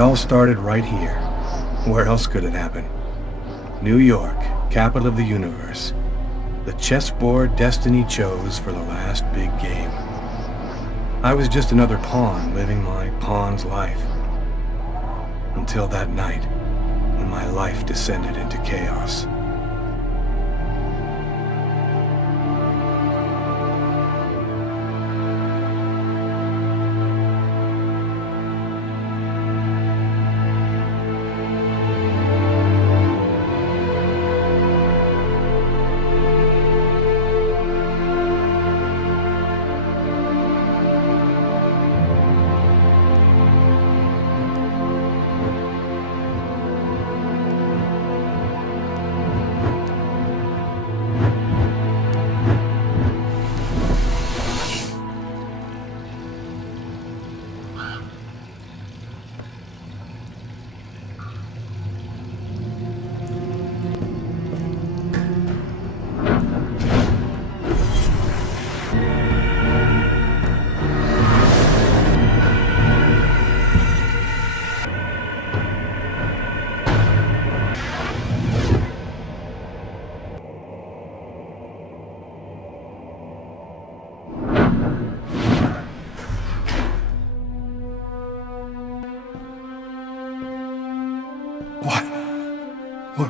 all started right here. Where else could it happen? New York, capital of the universe. The chessboard destiny chose for the last big game. I was just another pawn living my pawn's life. Until that night, when my life descended into chaos.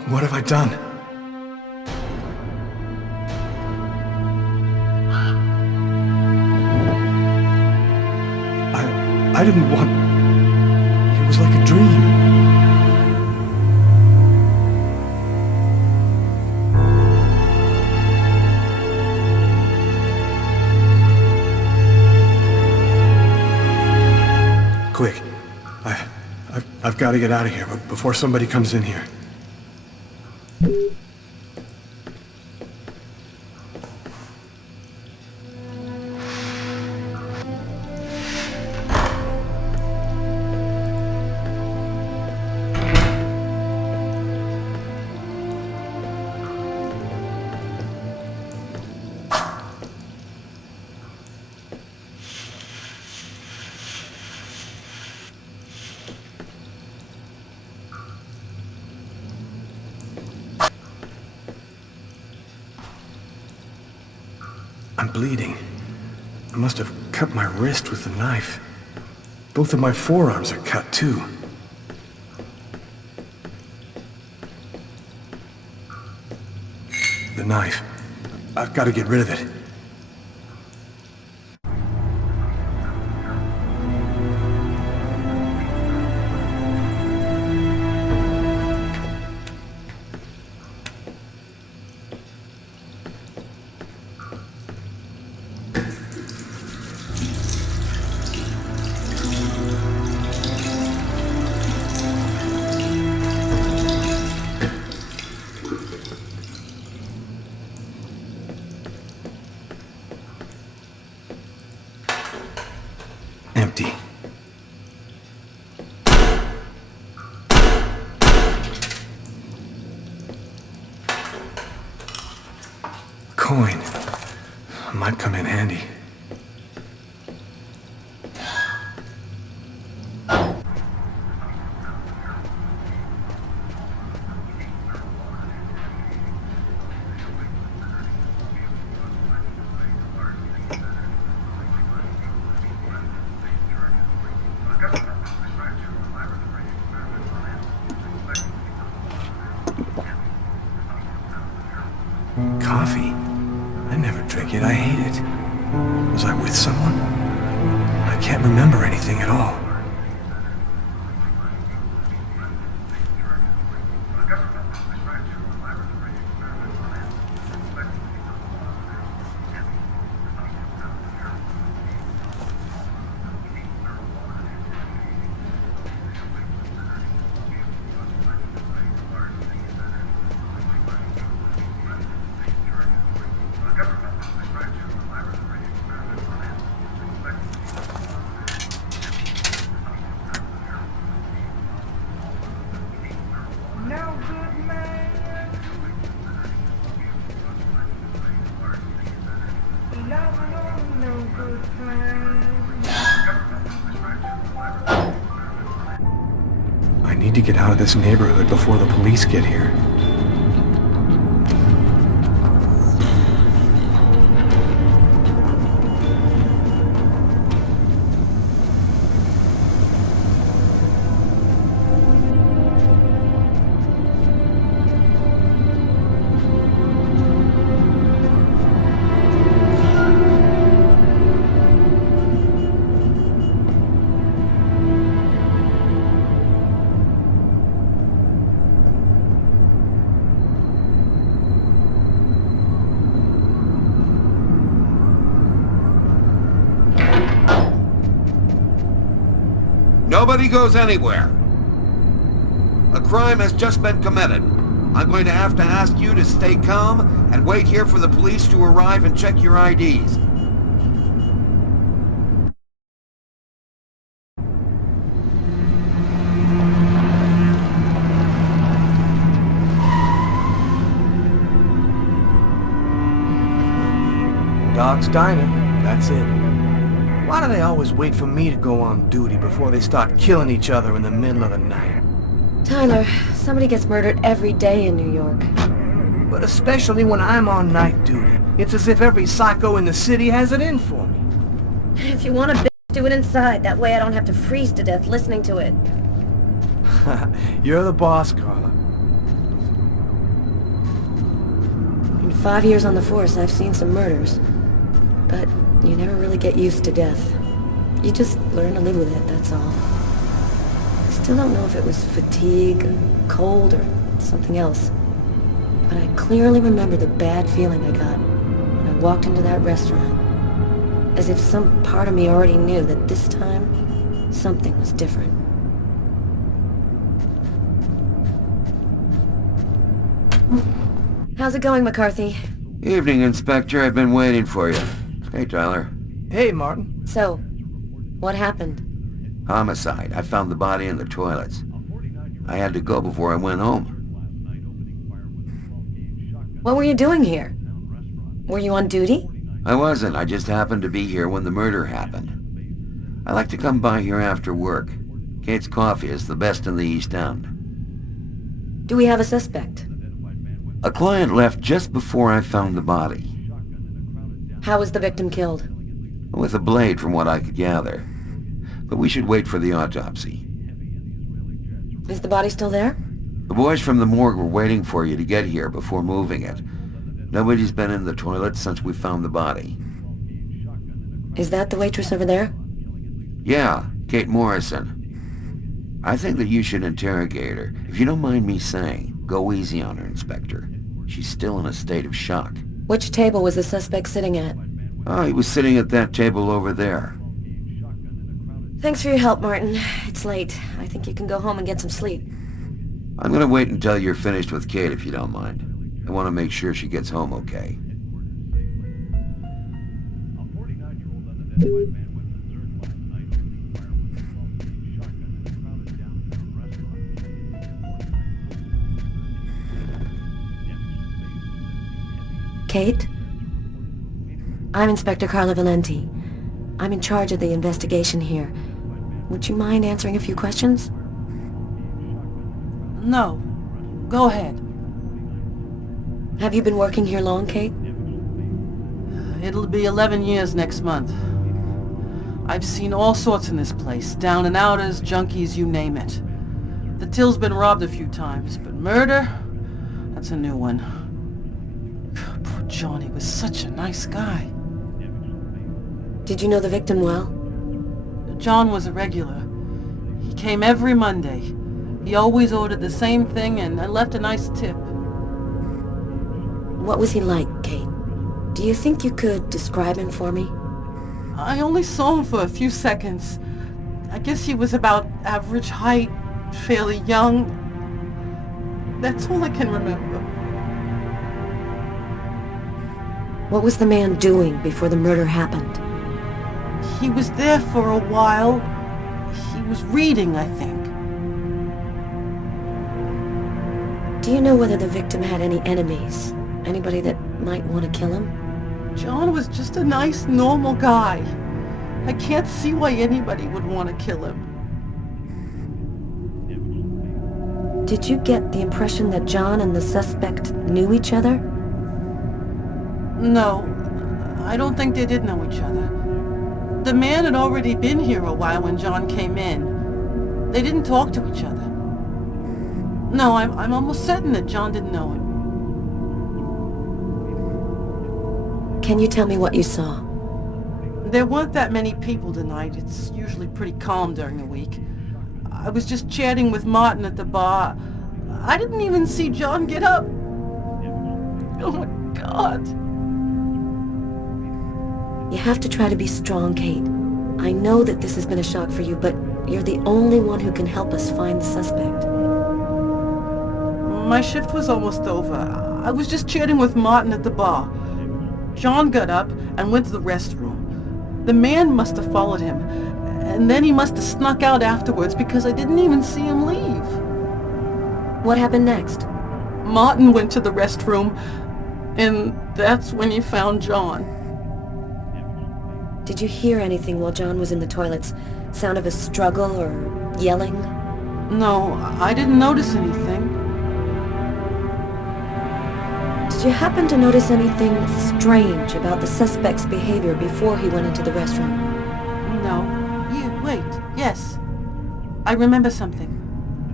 What have I done? I didn't want... It was like a dream. Quick. I've got to get out of here, but before somebody comes in here. I'm bleeding. I must have cut my wrist with the knife. Both of my forearms are cut, too. The knife. I've got to get rid of it. Empty. Coin. Might come in handy. Coffee? I never drink it. I hate it. Was I with someone? I can't remember anything at all. I need to get out of this neighborhood before the police get here. Nobody goes anywhere. A crime has just been committed. I'm going to have to ask you to stay calm and wait here for the police to arrive and check your IDs. Dog's Diner, that's it. Why do they always wait for me to go on duty before they start killing each other in the middle of the night? Tyler, somebody gets murdered every day in New York. But especially when I'm on night duty. It's as if every psycho in the city has it in for me. If you want to bitch, do it inside. That way I don't have to freeze to death listening to it. You're the boss, Carla. In 5 years on the force, I've seen some murders. But you never really get used to death. You just learn to live with it, that's all. I still don't know if it was fatigue, or cold, or something else. But I clearly remember the bad feeling I got when I walked into that restaurant. As if some part of me already knew that this time, something was different. How's it going, McCarthy? Evening, Inspector. I've been waiting for you. Hey, Tyler. Hey, Martin. So, what happened? Homicide. I found the body in the toilets. I had to go before I went home. What were you doing here? Were you on duty? I wasn't. I just happened to be here when the murder happened. I like to come by here after work. Kate's Coffee is the best in the East End. Do we have a suspect? A client left just before I found the body. How was the victim killed? With a blade, from what I could gather. But we should wait for the autopsy. Is the body still there? The boys from the morgue were waiting for you to get here before moving it. Nobody's been in the toilet since we found the body. Is that the waitress over there? Yeah, Kate Morrison. I think that you should interrogate her. If you don't mind me saying, go easy on her, Inspector. She's still in a state of shock. Which table was the suspect sitting at? Oh, he was sitting at that table over there. Thanks for your help, Martin. It's late. I think you can go home and get some sleep. I'm gonna wait until you're finished with Kate, if you don't mind. I want to make sure she gets home okay. Kate? I'm Inspector Carla Valenti. I'm in charge of the investigation here. Would you mind answering a few questions? No. Go ahead. Have you been working here long, Kate? It'll be 11 years next month. I've seen all sorts in this place. Down and outers, junkies, you name it. The till's been robbed a few times, but murder? That's a new one. Poor Johnny was such a nice guy. Did you know the victim well? John was a regular. He came every Monday. He always ordered the same thing, and I left a nice tip. What was he like, Kate? Do you think you could describe him for me? I only saw him for a few seconds. I guess he was about average height, fairly young. That's all I can remember. What was the man doing before the murder happened? He was there for a while. He was reading, I think. Do you know whether the victim had any enemies? Anybody that might want to kill him? John was just a nice, normal guy. I can't see why anybody would want to kill him. Did you get the impression that John and the suspect knew each other? No, I don't think they did know each other. The man had already been here a while when John came in. They didn't talk to each other. No, I'm almost certain that John didn't know him. Can you tell me what you saw? There weren't that many people tonight. It's usually pretty calm during the week. I was just chatting with Martin at the bar. I didn't even see John get up. Oh my God. You have to try to be strong, Kate. I know that this has been a shock for you, but you're the only one who can help us find the suspect. My shift was almost over. I was just chatting with Martin at the bar. John got up and went to the restroom. The man must have followed him, and then he must have snuck out afterwards because I didn't even see him leave. What happened next? Martin went to the restroom, and that's when he found John. Did you hear anything while John was in the toilets? Sound of a struggle or yelling? No, I didn't notice anything. Did you happen to notice anything strange about the suspect's behavior before he went into the restroom? No. Wait. Yes. I remember something.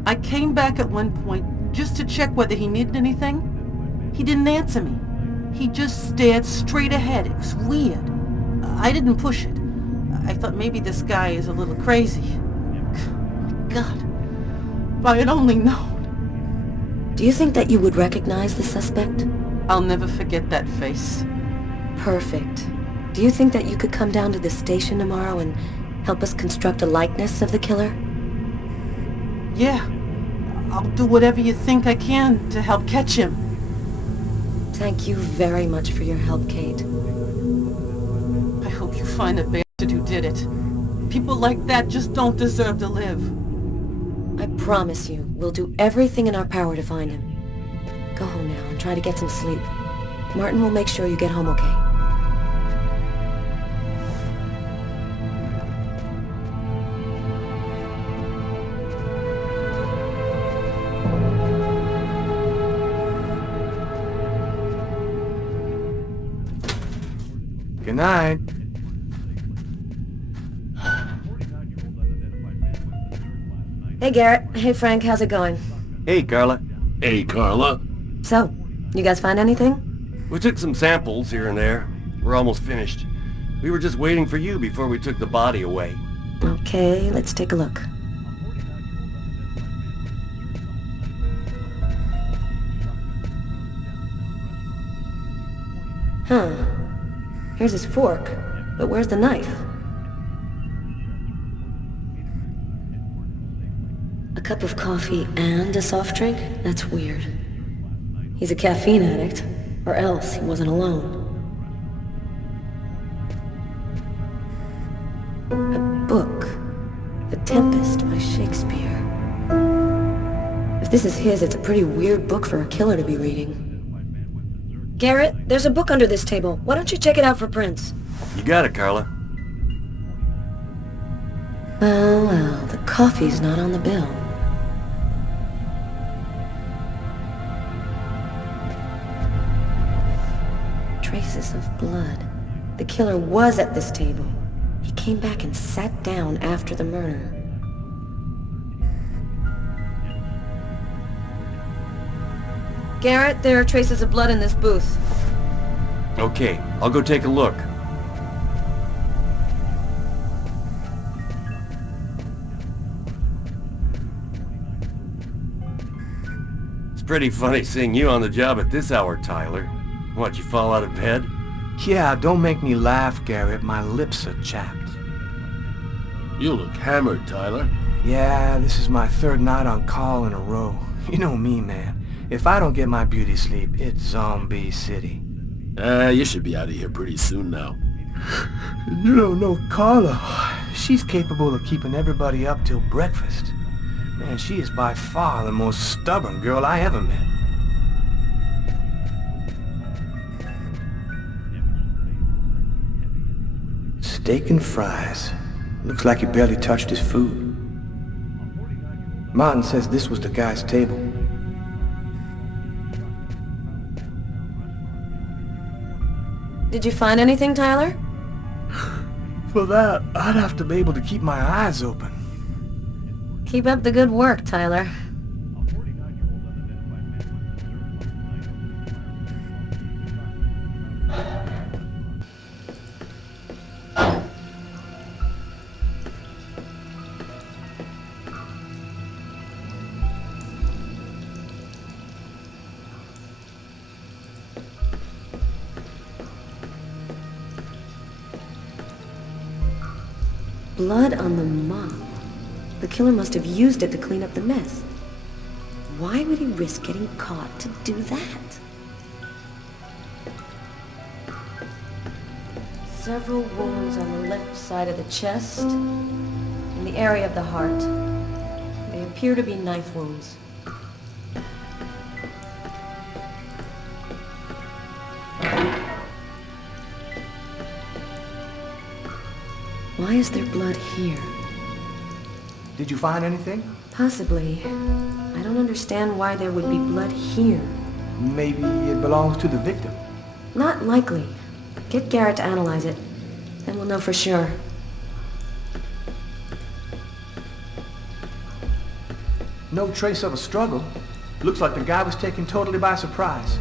I came back at one point just to check whether he needed anything. He didn't answer me. He just stared straight ahead. It was weird. I didn't push it. I thought maybe this guy is a little crazy. God. If I had only known. Do you think that you would recognize the suspect? I'll never forget that face. Perfect. Do you think that you could come down to the station tomorrow and help us construct a likeness of the killer? Yeah. I'll do whatever you think I can to help catch him. Thank you very much for your help, Kate. I hope you find the bastard who did it. People like that just don't deserve to live. I promise you, we'll do everything in our power to find him. Go home now and try to get some sleep. Martin will make sure you get home okay. Good night. Hey, Garrett. Hey, Frank. How's it going? Hey, Carla. Hey, Carla. So, you guys find anything? We took some samples here and there. We're almost finished. We were just waiting for you before we took the body away. Okay, let's take a look. Huh. Here's his fork, but where's the knife? A cup of coffee and a soft drink? That's weird. He's a caffeine addict, or else he wasn't alone. A book. The Tempest by Shakespeare. If this is his, it's a pretty weird book for a killer to be reading. Garrett, there's a book under this table. Why don't you check it out for prints? You got it, Carla. Well, the coffee's not on the bill. Traces of blood. The killer was at this table. He came back and sat down after the murder. Garrett, there are traces of blood in this booth. Okay, I'll go take a look. It's pretty funny seeing you on the job at this hour, Tyler. What, you fall out of bed? Yeah, don't make me laugh, Garrett. My lips are chapped. You look hammered, Tyler. Yeah, this is my third night on call in a row. You know me, man. If I don't get my beauty sleep, it's Zombie City. You should be out of here pretty soon now. You don't know Carla. She's capable of keeping everybody up till breakfast. Man, she is by far the most stubborn girl I ever met. Steak and fries. Looks like he barely touched his food. Martin says this was the guy's table. Did you find anything, Tyler? For that, I'd have to be able to keep my eyes open. Keep up the good work, Tyler. Blood on the mop. The killer must have used it to clean up the mess. Why would he risk getting caught to do that? Several wounds on the left side of the chest, in the area of the heart. They appear to be knife wounds. Why is there blood here? Did you find anything? Possibly. I don't understand why there would be blood here. Maybe it belongs to the victim. Not likely. Get Garrett to analyze it. Then we'll know for sure. No trace of a struggle. Looks like the guy was taken totally by surprise.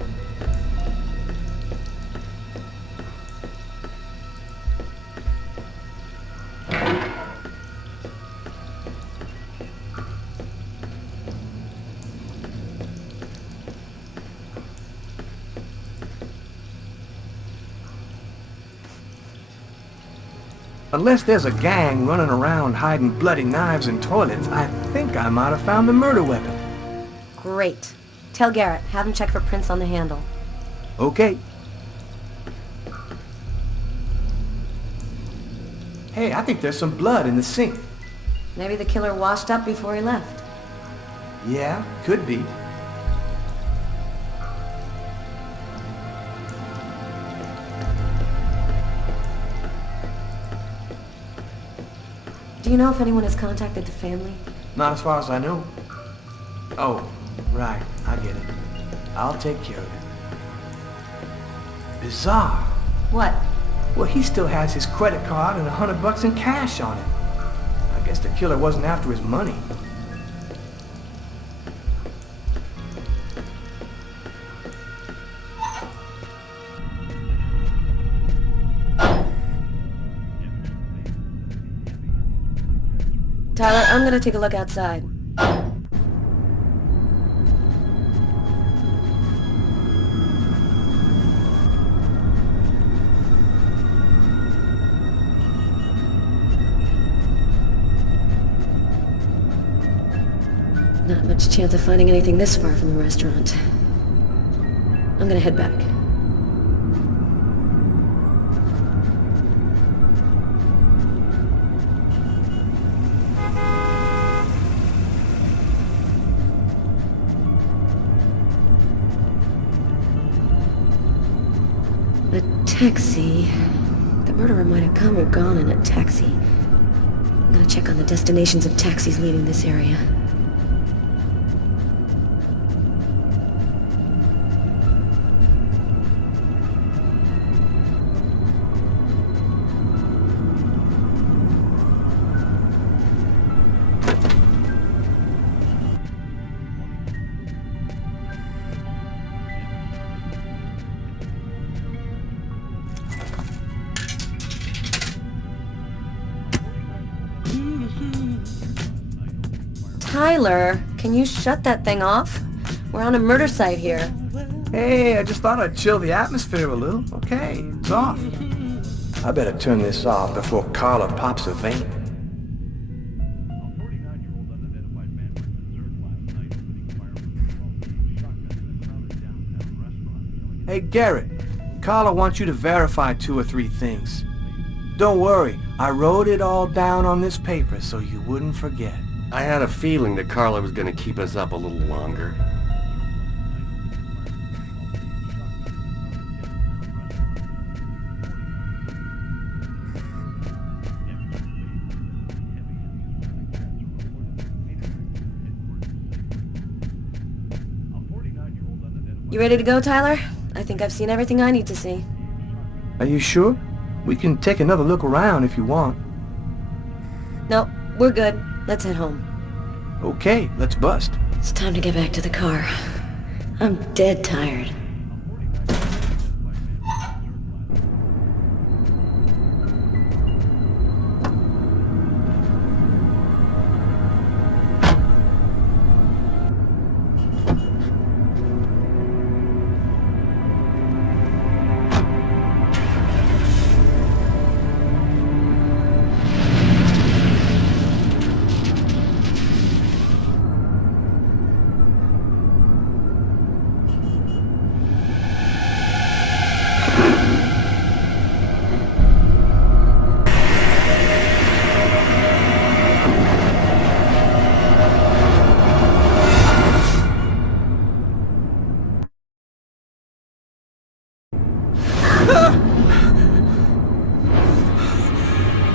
Unless there's a gang running around hiding bloody knives in toilets, I think I might have found the murder weapon. Great. Tell Garrett, have him check for prints on the handle. Okay. Hey, I think there's some blood in the sink. Maybe the killer washed up before he left. Yeah, could be. Do you know if anyone has contacted the family? Not as far as I know. Oh, right, I get it. I'll take care of it. Bizarre. What? Well, he still has his credit card and $100 in cash on it. I guess the killer wasn't after his money. Tyler, I'm gonna take a look outside. Not much chance of finding anything this far from the restaurant. I'm gonna head back. A taxi. The murderer might have come or gone in a taxi. I'm gonna check on the destinations of taxis leaving this area. Tyler, can you shut that thing off? We're on a murder site here. Hey, I just thought I'd chill the atmosphere a little. Okay, it's off. I better turn this off before Carla pops a vein. Hey, Garrett. Carla wants you to verify 2 or 3 things. Don't worry, I wrote it all down on this paper so you wouldn't forget. I had a feeling that Carla was gonna keep us up a little longer. You ready to go, Tyler? I think I've seen everything I need to see. Are you sure? We can take another look around if you want. No, we're good. Let's head home. Okay, let's bust. It's time to get back to the car. I'm dead tired.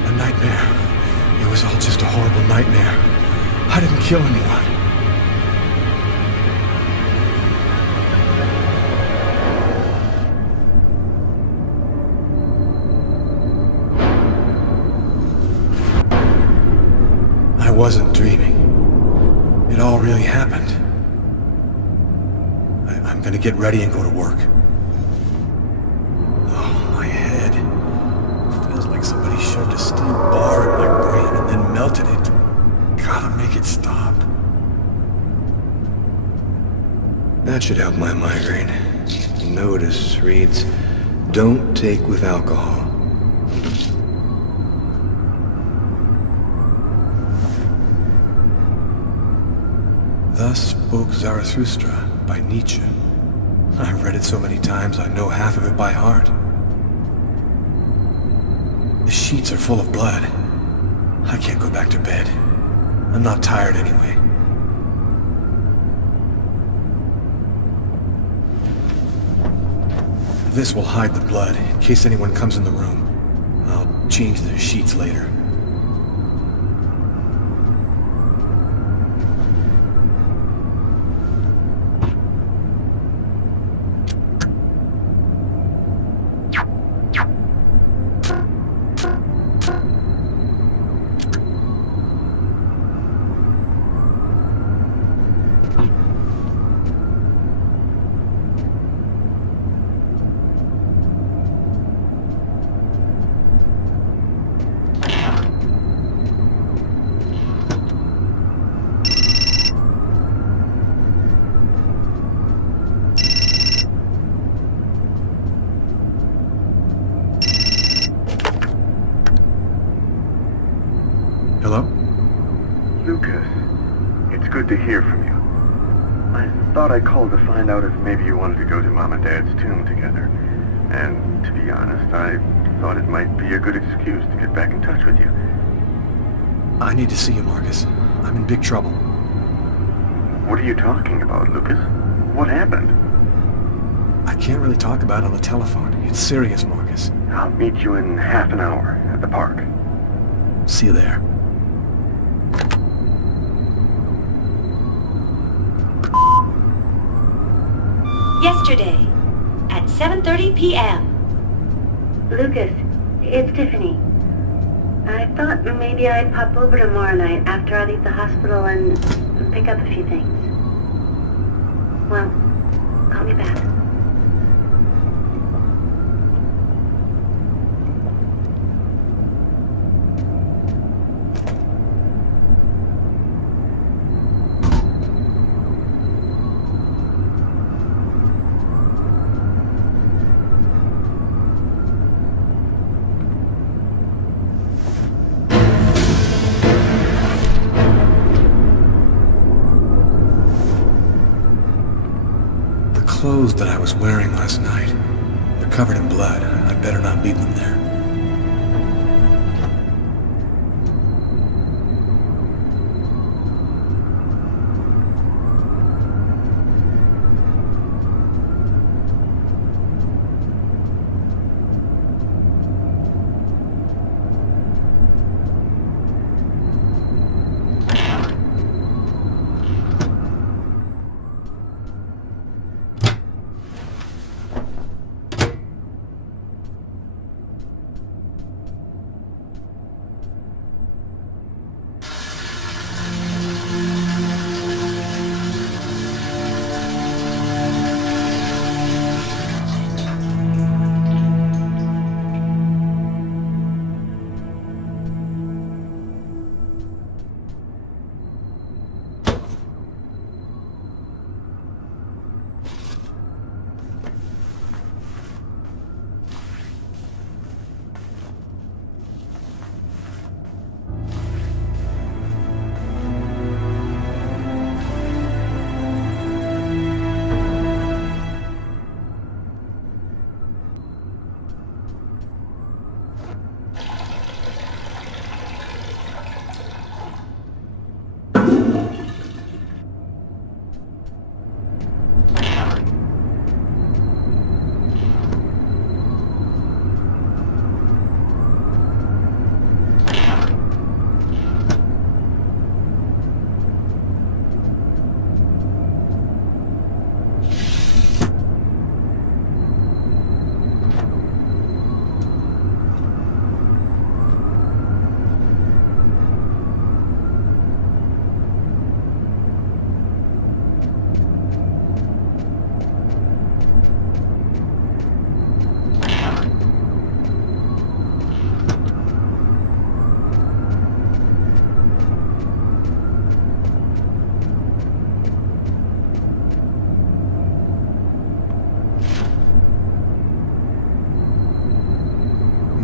A nightmare. It was all just a horrible nightmare. I didn't kill anyone. I wasn't dreaming. It all really happened. I'm gonna get ready and go to work. Oh, my head. Feels like somebody shoved a steel bar in my brain and then melted it. Gotta make it stop. That should help my migraine. Notice reads, "Don't take with alcohol." Thus spoke Zarathustra by Nietzsche. I've read it so many times I know half of it by heart. The sheets are full of blood. I can't go back to bed. I'm not tired anyway. This will hide the blood in case anyone comes in the room. I'll change the sheets later. Hello? Lucas, it's good to hear from you. I thought I called to find out if maybe you wanted to go to Mom and Dad's tomb together. And to be honest, I thought it might be a good excuse to get back in touch with you. I need to see you, Marcus. I'm in big trouble. What are you talking about, Lucas? What happened? I can't really talk about it on the telephone. It's serious, Marcus. I'll meet you in half an hour at the park. See you there. Yesterday, at 7:30 p.m. Lucas, it's Tiffany. I thought maybe I'd pop over tomorrow night after I leave the hospital and pick up a few things. Well, call me back. Clothes that I was wearing last night. They're covered in blood. I'd better not leave them there.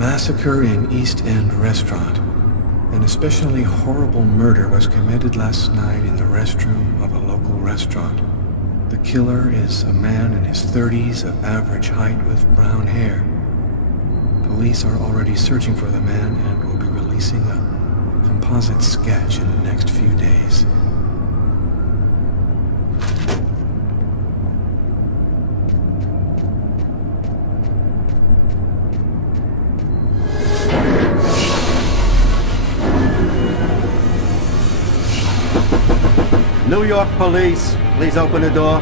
massacre in East End restaurant. An especially horrible murder was committed last night in the restroom of a local restaurant. The killer is a man in his 30s of average height with brown hair. Police are already searching for the man and will be releasing a composite sketch in the next few days. New York police, please open the door.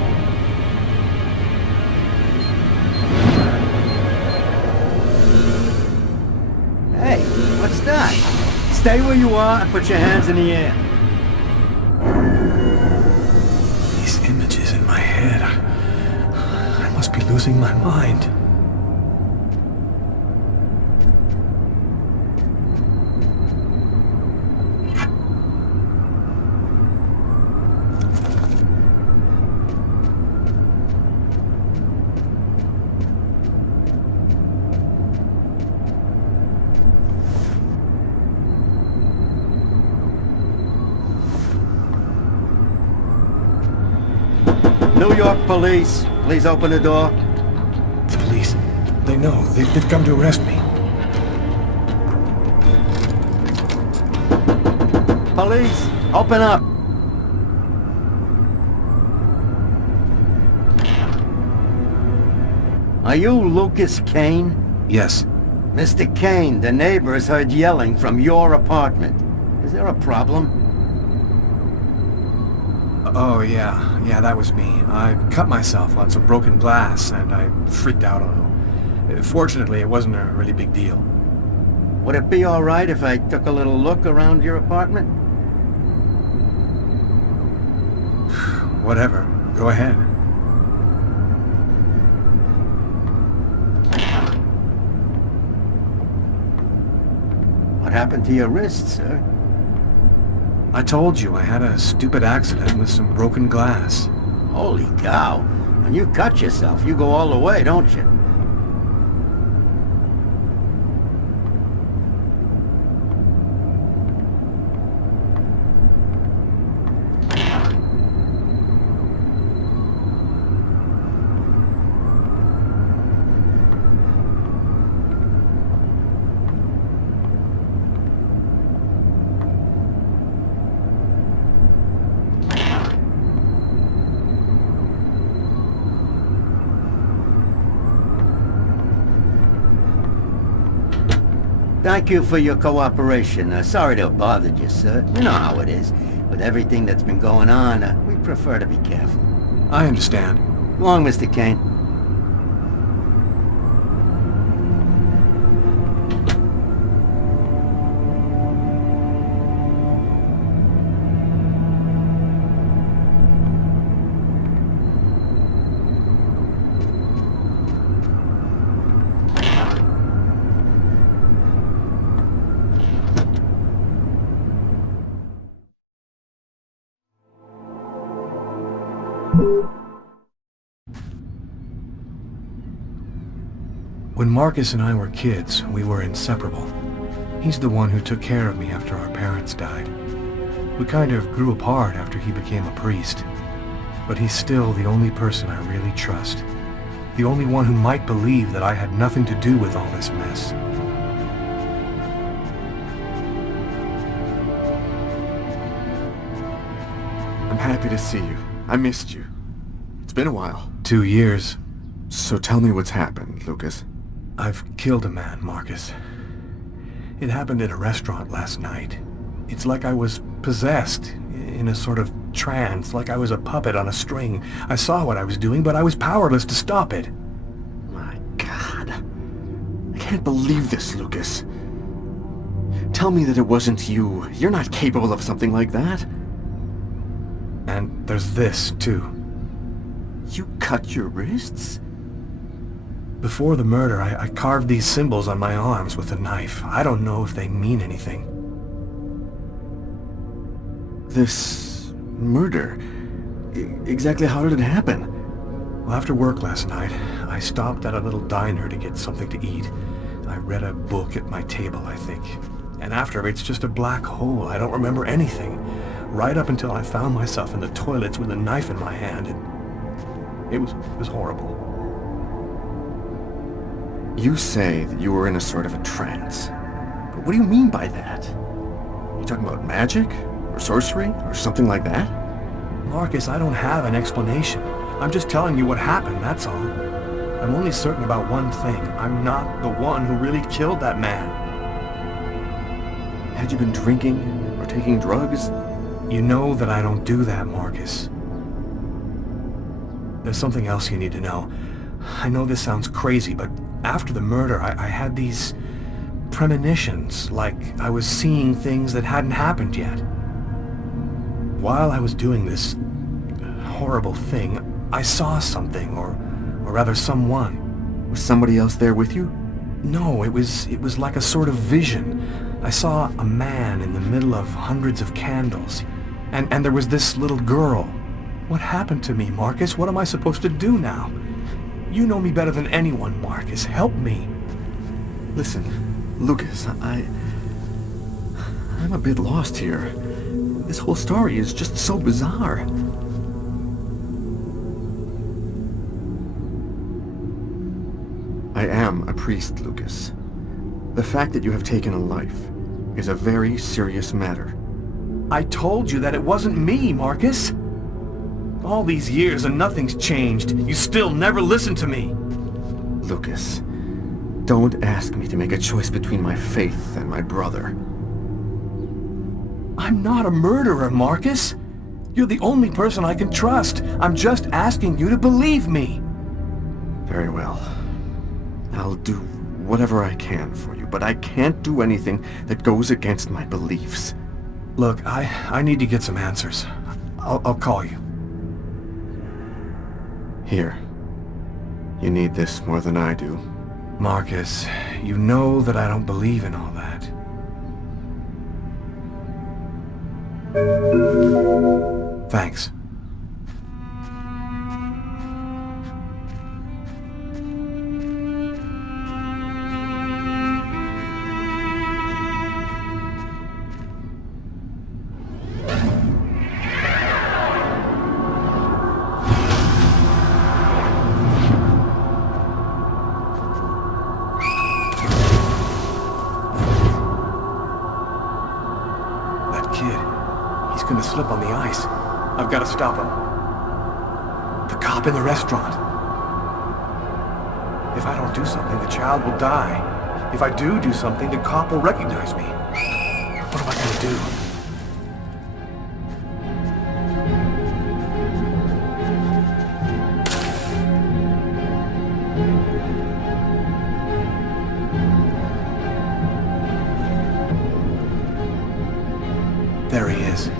Hey, what's that? Stay where you are and put your hands in the air. These images in my head. I must be losing my mind. New York police, please open the door. The police. They know. They've come to arrest me. Police, open up. Are you Lucas Kane? Yes. Mr. Kane, the neighbors heard yelling from your apartment. Is there a problem? Oh, yeah, that was me. I cut myself on some broken glass, and I freaked out a little. Fortunately, it wasn't a really big deal. Would it be all right if I took a little look around your apartment? Whatever. Go ahead. What happened to your wrist, sir? I told you I had a stupid accident with some broken glass. Holy cow. When you cut yourself, you go all the way, don't you? Thank you for your cooperation. Sorry to have bothered you, sir. You know how it is. With everything that's been going on, we prefer to be careful. I understand. Go on, Mr. Kane. When Marcus and I were kids, we were inseparable. He's the one who took care of me after our parents died. We kind of grew apart after he became a priest. But he's still the only person I really trust. The only one who might believe that I had nothing to do with all this mess. I'm happy to see you. I missed you. It's been a while. 2 years. So tell me what's happened, Lucas. I've killed a man, Marcus. It happened at a restaurant last night. It's like I was possessed, in a sort of trance, like I was a puppet on a string. I saw what I was doing, but I was powerless to stop it. My God. I can't believe this, Lucas. Tell me that it wasn't you. You're not capable of something like that. And there's this, too. You cut your wrists? Before the murder, I carved these symbols on my arms with a knife. I don't know if they mean anything. This murder? Exactly how did it happen? Well, after work last night, I stopped at a little diner to get something to eat. I read a book at my table, I think. And after, it's just a black hole. I don't remember anything. Right up until I found myself in the toilets with a knife in my hand. It was horrible. You say that you were in a sort of a trance. But what do you mean by that? You talking about magic? Or sorcery? Or something like that? Marcus, I don't have an explanation. I'm just telling you what happened, that's all. I'm only certain about one thing. I'm not the one who really killed that man. Had you been drinking or taking drugs? You know that I don't do that, Marcus. There's something else you need to know. I know this sounds crazy, but after the murder, I had these premonitions, like I was seeing things that hadn't happened yet. While I was doing this horrible thing, I saw something, or rather someone. Was somebody else there with you? No, it was like a sort of vision. I saw a man in the middle of hundreds of candles, and there was this little girl. What happened to me, Marcus? What am I supposed to do now? You know me better than anyone, Marcus. Help me. Listen, Lucas, I'm a bit lost here. This whole story is just so bizarre. I am a priest, Lucas. The fact that you have taken a life is a very serious matter. I told you that it wasn't me, Marcus. All these years and nothing's changed. You still never listen to me. Lucas, don't ask me to make a choice between my faith and my brother. I'm not a murderer, Marcus. You're the only person I can trust. I'm just asking you to believe me. Very well. I'll do whatever I can for you, but I can't do anything that goes against my beliefs. Look, I need to get some answers. I'll call you. Here. You need this more than I do. Marcus, you know that I don't believe in all that. Thanks. He's gonna slip on the ice. I've got to stop him. The cop in the restaurant. If I don't do something, the child will die. If I do something, the cop will recognize me. What am I gonna do? There he is.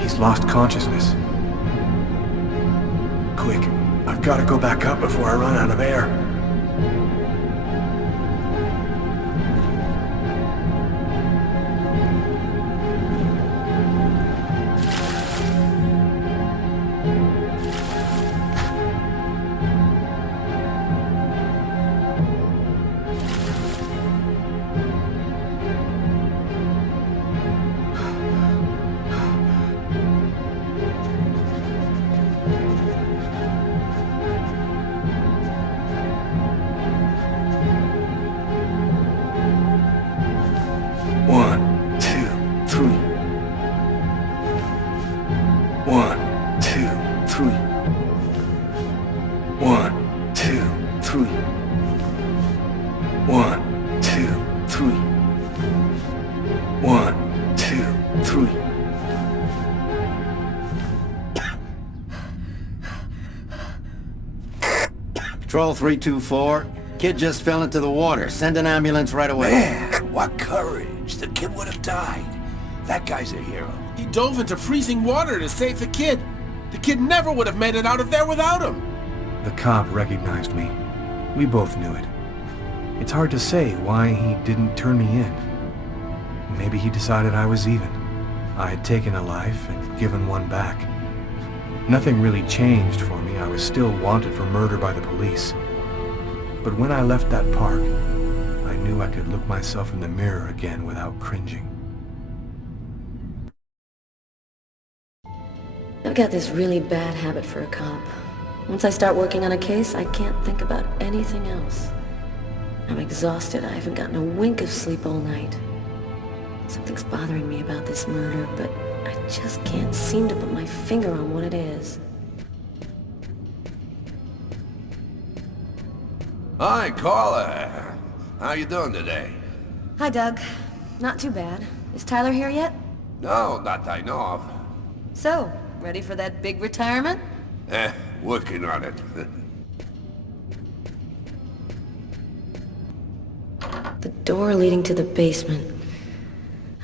He's lost consciousness. Quick, I've got to go back up before I run out of air. Patrol 324. Kid just fell into the water. Send an ambulance right away. Man, what courage. The kid would have died. That guy's a hero. He dove into freezing water to save the kid. The kid never would have made it out of there without him. The cop recognized me. We both knew it. It's hard to say why he didn't turn me in. Maybe he decided I was even. I had taken a life and given one back. Nothing really changed for me. I was still wanted for murder by the police. But when I left that park, I knew I could look myself in the mirror again without cringing. I've got this really bad habit for a cop. Once I start working on a case, I can't think about anything else. I'm exhausted. I haven't gotten a wink of sleep all night. Something's bothering me about this murder, but I just can't seem to put my finger on what it is. Hi, Carla. How you doing today? Hi, Doug. Not too bad. Is Tyler here yet? No, not that I know of. So, ready for that big retirement? Working on it. The door leading to the basement.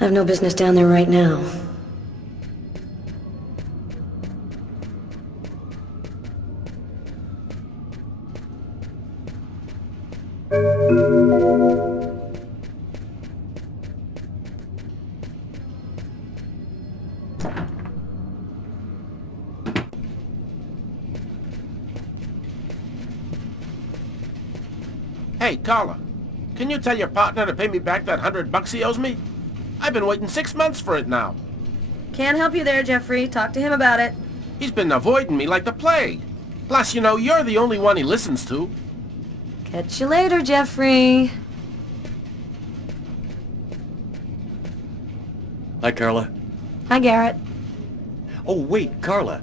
I have no business down there right now. Hey, Carla. Can you tell your partner to pay me back that $100 he owes me? I've been waiting 6 months for it now. Can't help you there, Jeffrey. Talk to him about it. He's been avoiding me like the plague. Plus, you know, you're the only one he listens to. Catch you later, Jeffrey. Hi, Carla. Hi, Garrett. Oh, wait, Carla.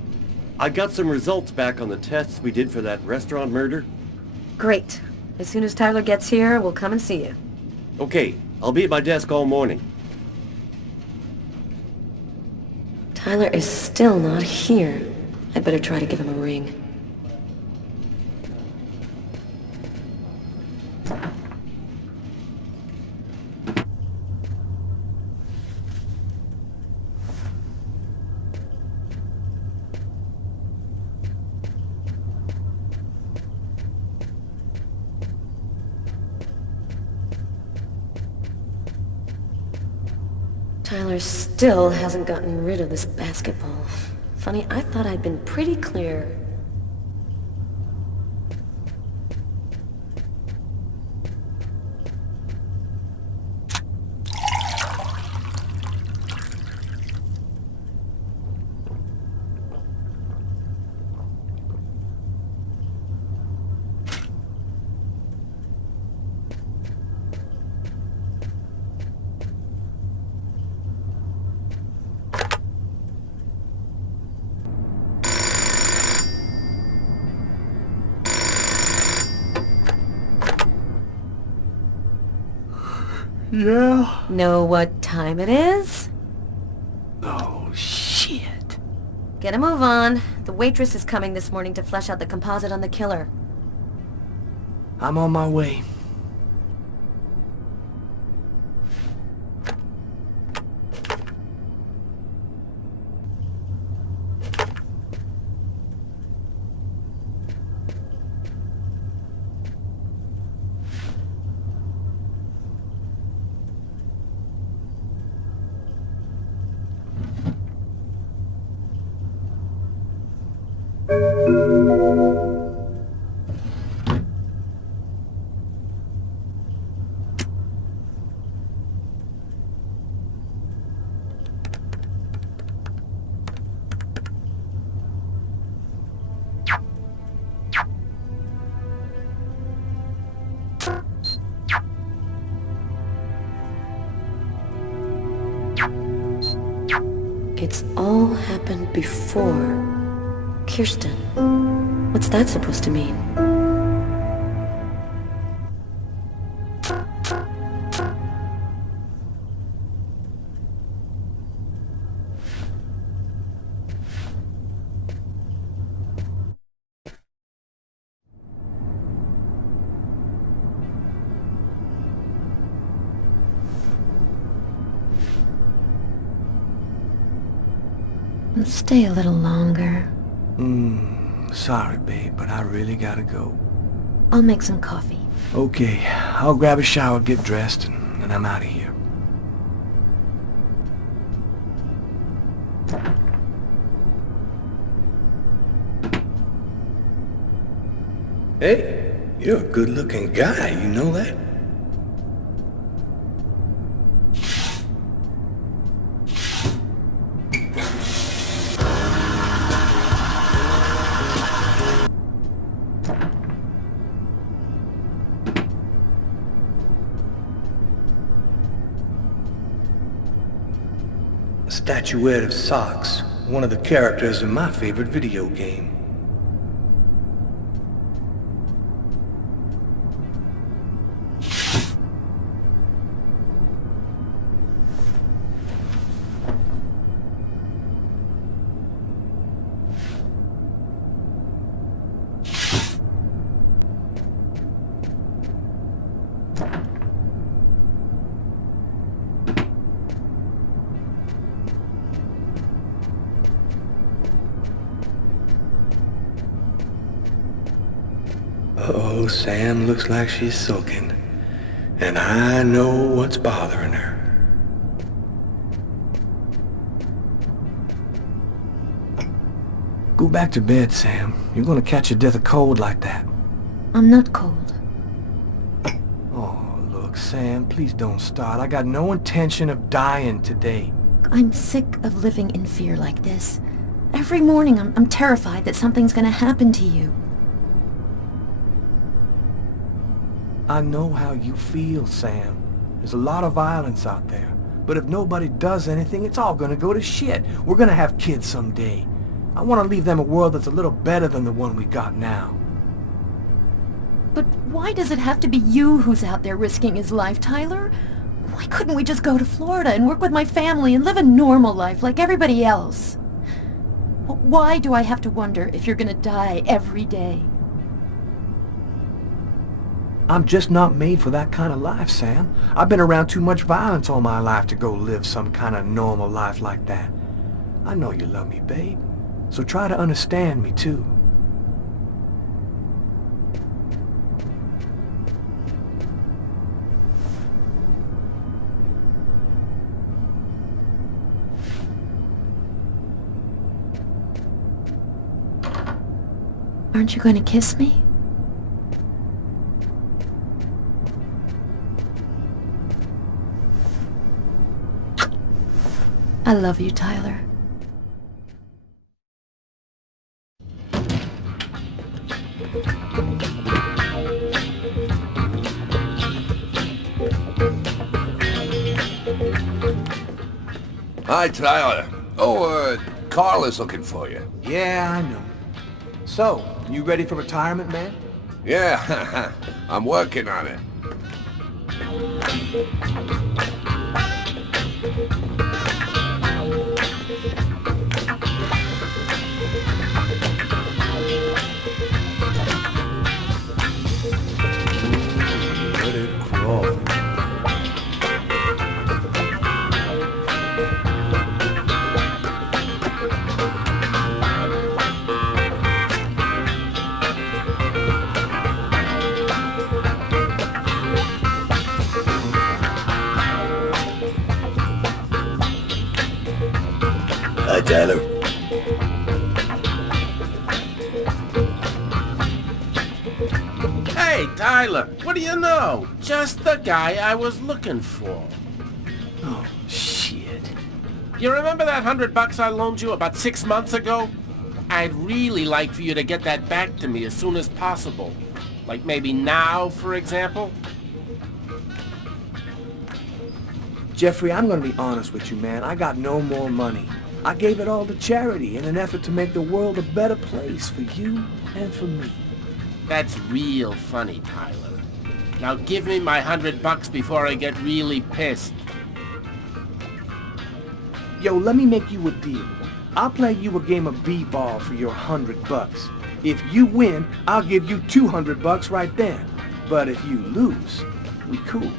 I got some results back on the tests we did for that restaurant murder. Great. As soon as Tyler gets here, we'll come and see you. Okay, I'll be at my desk all morning. Tyler is still not here. I'd better try to give him a ring. Tyler still hasn't gotten rid of this basketball. Funny, I thought I'd been pretty clear. Yeah? Know what time it is? Oh, shit. Get a move on. The waitress is coming this morning to flesh out the composite on the killer. I'm on my way. It's all happened before. Kirsten. What's that supposed to mean? Let's stay a little longer. Sorry, babe, but I really gotta go. I'll make some coffee. Okay, I'll grab a shower, get dressed, and I'm out of here. Hey, you're a good-looking guy, you know that? statuette of Socks, one of the characters in my favorite video game. Uh-oh, Sam looks like she's sulking. And I know what's bothering her. Go back to bed, Sam. You're gonna catch your death of cold like that. I'm not cold. Oh, look, Sam, please don't start. I got no intention of dying today. I'm sick of living in fear like this. Every morning I'm terrified that something's gonna happen to you. I know how you feel, Sam. There's a lot of violence out there. But if nobody does anything, it's all gonna go to shit. We're gonna have kids someday. I want to leave them a world that's a little better than the one we got now. But why does it have to be you who's out there risking his life, Tyler? Why couldn't we just go to Florida and work with my family and live a normal life like everybody else? Why do I have to wonder if you're gonna die every day? I'm just not made for that kind of life, Sam. I've been around too much violence all my life to go live some kind of normal life like that. I know you love me, babe. So try to understand me, too. Aren't you going to kiss me? I love you, Tyler. Hi, Tyler. Oh, Carla's looking for you. Yeah, I know. So, you ready for retirement, man? Yeah, I'm working on it. Let it crawl. Hi, Tyler. Hey, Tyler, what do you know? Just the guy I was looking for. Oh, shit. You remember that $100 I loaned you about 6 months ago? I'd really like for you to get that back to me as soon as possible. Like maybe now, for example? Jeffrey, I'm gonna be honest with you, man. I got no more money. I gave it all to charity in an effort to make the world a better place for you and for me. That's real funny, Tyler. Now give me my $100 before I get really pissed. Yo, let me make you a deal. I'll play you a game of b-ball for your $100. If you win, I'll give you $200 right then. But if you lose, we cool.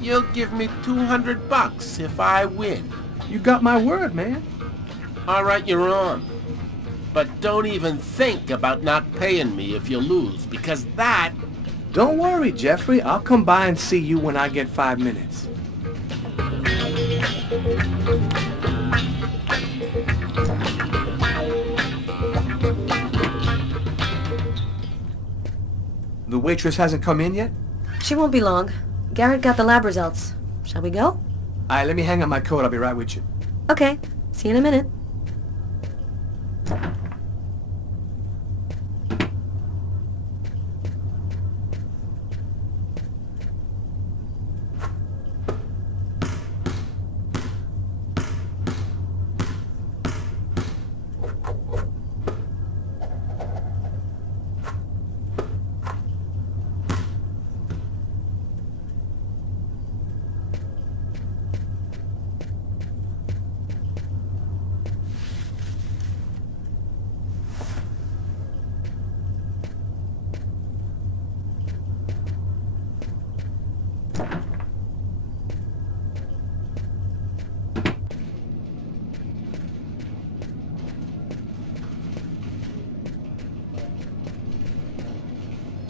You'll give me $200 if I win. You got my word, man. All right, you're on. But don't even think about not paying me if you lose, because that... Don't worry, Jeffrey. I'll come by and see you when I get 5 minutes. The waitress hasn't come in yet? She won't be long. Garrett got the lab results. Shall we go? All right, let me hang up my coat. I'll be right with you. Okay. See you in a minute.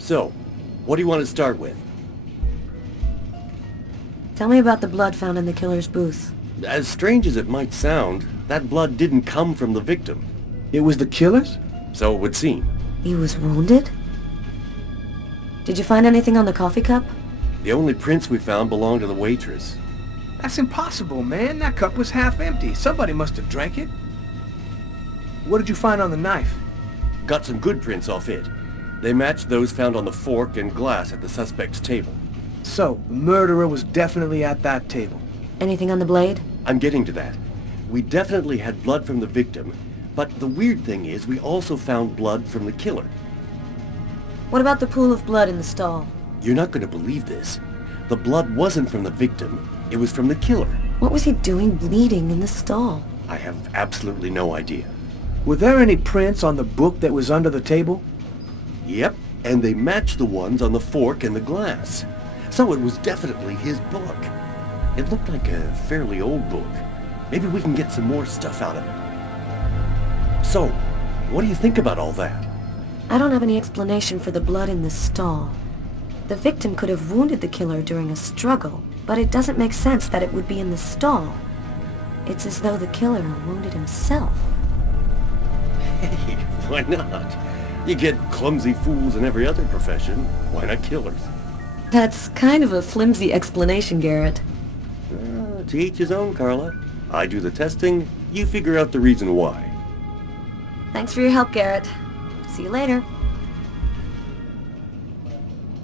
So, what do you want to start with? Tell me about the blood found in the killer's booth. As strange as it might sound, that blood didn't come from the victim. It was the killer's? So it would seem. He was wounded? Did you find anything on the coffee cup? The only prints we found belonged to the waitress. That's impossible, man. That cup was half empty. Somebody must have drank it. What did you find on the knife? Got some good prints off it. They matched those found on the fork and glass at the suspect's table. So, the murderer was definitely at that table. Anything on the blade? I'm getting to that. We definitely had blood from the victim, but the weird thing is we also found blood from the killer. What about the pool of blood in the stall? You're not going to believe this. The blood wasn't from the victim, it was from the killer. What was he doing bleeding in the stall? I have absolutely no idea. Were there any prints on the book that was under the table? Yep, and they matched the ones on the fork and the glass. So it was definitely his book. It looked like a fairly old book. Maybe we can get some more stuff out of it. So, what do you think about all that? I don't have any explanation for the blood in the stall. The victim could have wounded the killer during a struggle, but it doesn't make sense that it would be in the stall. It's as though the killer wounded himself. Hey, why not? You get clumsy fools in every other profession. Why not killers? That's kind of a flimsy explanation, Garrett. To each his own, Carla. I do the testing, you figure out the reason why. Thanks for your help, Garrett. See you later.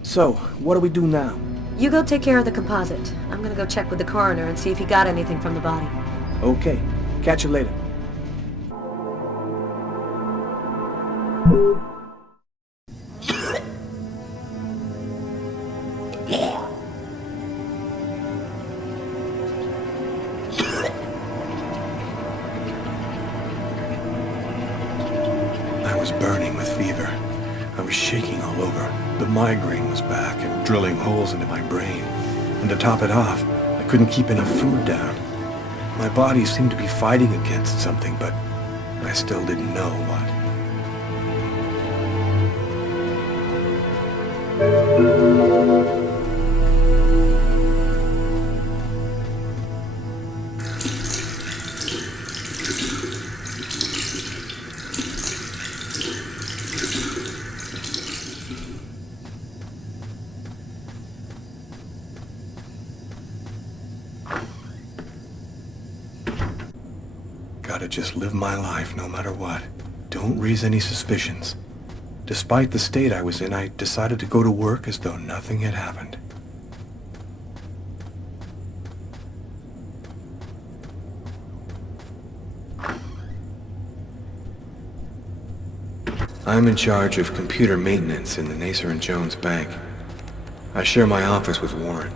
So, what do we do now? You go take care of the composite. I'm gonna go check with the coroner and see if he got anything from the body. Okay. Catch you later. I was burning with fever. I was shaking all over. The migraine was back and drilling holes into my brain. And to top it off, I couldn't keep any food down. My body seemed to be fighting against something, but I still didn't know what. Gotta just live my life no matter what. Don't raise any suspicions. Despite the state I was in, I decided to go to work as though nothing had happened. I'm in charge of computer maintenance in the Nacer and Jones Bank. I share my office with Warren.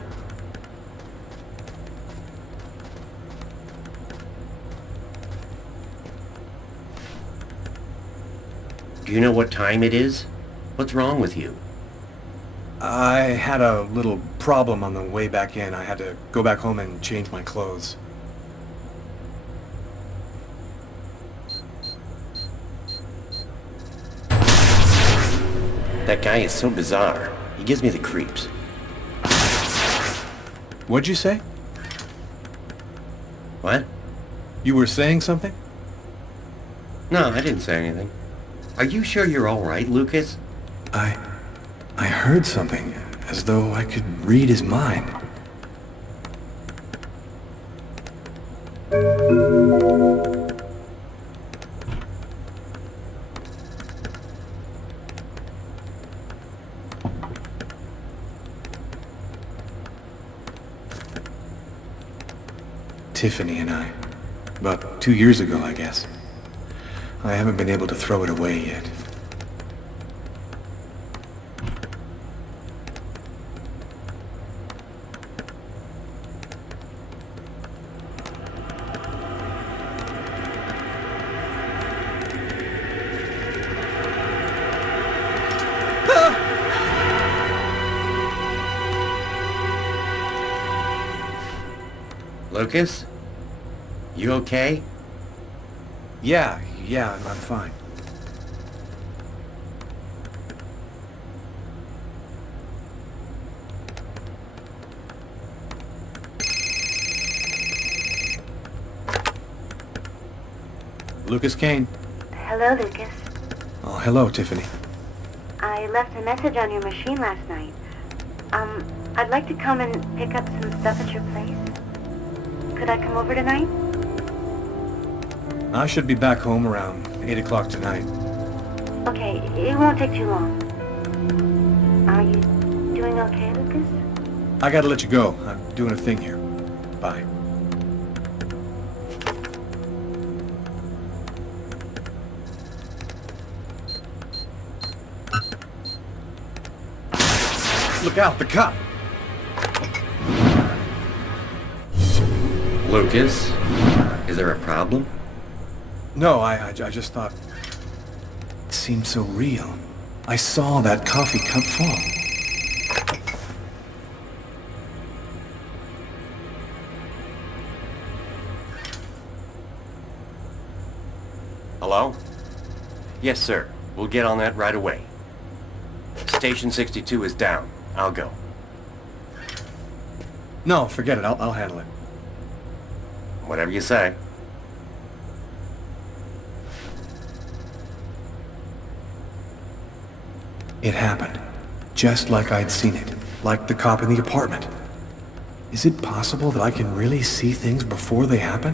Do you know what time it is? What's wrong with you? I had a little problem on the way back in. I had to go back home and change my clothes. That guy is so bizarre. He gives me the creeps. What'd you say? What? You were saying something? No, I didn't say anything. Are you sure you're all right, Lucas? I heard something, as though I could read his mind. Tiffany and I. About 2 years ago, I guess. I haven't been able to throw it away yet. Lucas? You okay? Yeah, I'm fine. Lucas Kane. Hello, Lucas. Oh, hello, Tiffany. I left a message on your machine last night. I'd like to come and pick up some stuff at your place. Could I come over tonight? I should be back home around 8 o'clock tonight. Okay, it won't take too long. Are you doing okay, Lucas? I gotta let you go. I'm doing a thing here. Bye. Look out, the cop! Lucas, is there a problem? No, I just thought... It seemed so real. I saw that coffee cup fall. Hello? Yes, sir. We'll get on that right away. Station 62 is down. I'll go. No, forget it. I'll handle it. Whatever you say. It happened. Just like I'd seen it. Like the cop in the apartment. Is it possible that I can really see things before they happen?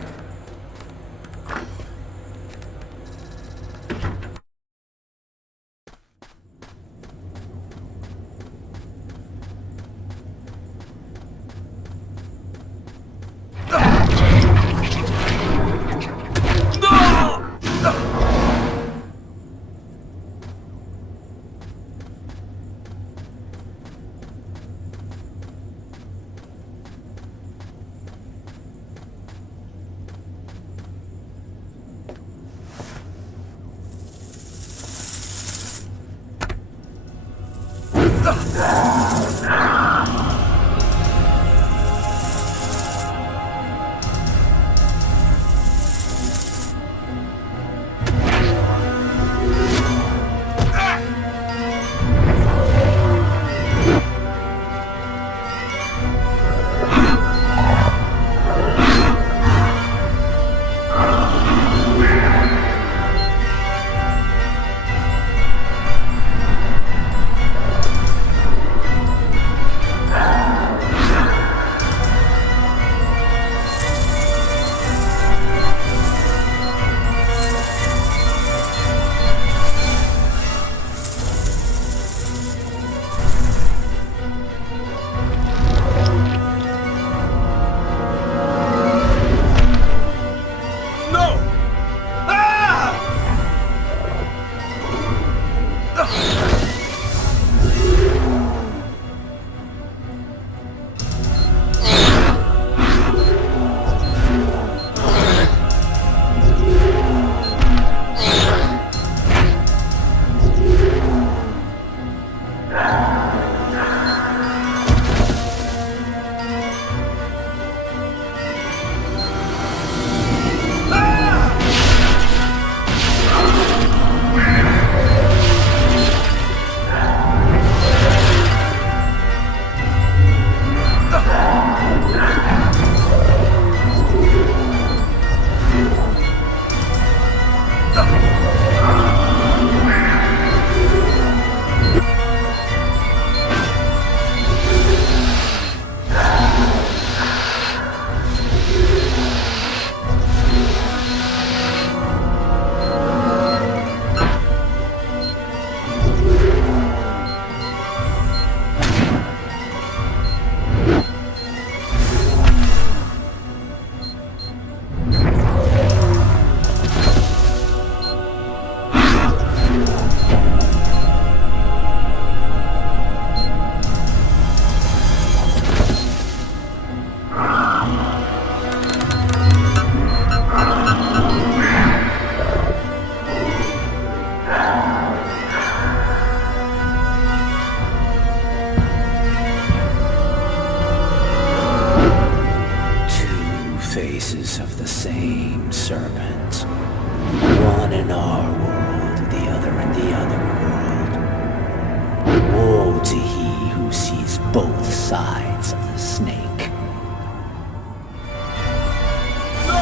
faces of the same serpent. One in our world, the other in the other world. Woe to he who sees both sides of the snake. No!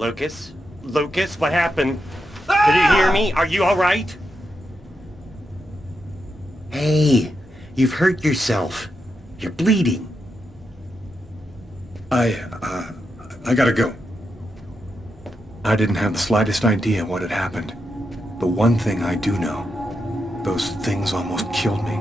Lucas? Lucas, what happened? Did you hear me? Are you alright? Hey, you've hurt yourself. You're bleeding. I gotta go. I didn't have the slightest idea what had happened. The one thing I do know, those things almost killed me.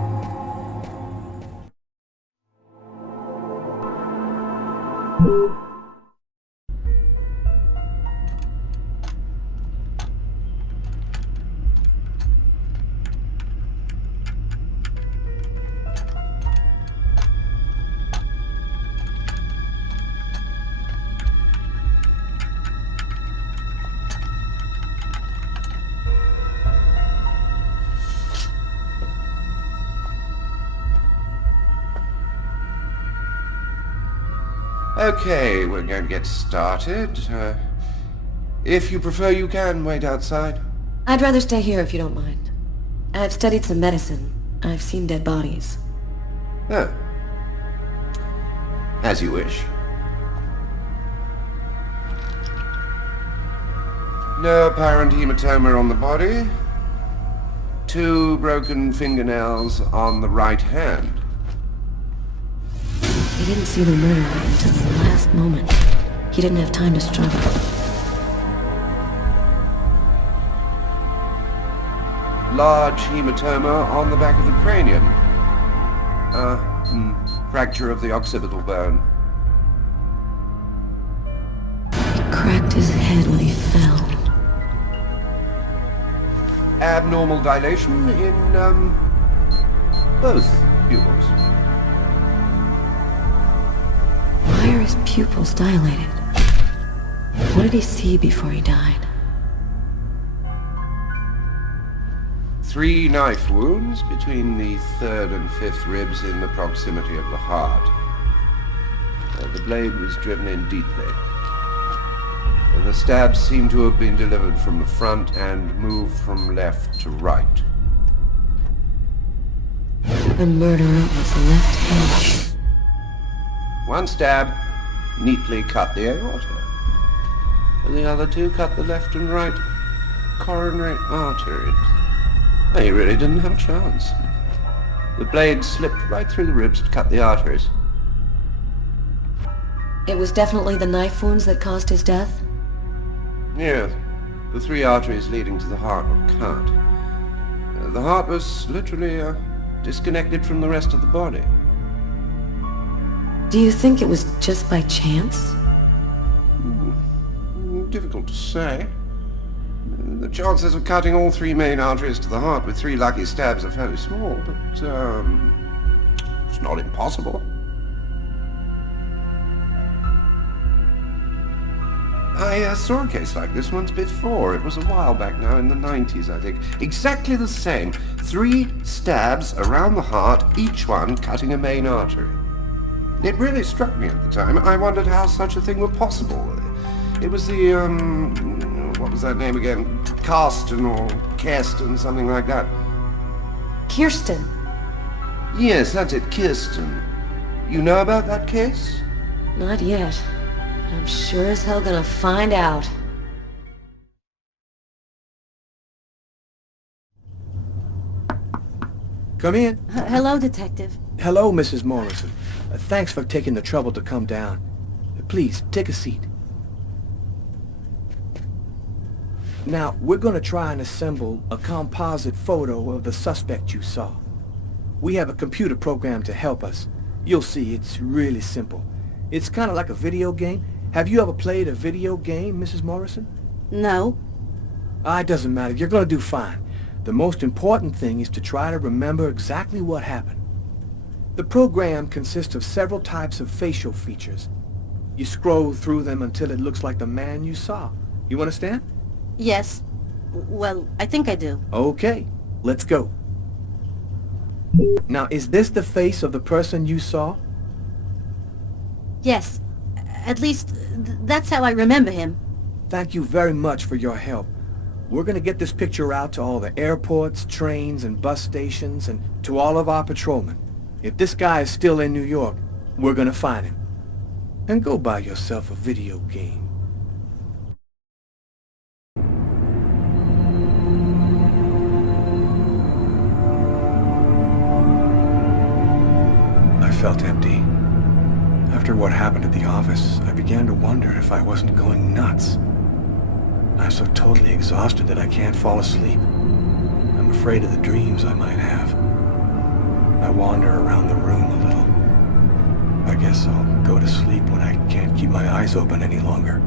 Okay, we're going to get started. If you prefer, you can wait outside. I'd rather stay here if you don't mind. I've studied some medicine. I've seen dead bodies. Oh. As you wish. No apparent hematoma on the body. 2 broken fingernails on the right hand. He didn't see the murderer until the last moment. He didn't have time to struggle. Large hematoma on the back of the cranium. Fracture of the occipital bone. He cracked his head when he fell. Abnormal dilation in, both pupils. Why are his pupils dilated? What did he see before he died? 3 knife wounds between the 3rd and 5th ribs in the proximity of the heart. The blade was driven in deeply. The stabs seem to have been delivered from the front and moved from left to right. The murderer was left-handed. 1 stab neatly cut the aorta. And the other 2 cut the left and right coronary arteries. He really didn't have a chance. The blade slipped right through the ribs to cut the arteries. It was definitely the knife wounds that caused his death? Yes. The 3 arteries leading to the heart were cut. The heart was literally disconnected from the rest of the body. Do you think it was just by chance? Difficult to say. The chances of cutting all 3 main arteries to the heart with 3 lucky stabs are fairly small, but it's not impossible. I saw a case like this once before. It was a while back now, in the 90s, I think. Exactly the same. 3 stabs around the heart, each one cutting a main artery. It really struck me at the time. I wondered how such a thing were possible. It was the, what was that name again? Karsten or Kirsten, something like that. Kirsten? Yes, that's it, Kirsten. You know about that case? Not yet. But I'm sure as hell gonna find out. Come in. Hello, Detective. Hello, Mrs. Morrison. Thanks for taking the trouble to come down. Please, take a seat. Now, we're going to try and assemble a composite photo of the suspect you saw. We have a computer program to help us. You'll see, it's really simple. It's kind of like a video game. Have you ever played a video game, Mrs. Morrison? No. It doesn't matter. You're going to do fine. The most important thing is to try to remember exactly what happened. The program consists of several types of facial features. You scroll through them until it looks like the man you saw. You understand? Yes. Well, I think I do. Okay, let's go. Now, is this the face of the person you saw? Yes. At least, that's how I remember him. Thank you very much for your help. We're going to get this picture out to all the airports, trains, and bus stations, and to all of our patrolmen. If this guy is still in New York, we're going to find him. And go buy yourself a video game. at the office, I began to wonder if I wasn't going nuts. I'm so totally exhausted that I can't fall asleep. I'm afraid of the dreams I might have. I wander around the room a little. I guess I'll go to sleep when I can't keep my eyes open any longer.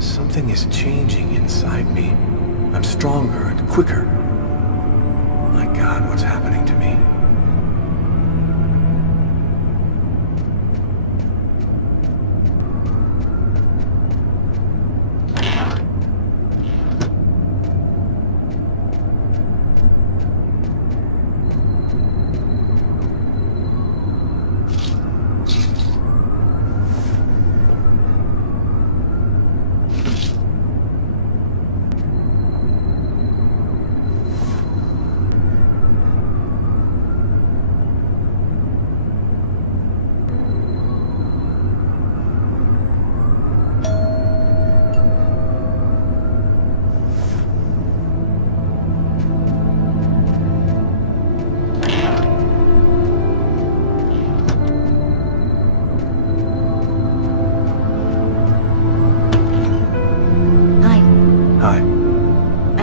Something is changing inside me. I'm stronger and quicker. My God, what's happening to me?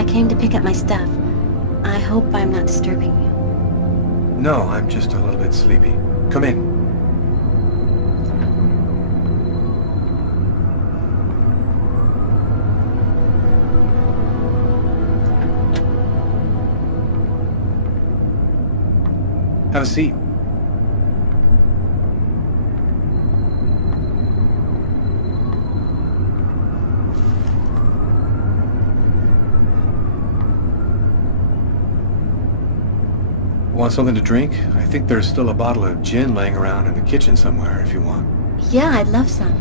Came to pick up my stuff. I hope I'm not disturbing you. No, I'm just a little bit sleepy. Come in. Have a seat. Want something to drink? I think there's still a bottle of gin laying around in the kitchen somewhere if you want. Yeah, I'd love some.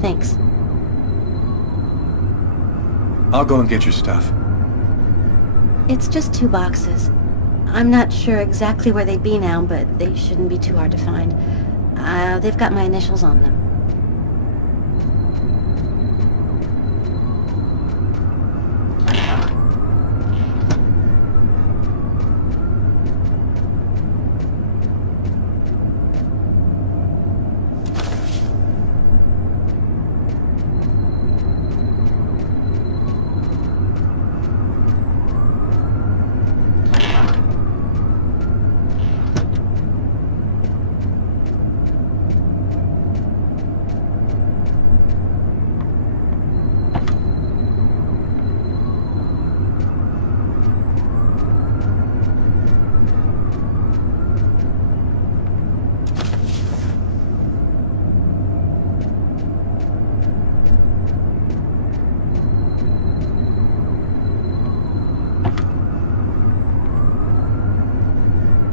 Thanks. I'll go and get your stuff. It's just 2 boxes. I'm not sure exactly where they'd be now, but they shouldn't be too hard to find. They've got my initials on them.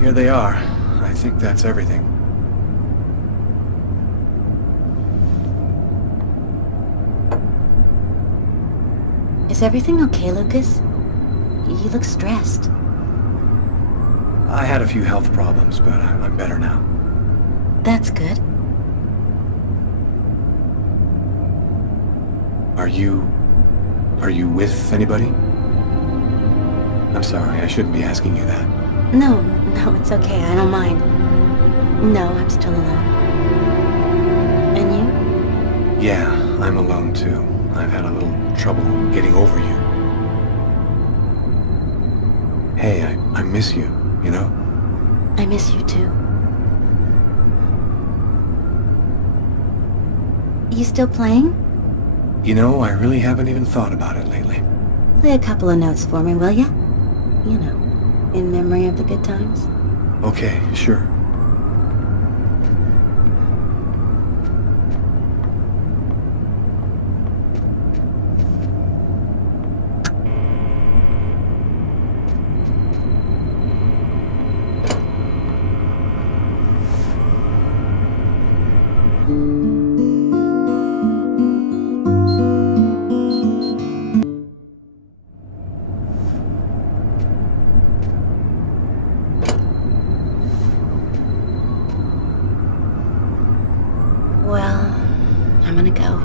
Here they are. I think that's everything. Is everything okay, Lucas? You look stressed. I had a few health problems, but I'm better now. That's good. Are you with anybody? I'm sorry, I shouldn't be asking you that. No, it's okay. I don't mind. No, I'm still alone. And you? Yeah, I'm alone too. I've had a little trouble getting over you. Hey, I miss you, you know? I miss you too. You still playing? You know, I really haven't even thought about it lately. Play a couple of notes for me, will ya? You know, in memory of the good times. Okay, sure. Well, I'm gonna go.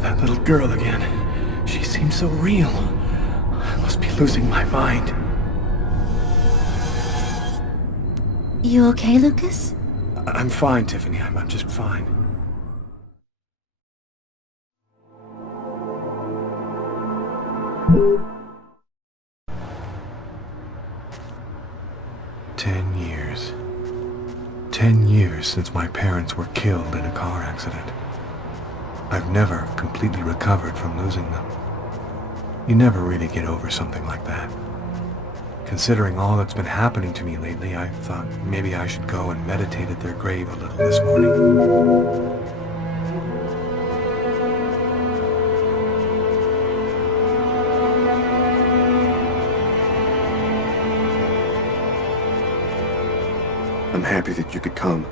That little girl again. She seems so real. I must be losing my mind. You okay, Lucas? I'm fine, Tiffany. I'm just fine. Years. 10 years since my parents were killed in a car accident. I've never completely recovered from losing them. You never really get over something like that. Considering all that's been happening to me lately, I thought maybe I should go and meditate at their grave a little this morning. I'm happy that you could come.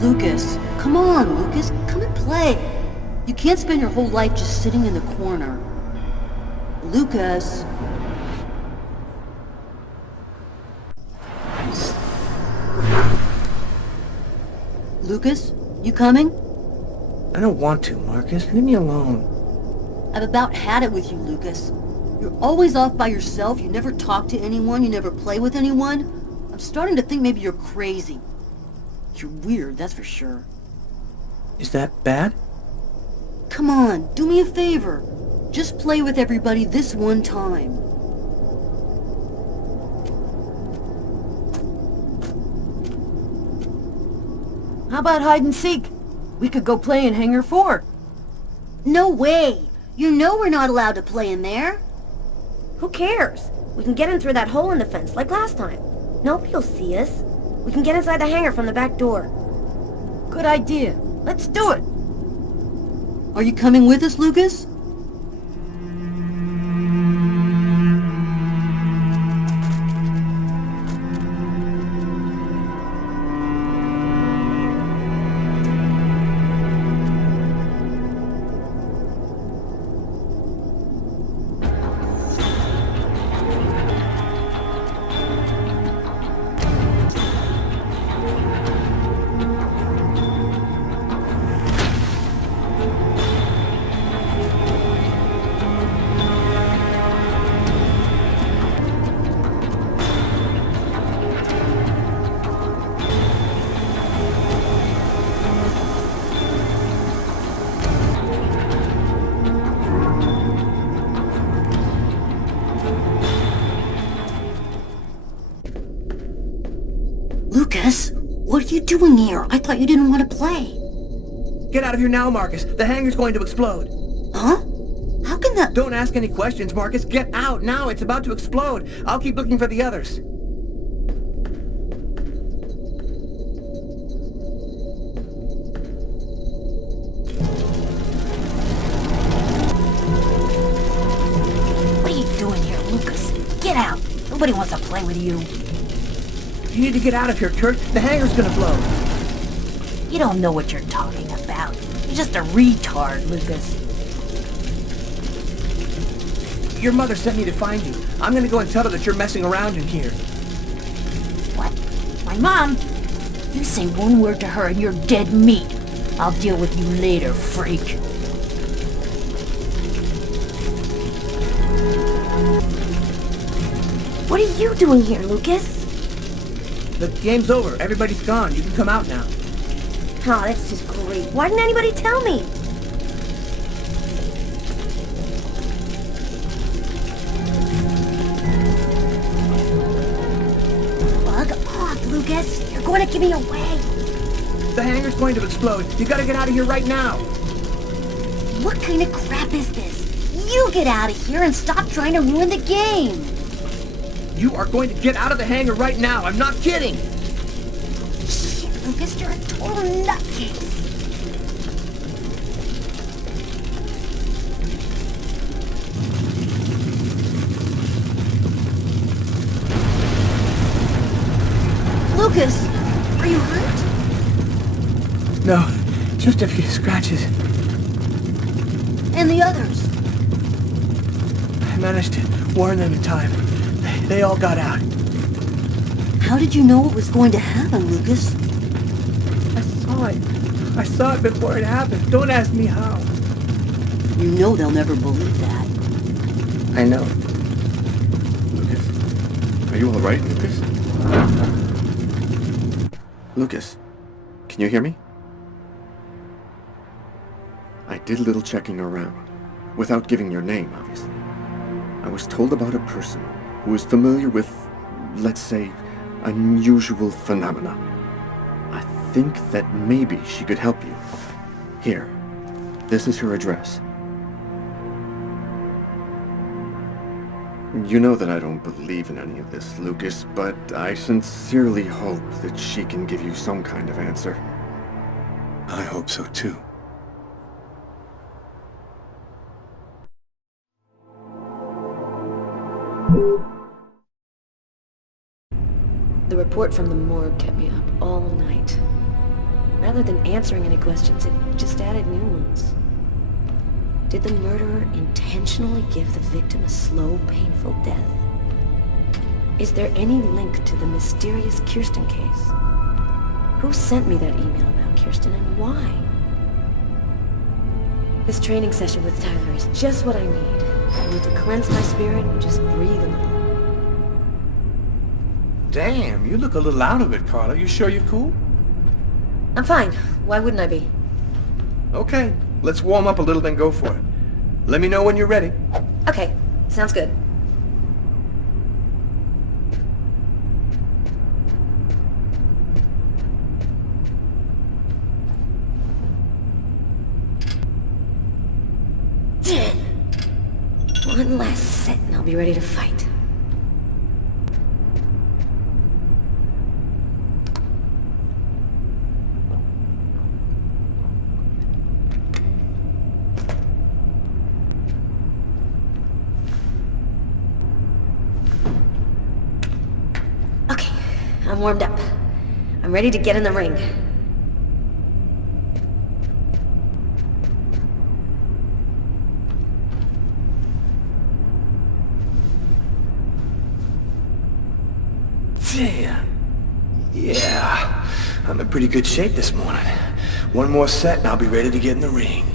Lucas, come on, Lucas. Come and play. You can't spend your whole life just sitting in the corner. Lucas. Lucas, you coming? I don't want to, Marcus. Leave me alone. I've about had it with you, Lucas. You're always off by yourself. You never talk to anyone. You never play with anyone. I'm starting to think maybe you're crazy. You're weird, that's for sure. Is that bad? Come on, do me a favor. Just play with everybody this one time. How about hide and seek? We could go play in Hangar 4. No way! You know we're not allowed to play in there. Who cares? We can get in through that hole in the fence, like last time. Nobody'll see us. We can get inside the hangar from the back door. Good idea. Let's do it. Are you coming with us, Lucas? Lucas, what are you doing here? I thought you didn't want to play. Get out of here now, Marcus. The hangar's going to explode. Huh? How can that... Don't ask any questions, Marcus. Get out now. It's about to explode. I'll keep looking for the others. What are you doing here, Lucas? Get out. Nobody wants to play with you. You need to get out of here, Kurt. The hangar's gonna blow. You don't know what you're talking about. You're just a retard, Lucas. Your mother sent me to find you. I'm gonna go and tell her that you're messing around in here. What? My mom? You say one word to her and you're dead meat. I'll deal with you later, freak. What are you doing here, Lucas? The game's over. Everybody's gone. You can come out now. Oh, that's just great. Why didn't anybody tell me? Bug off, Lucas. You're going to give me away. The hangar's going to explode. You gotta get out of here right now. What kind of crap is this? You get out of here and stop trying to ruin the game. You are going to get out of the hangar right now. I'm not kidding. Shit, Lucas, you're a total nutcase. Lucas, are you hurt? No, just a few scratches. And the others? I managed to warn them in time. They all got out. How did you know it was going to happen, Lucas? I saw it. I saw it before it happened. Don't ask me how. You know they'll never believe that. I know. Lucas? Are you all right, Lucas? Lucas, can you hear me? I did a little checking around, without giving your name, obviously. I was told about a person who is familiar with, let's say, unusual phenomena. I think that maybe she could help you. Here, this is her address. You know that I don't believe in any of this, Lucas, but I sincerely hope that she can give you some kind of answer. I hope so too. The report from the morgue kept me up all night. Rather than answering any questions, it just added new ones. Did the murderer intentionally give the victim a slow, painful death? Is there any link to the mysterious Kirsten case? Who sent me that email about Kirsten and why? This training session with Tyler is just what I need. I need to cleanse my spirit and just breathe a little. Damn, you look a little out of it, Carla. You sure you're cool? I'm fine. Why wouldn't I be? Okay, Let's warm up a little, then go for it. Let me know when you're ready. Okay, sounds good. One last set and I'll be ready to fight. Okay, I'm warmed up. I'm ready to get in the ring. Damn. Yeah, I'm in pretty good shape this morning. One more set and I'll be ready to get in the ring.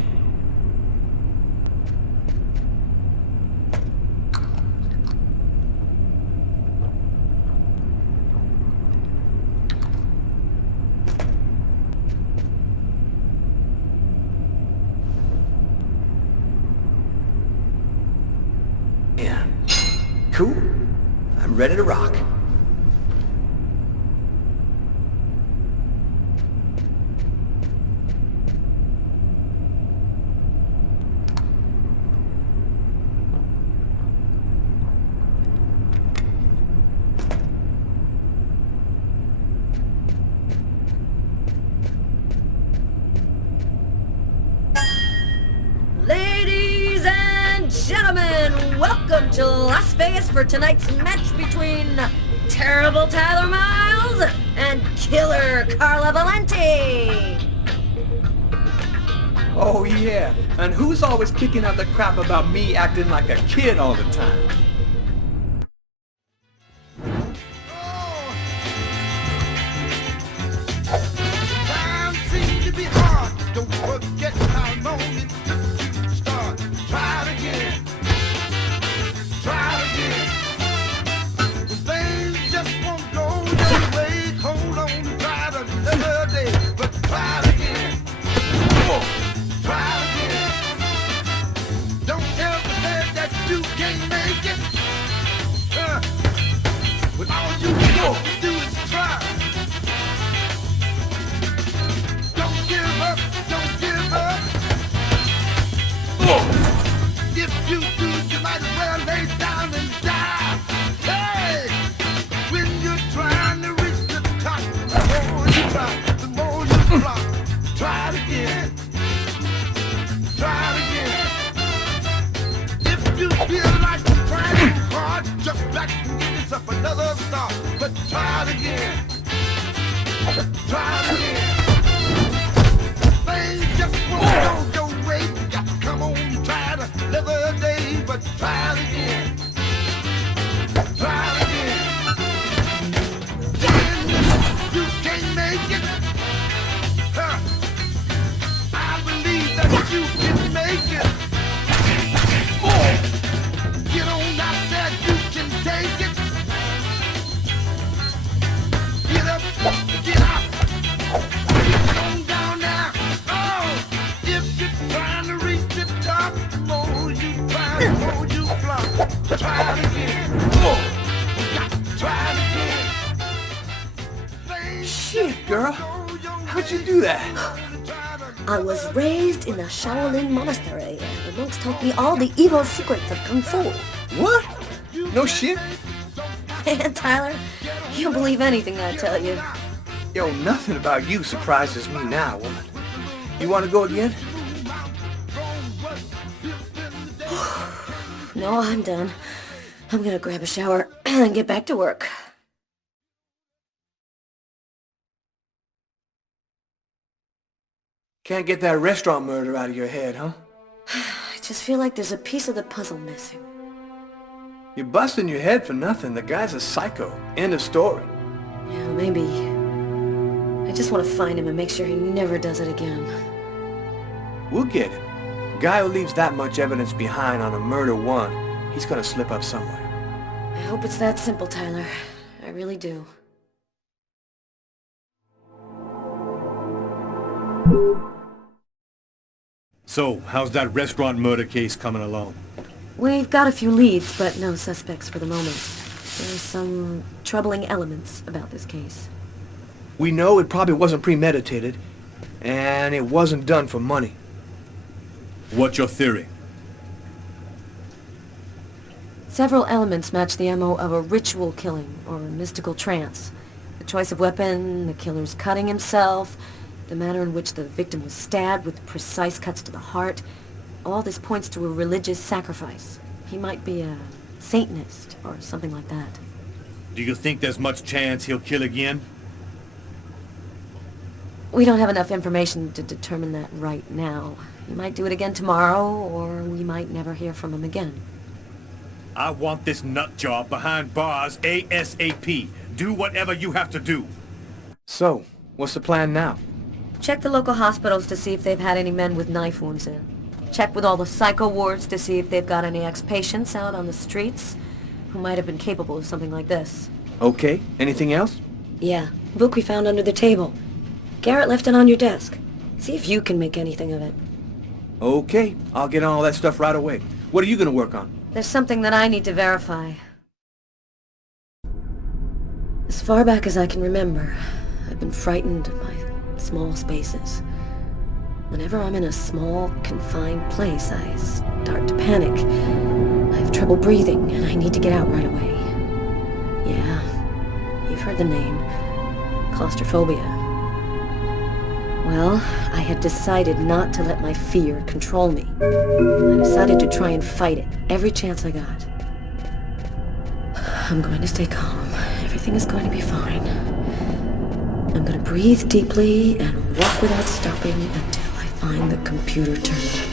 Yeah. Cool. I'm ready to rock. Ladies and gentlemen, welcome to Las Vegas for tonight's match between Terrible Tyler Miles and Killer Carla Valenti. Oh yeah, and who's always kicking out the crap about me acting like a kid all the time? Time seems to be hard. Don't forget how long it took you to start. Try it again. Try it again. When things just won't go your way, hold on and try it another day. But try it again. Try it again. Don't ever say that you can't make it. When all you got to do is try. Don't give up, don't give up. If you do, you might as well lay down and die. Hey, when you're trying to reach the top, the more you drop, the more you flop. Try it again. Try it again. If you feel like you're trying too hard, just back and give yourself another start. But try it again. Try it again. Things just won't go your way. You got to come on and try it another day, but try it again. Try it again. When you can't make it, I believe that you can make it. Get on out there, you can take it. Get up, get out. Get on down now. Oh, if you're trying to reach the top, the more you try, the more you flop. Try it again. Got to try it again. Shit, girl. How'd you do that? I was raised in the Shaolin Monastery. The monks taught me all the evil secrets of Kung Fu. What? No shit? And Tyler, you'll believe anything I tell you. Yo, nothing about you surprises me now, woman. You want to go again? No, I'm done. I'm gonna grab a shower and get back to work. Can't get that restaurant murder out of your head, huh? I just feel like there's a piece of the puzzle missing. You're busting your head for nothing. The guy's a psycho. End of story. Yeah, maybe. I just want to find him and make sure he never does it again. We'll get him. Guy who leaves that much evidence behind on a murder one, he's gonna slip up somewhere. I hope it's that simple, Tyler. I really do. So, how's that restaurant murder case coming along? We've got a few leads, but no suspects for the moment. There's some troubling elements about this case. We know it probably wasn't premeditated, and it wasn't done for money. What's your theory? Several elements match the MO of a ritual killing or a mystical trance. The choice of weapon, the killer's cutting himself, the manner in which the victim was stabbed with precise cuts to the heart. All this points to a religious sacrifice. He might be a Satanist or something like that. Do you think there's much chance he'll kill again? We don't have enough information to determine that right now. He might do it again tomorrow, or we might never hear from him again. I want this nut job behind bars ASAP. Do whatever you have to do. So, what's the plan now? Check the local hospitals to see if they've had any men with knife wounds in. Check with all the psycho wards to see if they've got any ex-patients out on the streets who might have been capable of something like this. Okay, anything else? Yeah, book we found under the table. Garrett left it on your desk. See if you can make anything of it. Okay, I'll get on all that stuff right away. What are you gonna work on? There's something that I need to verify. As far back as I can remember, I've been frightened by small spaces. Whenever I'm in a small, confined place, I start to panic. I have trouble breathing, and I need to get out right away. Yeah, you've heard the name. Claustrophobia. Well, I had decided not to let my fear control me. I decided to try and fight it every chance I got. I'm going to stay calm. Everything is going to be fine. I'm going to breathe deeply and walk without stopping until I find the computer terminal.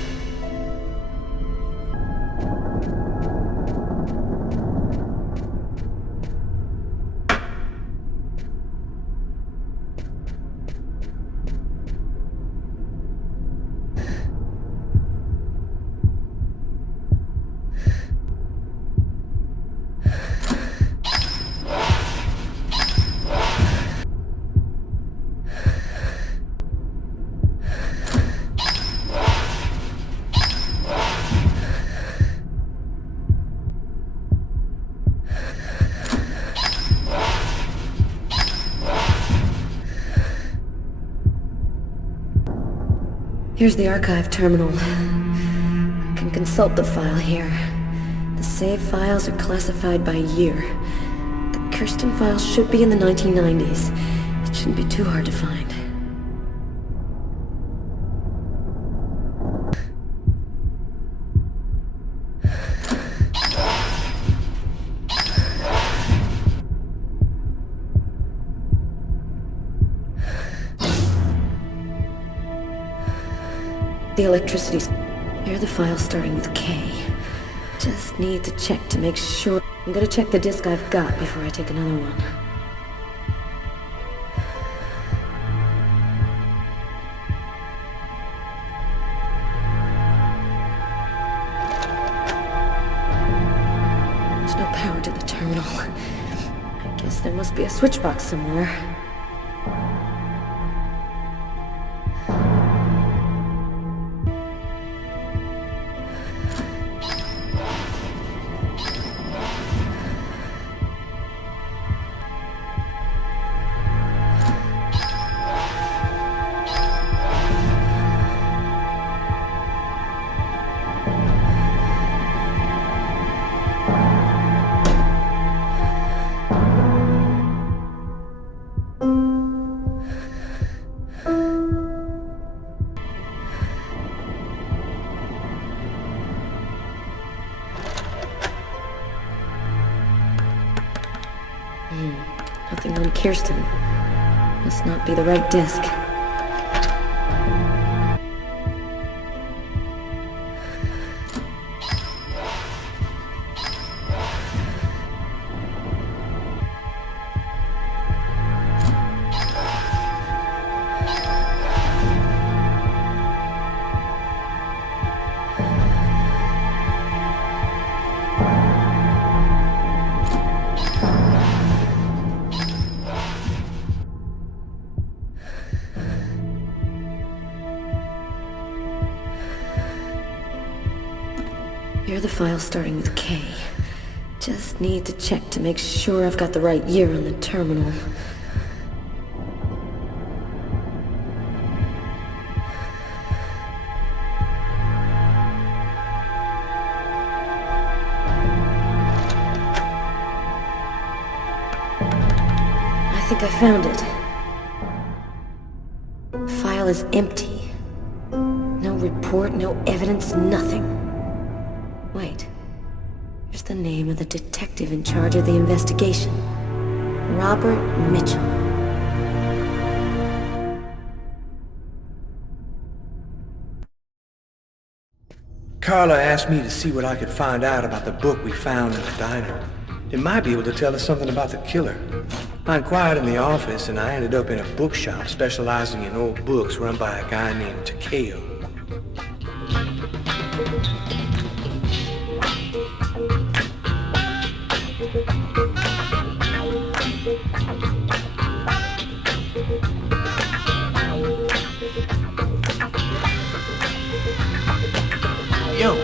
Here's the archive terminal. I can consult the file here. The save files are classified by year. The Kirsten file should be in the 1990s. It shouldn't be too hard to find. The electricity's... Here are the files starting with K. Just need to check to make sure. I'm gonna check the disk I've got before I take another one. There's no power to the terminal. I guess there must be a switch box somewhere. Nothing on Kirsten. Must not be the right disc. Here are the files starting with K. Just need to check to make sure I've got the right year on the terminal. I think I found it. File is empty. No report, no evidence, nothing. Wait. Here's the name of the detective in charge of the investigation. Robert Mitchell. Carla asked me to see what I could find out about the book we found in the diner. It might be able to tell us something about the killer. I inquired in the office and I ended up in a bookshop specializing in old books run by a guy named Takeo. Yo!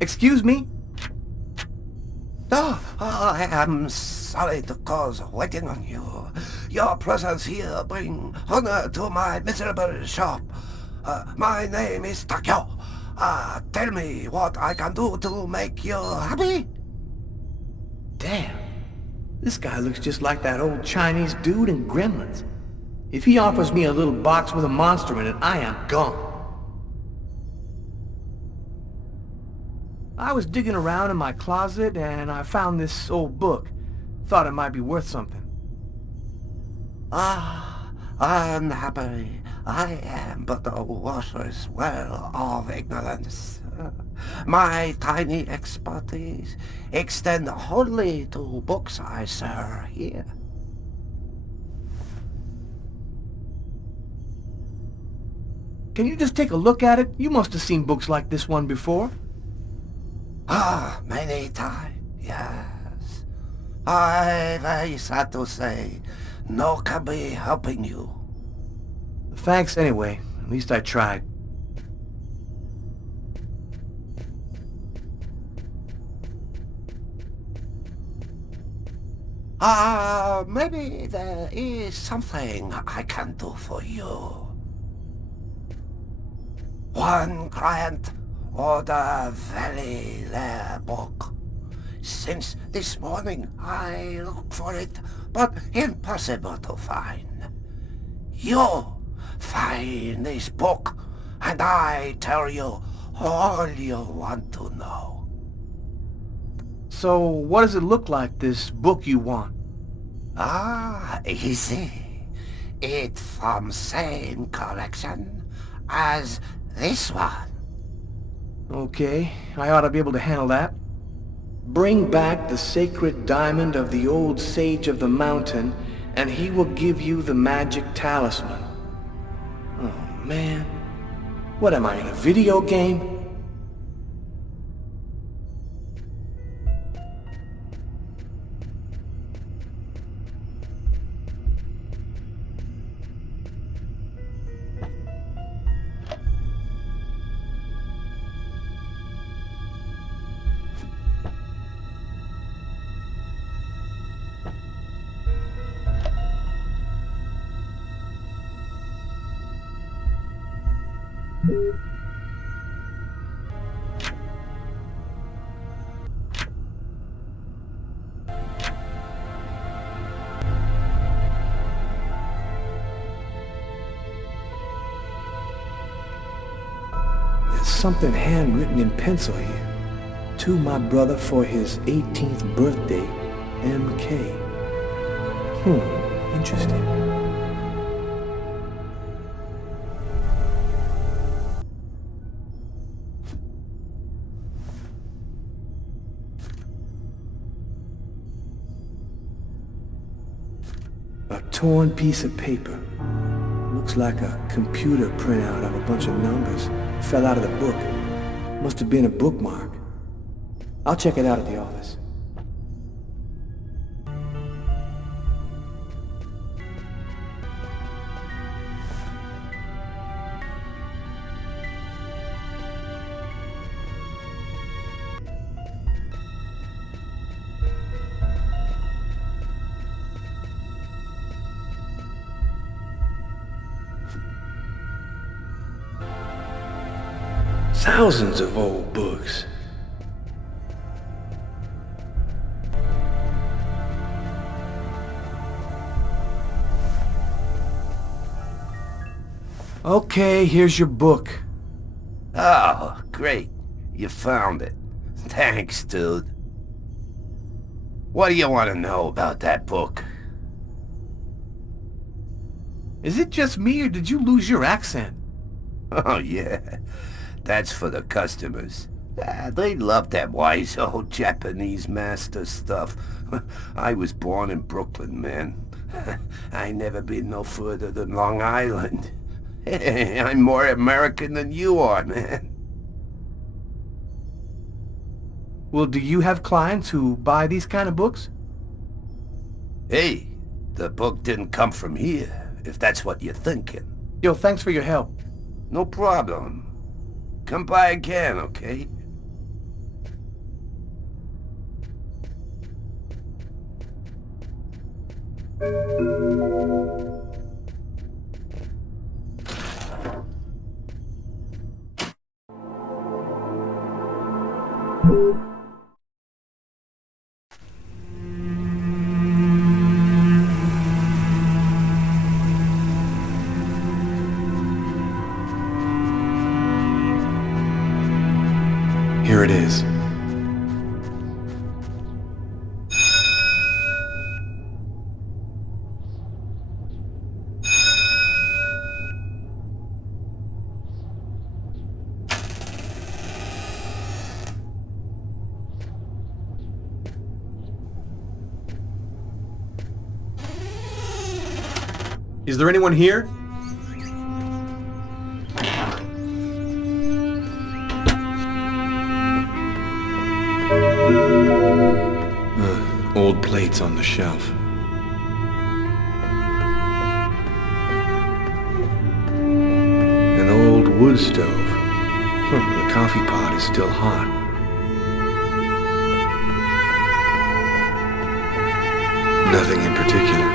Excuse me? Oh, I am sorry to cause waiting on you. Your presence here brings honor to my miserable shop. My name is Takeo. Tell me what I can do to make you happy? Damn. This guy looks just like that old Chinese dude in Gremlins. If he offers me a little box with a monster in it, I am gone. I was digging around in my closet and I found this old book. Thought it might be worth something. Unhappy I am but a water's well of ignorance. My tiny expertise extend wholly to books I sir here. Can you just take a look at it? You must have seen books like this one before. Many times, yes. I very sad to say, no can be helping you. Thanks anyway. At least I tried. Maybe there is something I can do for you. One client ordered a very rare book. Since this morning I looked for it, but impossible to find. You find this book, and I tell you all you want to know. So, what does it look like, this book you want? Easy. It from same collection as this one. Okay, I ought to be able to handle that. Bring back the sacred diamond of the old sage of the mountain, and he will give you the magic talisman. Oh, man. What am I, in a video game? Something handwritten in pencil here. To my brother for his 18th birthday, MK. Interesting. A torn piece of paper. Looks like a computer printout of a bunch of numbers. Fell out of the book. Must have been a bookmark. I'll check it out at the office. Thousands of old books. Okay, here's your book. Oh, great. You found it. Thanks, dude. What do you want to know about that book? Is it just me, or did you lose your accent? Oh, yeah. That's for the customers. They love that wise old Japanese master stuff. I was born in Brooklyn, man. I never been no further than Long Island. I'm more American than you are, man. Well, do you have clients who buy these kind of books? Hey, the book didn't come from here, if that's what you're thinking. Yo, thanks for your help. No problem. Come by again, okay? Here it is. Is there anyone here? Old plates on the shelf. An old wood stove. The coffee pot is still hot. Nothing in particular.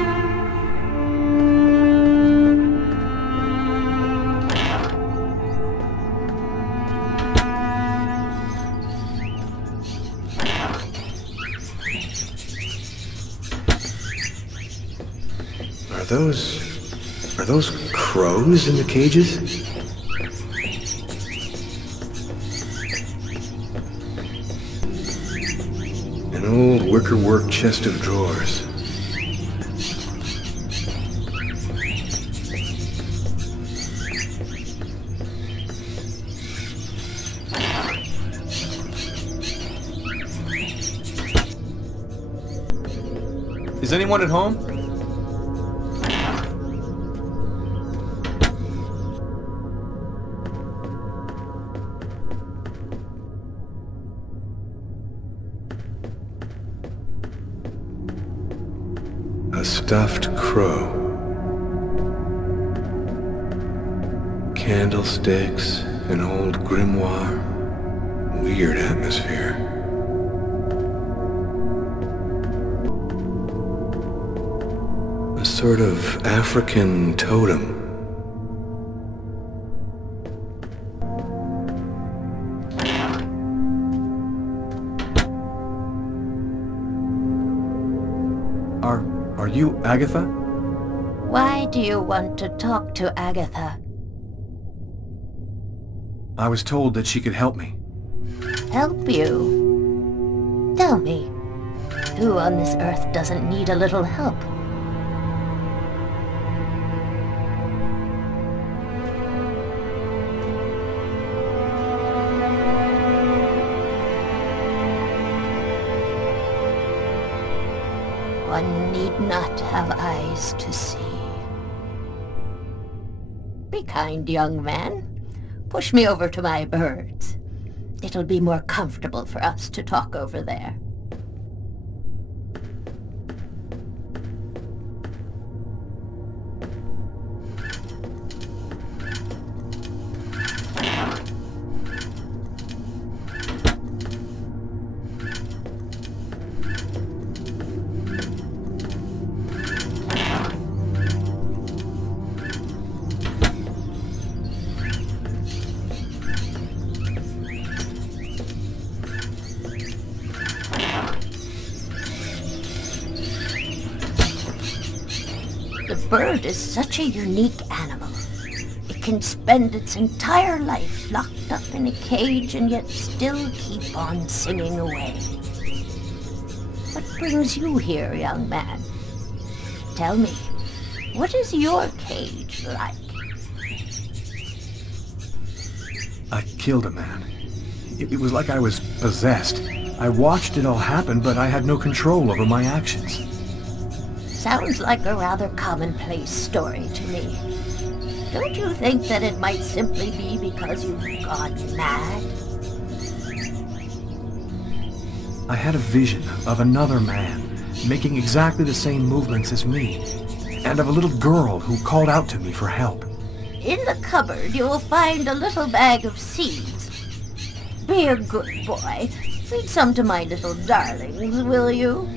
Are those crows in the cages? An old wickerwork chest of drawers. Is anyone at home? A stuffed crow. Candlesticks, an old grimoire. Weird atmosphere. A sort of African totem. Are you Agatha? Why do you want to talk to Agatha? I was told that she could help me. Help you? Tell me, who on this earth doesn't need a little help? One need not have eyes to see. Be kind, young man. Push me over to my birds. It'll be more comfortable for us to talk over there. bird is such a unique animal. It can spend its entire life locked up in a cage and yet still keep on singing away. What brings you here, young man? Tell me, what is your cage like? I killed a man. It was like I was possessed. I watched it all happen, but I had no control over my actions. Sounds like a rather commonplace story to me. Don't you think that it might simply be because you've gone mad? I had a vision of another man making exactly the same movements as me, and of a little girl who called out to me for help. In the cupboard, you will find a little bag of seeds. Be a good boy. Feed some to my little darlings, will you?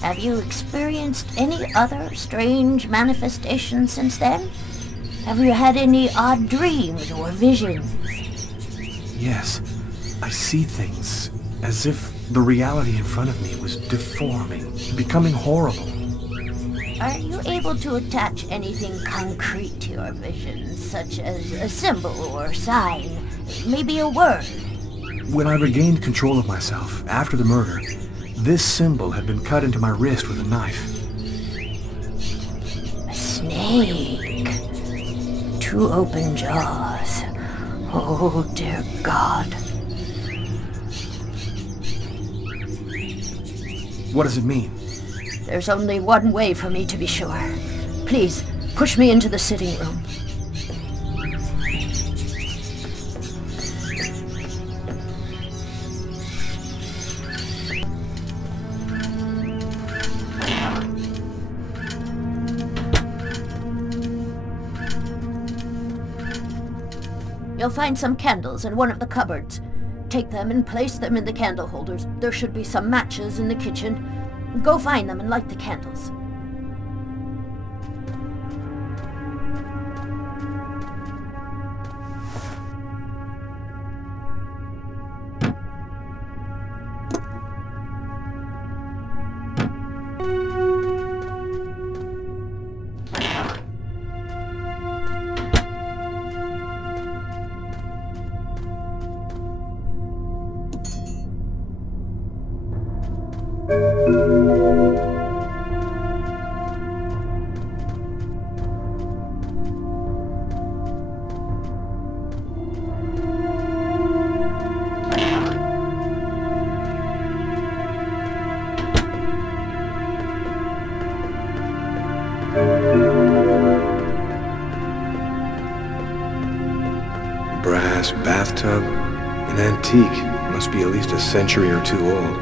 Have you experienced any other strange manifestations since then? Have you had any odd dreams or visions? Yes, I see things as if the reality in front of me was deforming, becoming horrible. Are you able to attach anything concrete to your visions, such as a symbol or sign, maybe a word? When I regained control of myself after the murder, this symbol had been cut into my wrist with a knife. A snake. 2 open jaws. Oh, dear God. What does it mean? There's only one way for me to be sure. Please, push me into the sitting room. You'll find some candles in one of the cupboards. Take them and place them in the candle holders. There should be some matches in the kitchen. Go find them and light the candles. Brass bathtub, an antique, must be at least a century or 2 old.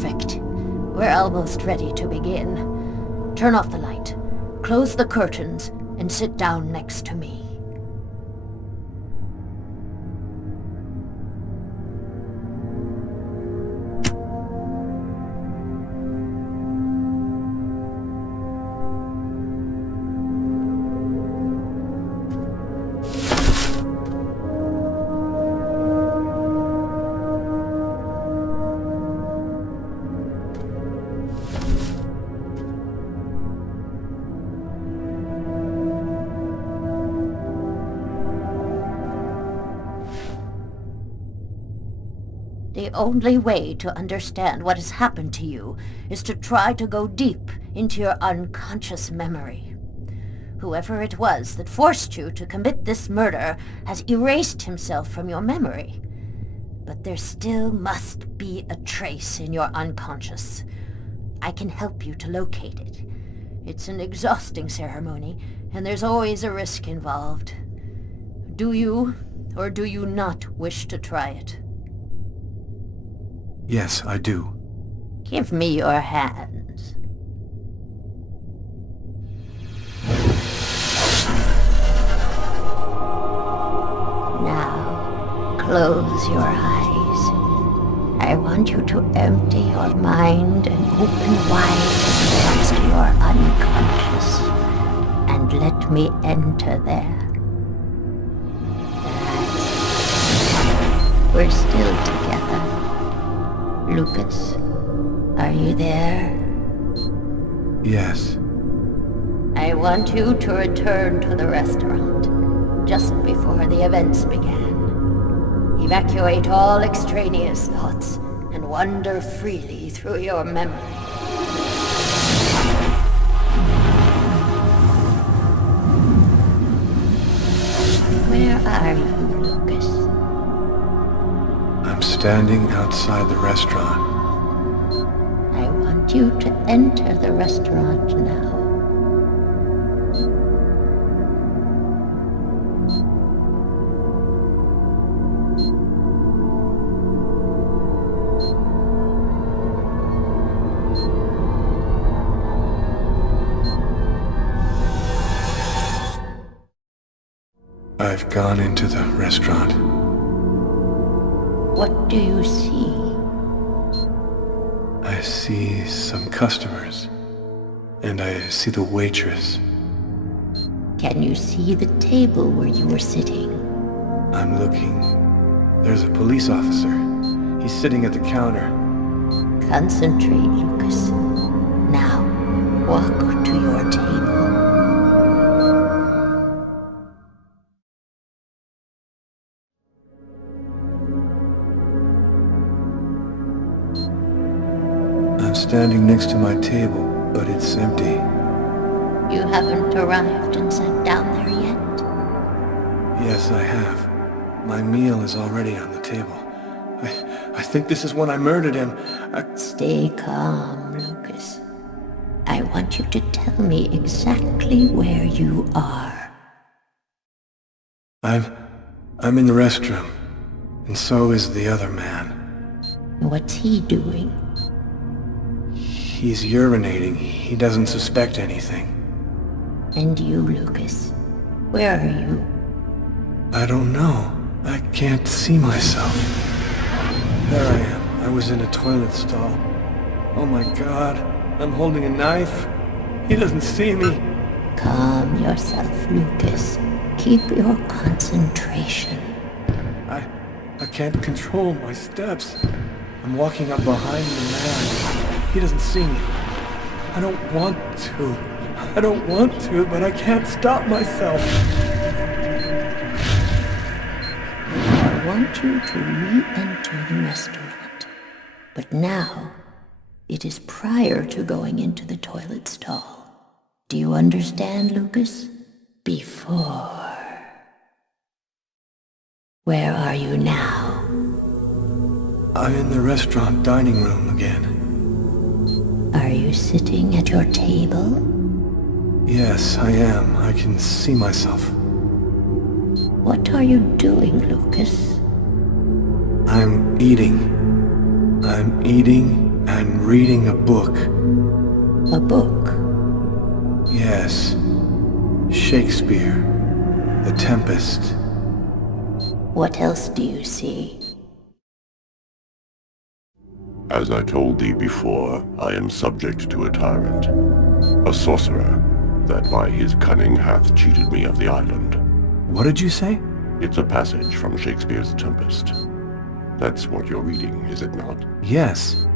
Perfect. We're almost ready to begin. Turn off the light, close the curtains, and sit down next to me. The only way to understand what has happened to you is to try to go deep into your unconscious memory. Whoever it was that forced you to commit this murder has erased himself from your memory. But there still must be a trace in your unconscious. I can help you to locate it. It's an exhausting ceremony, and there's always a risk involved. Do you, or do you not wish to try it? Yes, I do. Give me your hands. Now, close your eyes. I want you to empty your mind and open wide towards your unconscious. And let me enter there. That's... We're still together. Lucas, are you there? Yes. I want you to return to the restaurant, just before the events began. Evacuate all extraneous thoughts, and wander freely through your memory. Where are you, Lucas? I'm standing outside the restaurant. I want you to enter the restaurant now. I've gone into the restaurant. What do you see? I see some customers, and I see the waitress. Can you see the table where you were sitting? I'm looking. There's a police officer. He's sitting at the counter. Concentrate, Lucas. Now, walk to your table. I'm standing next to my table, but it's empty. You haven't arrived and sat down there yet? Yes, I have. My meal is already on the table. I think this is when I murdered him. Stay calm, Lucas. I want you to tell me exactly where you are. I'm in the restroom, and so is the other man. What's he doing? He's urinating. He doesn't suspect anything. And you, Lucas? Where are you? I don't know. I can't see myself. There I am. I was in a toilet stall. Oh my God. I'm holding a knife. He doesn't see me. Calm yourself, Lucas. Keep your concentration. I can't control my steps. I'm walking up behind the man. He doesn't see me. I don't want to. I don't want to, but I can't stop myself. I want you to re-enter the restaurant. But now, it is prior to going into the toilet stall. Do you understand, Lucas? Before. Where are you now? I'm in the restaurant dining room again. Are you sitting at your table? Yes, I am. I can see myself. What are you doing, Lucas? I'm eating. I'm eating I'm reading a book. A book? Yes. Shakespeare. The Tempest. What else do you see? As I told thee before, I am subject to a tyrant, a sorcerer, that by his cunning hath cheated me of the island. What did you say? It's a passage from Shakespeare's Tempest. That's what you're reading, is it not? Yes.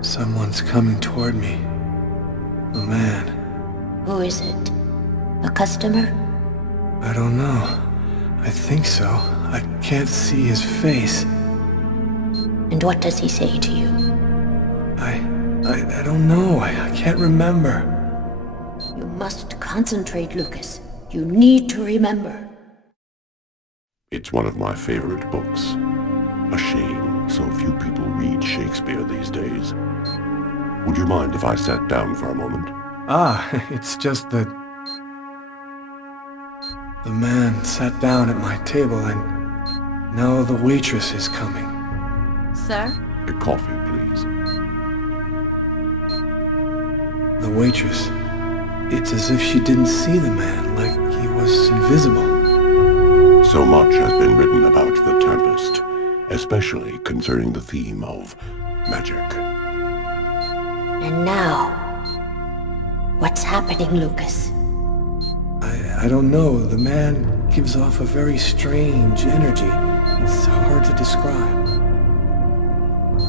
Someone's coming toward me. A man. Who is it? A customer? I don't know. I think so. I can't see his face. And what does he say to you? I don't know. I can't remember. You must concentrate, Lucas. You need to remember. It's one of my favorite books. A shame so few people read Shakespeare these days. Would you mind if I sat down for a moment? It's just that... The man sat down at my table and now the waitress is coming. Sir? A coffee, please. The waitress. It's as if she didn't see the man, like he was invisible. So much has been written about the Tempest, especially concerning the theme of magic. And now, what's happening, Lucas? I don't know. The man gives off a very strange energy. It's hard to describe.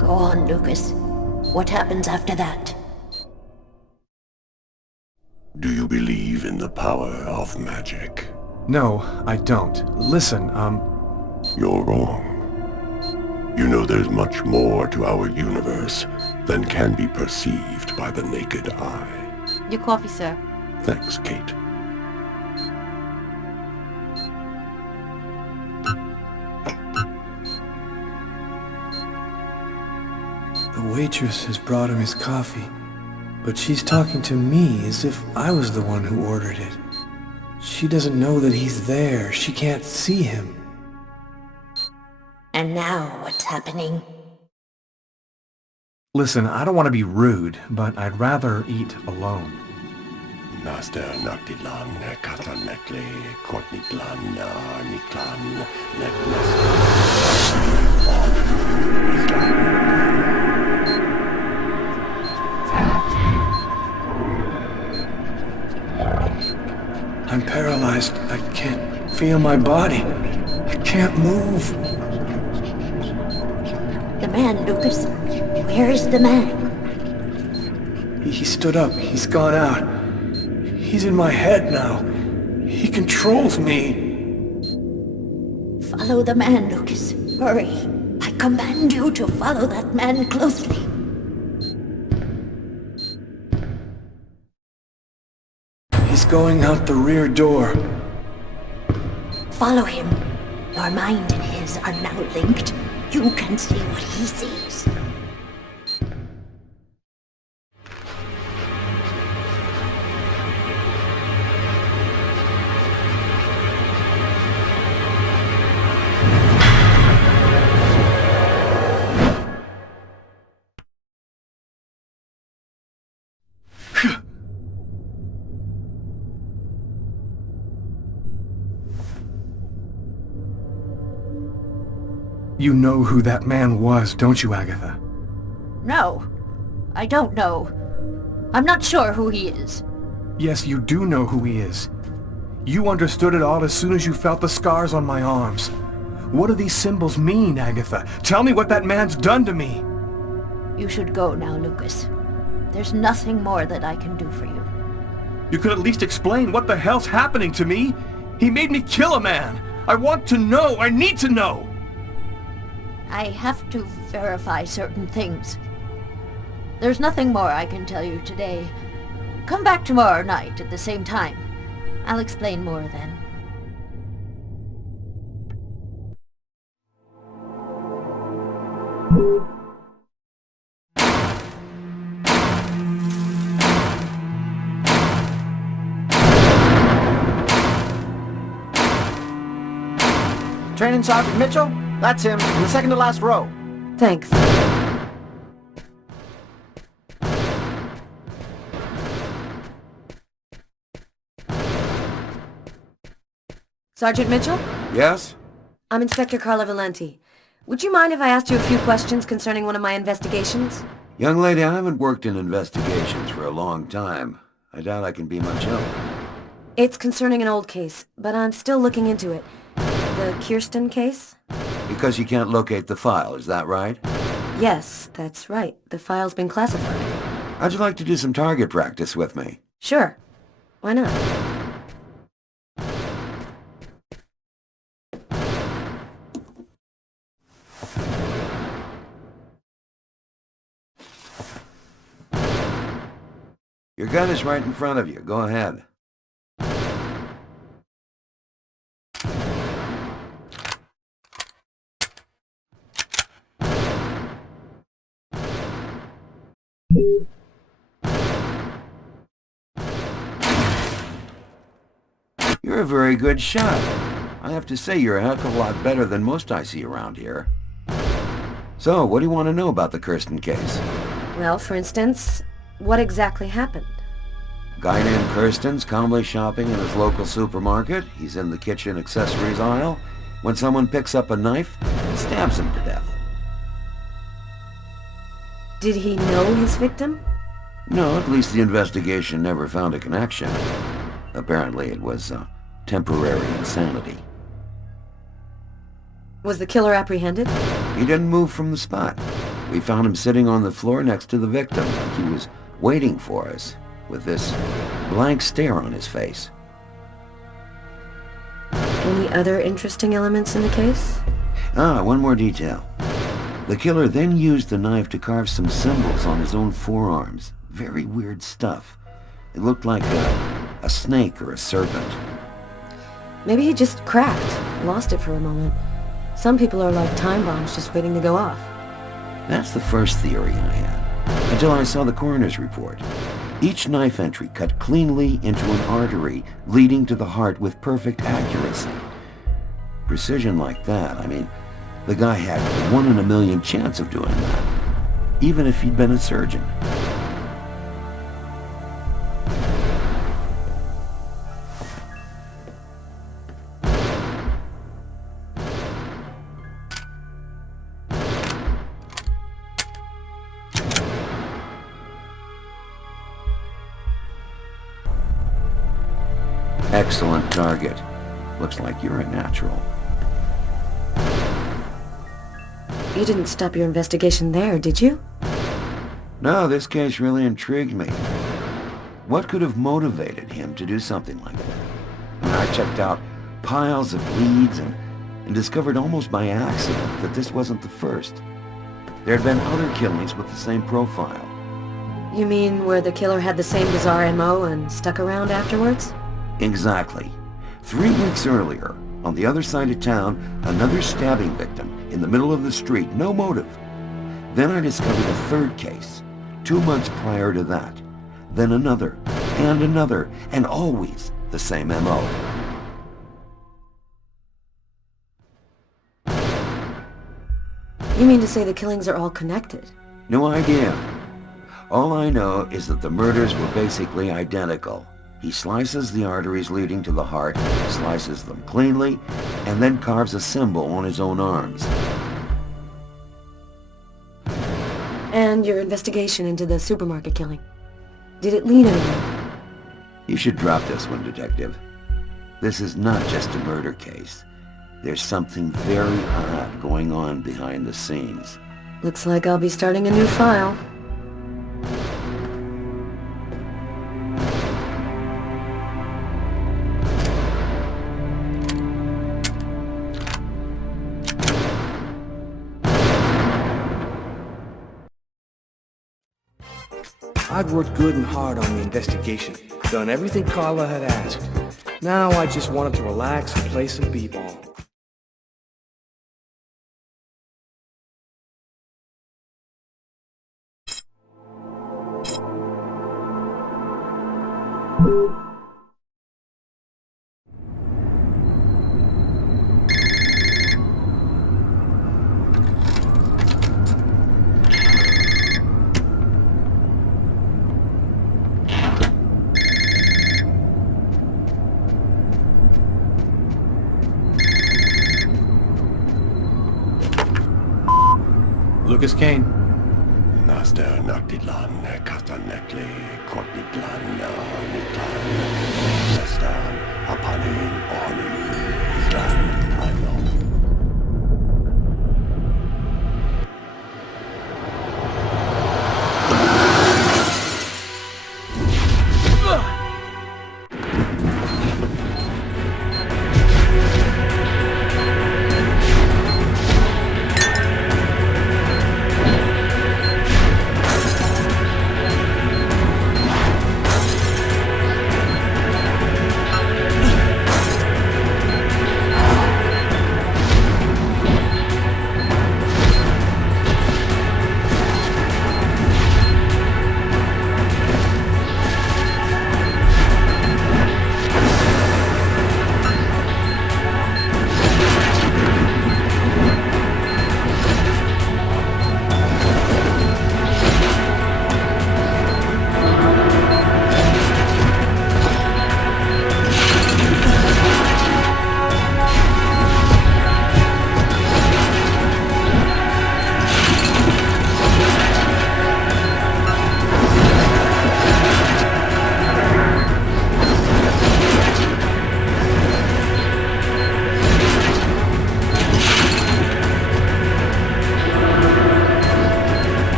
Go on, Lucas. What happens after that? Do you believe in the power of magic? No, I don't. Listen, You're wrong. You know there's much more to our universe than can be perceived by the naked eye. Your coffee, sir. Thanks, Kate. The waitress has brought him his coffee, but she's talking to me as if I was the one who ordered it. She doesn't know that he's there. She can't see him. And now, what's happening? Listen, I don't want to be rude, but I'd rather eat alone. Naster Naktilan, Katanekle, Kortniklan, Niklan, I'm paralyzed. I can't feel my body. I can't move. The man, Lucas. Where is the man? He stood up. He's gone out. He's in my head now. He controls me. Follow the man, Lucas. Hurry. I command you to follow that man closely. He's going out the rear door. Follow him. Your mind and his are now linked. You can see what he sees. You know who that man was, don't you, Agatha? No, I don't know. I'm not sure who he is. Yes, you do know who he is. You understood it all as soon as you felt the scars on my arms. What do these symbols mean, Agatha? Tell me what that man's done to me. You should go now, Lucas. There's nothing more that I can do for you. You could at least explain what the hell's happening to me. He made me kill a man. I want to know. I need to know. I have to verify certain things. There's nothing more I can tell you today. Come back tomorrow night at the same time. I'll explain more then. Training Sergeant Mitchell? That's him, in the second to last row. Thanks. Sergeant Mitchell? Yes? I'm Inspector Carla Valenti. Would you mind if I asked you a few questions concerning one of my investigations? Young lady, I haven't worked in investigations for a long time. I doubt I can be much help. It's concerning an old case, but I'm still looking into it. The Kirsten case? Because you can't locate the file, is that right? Yes, that's right. The file's been classified. How'd you like to do some target practice with me? Sure. Why not? Your gun is right in front of you. Go ahead. You're a very good shot. I have to say you're a heck of a lot better than most I see around here. So, what do you want to know about the Kirsten case? Well, for instance, what exactly happened? A guy named Kirsten's calmly shopping in his local supermarket. He's in the kitchen accessories aisle when someone picks up a knife and stabs him to death. Did he know his victim? No, at least the investigation never found a connection. Apparently it was temporary insanity. Was the killer apprehended? He didn't move from the spot. We found him sitting on the floor next to the victim, like he was waiting for us, with this blank stare on his face. Any other interesting elements in the case? One more detail. The killer then used the knife to carve some symbols on his own forearms. Very weird stuff. It looked like a snake or a serpent. Maybe he just cracked, lost it for a moment. Some people are like time bombs just waiting to go off. That's the first theory I had, until I saw the coroner's report. Each knife entry cut cleanly into an artery, leading to the heart with perfect accuracy. Precision like that, I mean, the guy had a 1 in a million chance of doing that, even if he'd been a surgeon. Excellent target. Looks like you're a natural. You didn't stop your investigation there, did you? No, this case really intrigued me. What could have motivated him to do something like that? I checked out piles of leads and discovered almost by accident that this wasn't the first. There had been other killings with the same profile. You mean where the killer had the same bizarre MO and stuck around afterwards? Exactly. 3 weeks earlier, on the other side of town, another stabbing victim in the middle of the street, no motive. Then I discovered a third case, 2 months prior to that. Then another, and always the same MO. You mean to say the killings are all connected? No idea. All I know is that the murders were basically identical. He slices the arteries leading to the heart, slices them cleanly, and then carves a symbol on his own arms. And your investigation into the supermarket killing. Did it lead anywhere? You should drop this one, Detective. This is not just a murder case. There's something very odd going on behind the scenes. Looks like I'll be starting a new file. I'd worked good and hard on the investigation, done everything Carla had asked. Now I just wanted to relax and play some b-ball. Lucas Kane. Naster Naktidlan, Kastanekli, Kortnitlan, Nitlan, Nestan, Hapanin, Oni, Islan, Ano.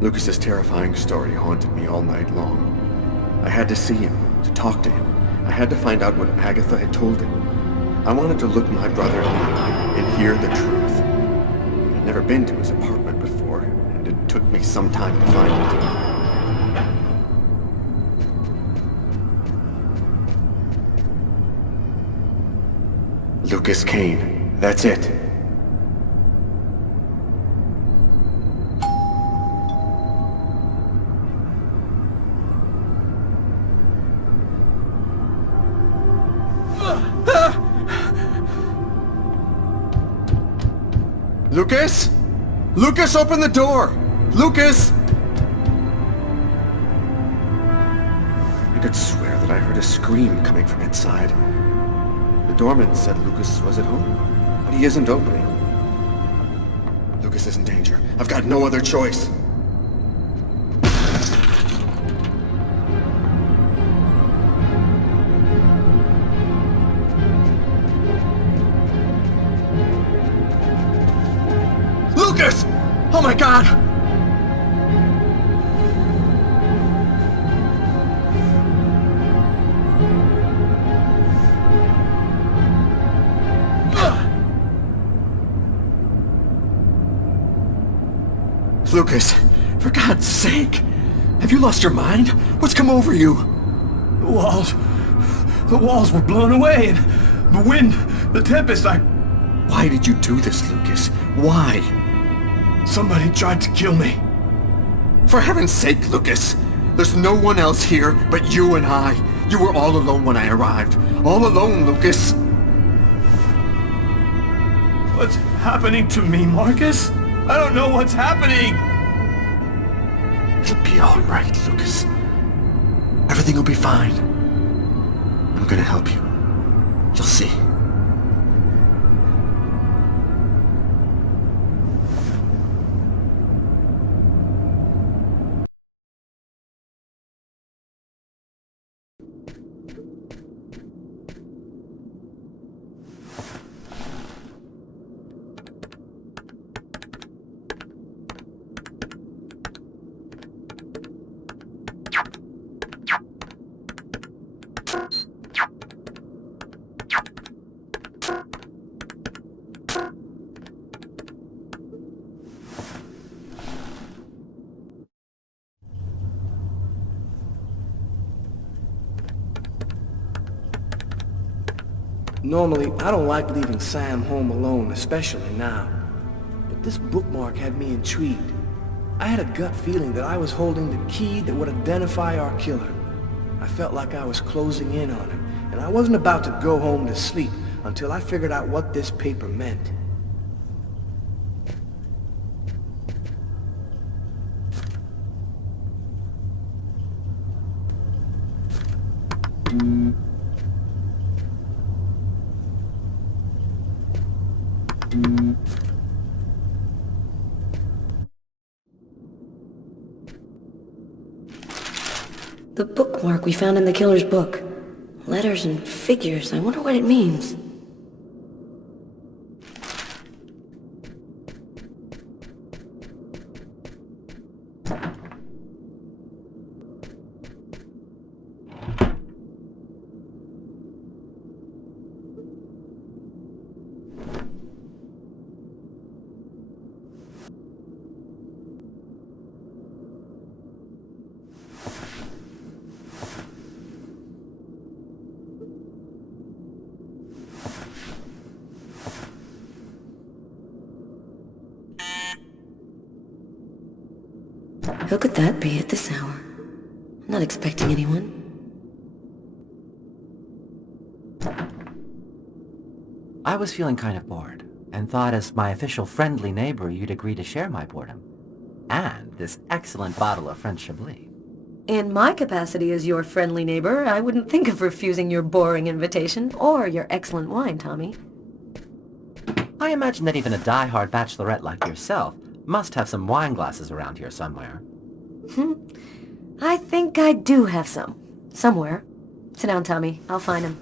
Lucas's terrifying story haunted me all night long. I had to see him, to talk to him. I had to find out what Agatha had told him. I wanted to look my brother in the eye and hear the truth. I'd never been to his apartment before, and took me some time to find it. Lucas Kane. That's it. Lucas? Lucas, open the door! Lucas! I could swear that I heard a scream coming from inside. The doorman said Lucas was at home, but he isn't opening. Lucas is in danger. I've got no other choice. Lucas! Oh my God! Lucas, for God's sake! Have you lost your mind? What's come over you? The walls were blown away, and the wind, the tempest, Why did you do this, Lucas? Why? Somebody tried to kill me. For heaven's sake, Lucas! There's no one else here but you and I. You were all alone when I arrived. All alone, Lucas! What's happening to me, Marcus? I don't know what's happening! It'll be all right, Lucas. Everything will be fine. I'm gonna help you. You'll see. Normally, I don't like leaving Sam home alone, especially now. But this bookmark had me intrigued. I had a gut feeling that I was holding the key that would identify our killer. I felt like I was closing in on him, and I wasn't about to go home to sleep until I figured out what this paper meant. The bookmark we found in the killer's book. Letters and figures. I wonder what it means. Who could that be at this hour? I'm not expecting anyone. I was feeling kind of bored, and thought as my official friendly neighbor you'd agree to share my boredom. And this excellent bottle of French Chablis. In my capacity as your friendly neighbor, I wouldn't think of refusing your boring invitation, or your excellent wine, Tommy. I imagine that even a die-hard bachelorette like yourself must have some wine glasses around here somewhere. I think I do have some. Somewhere. Sit down, Tommy. I'll find him.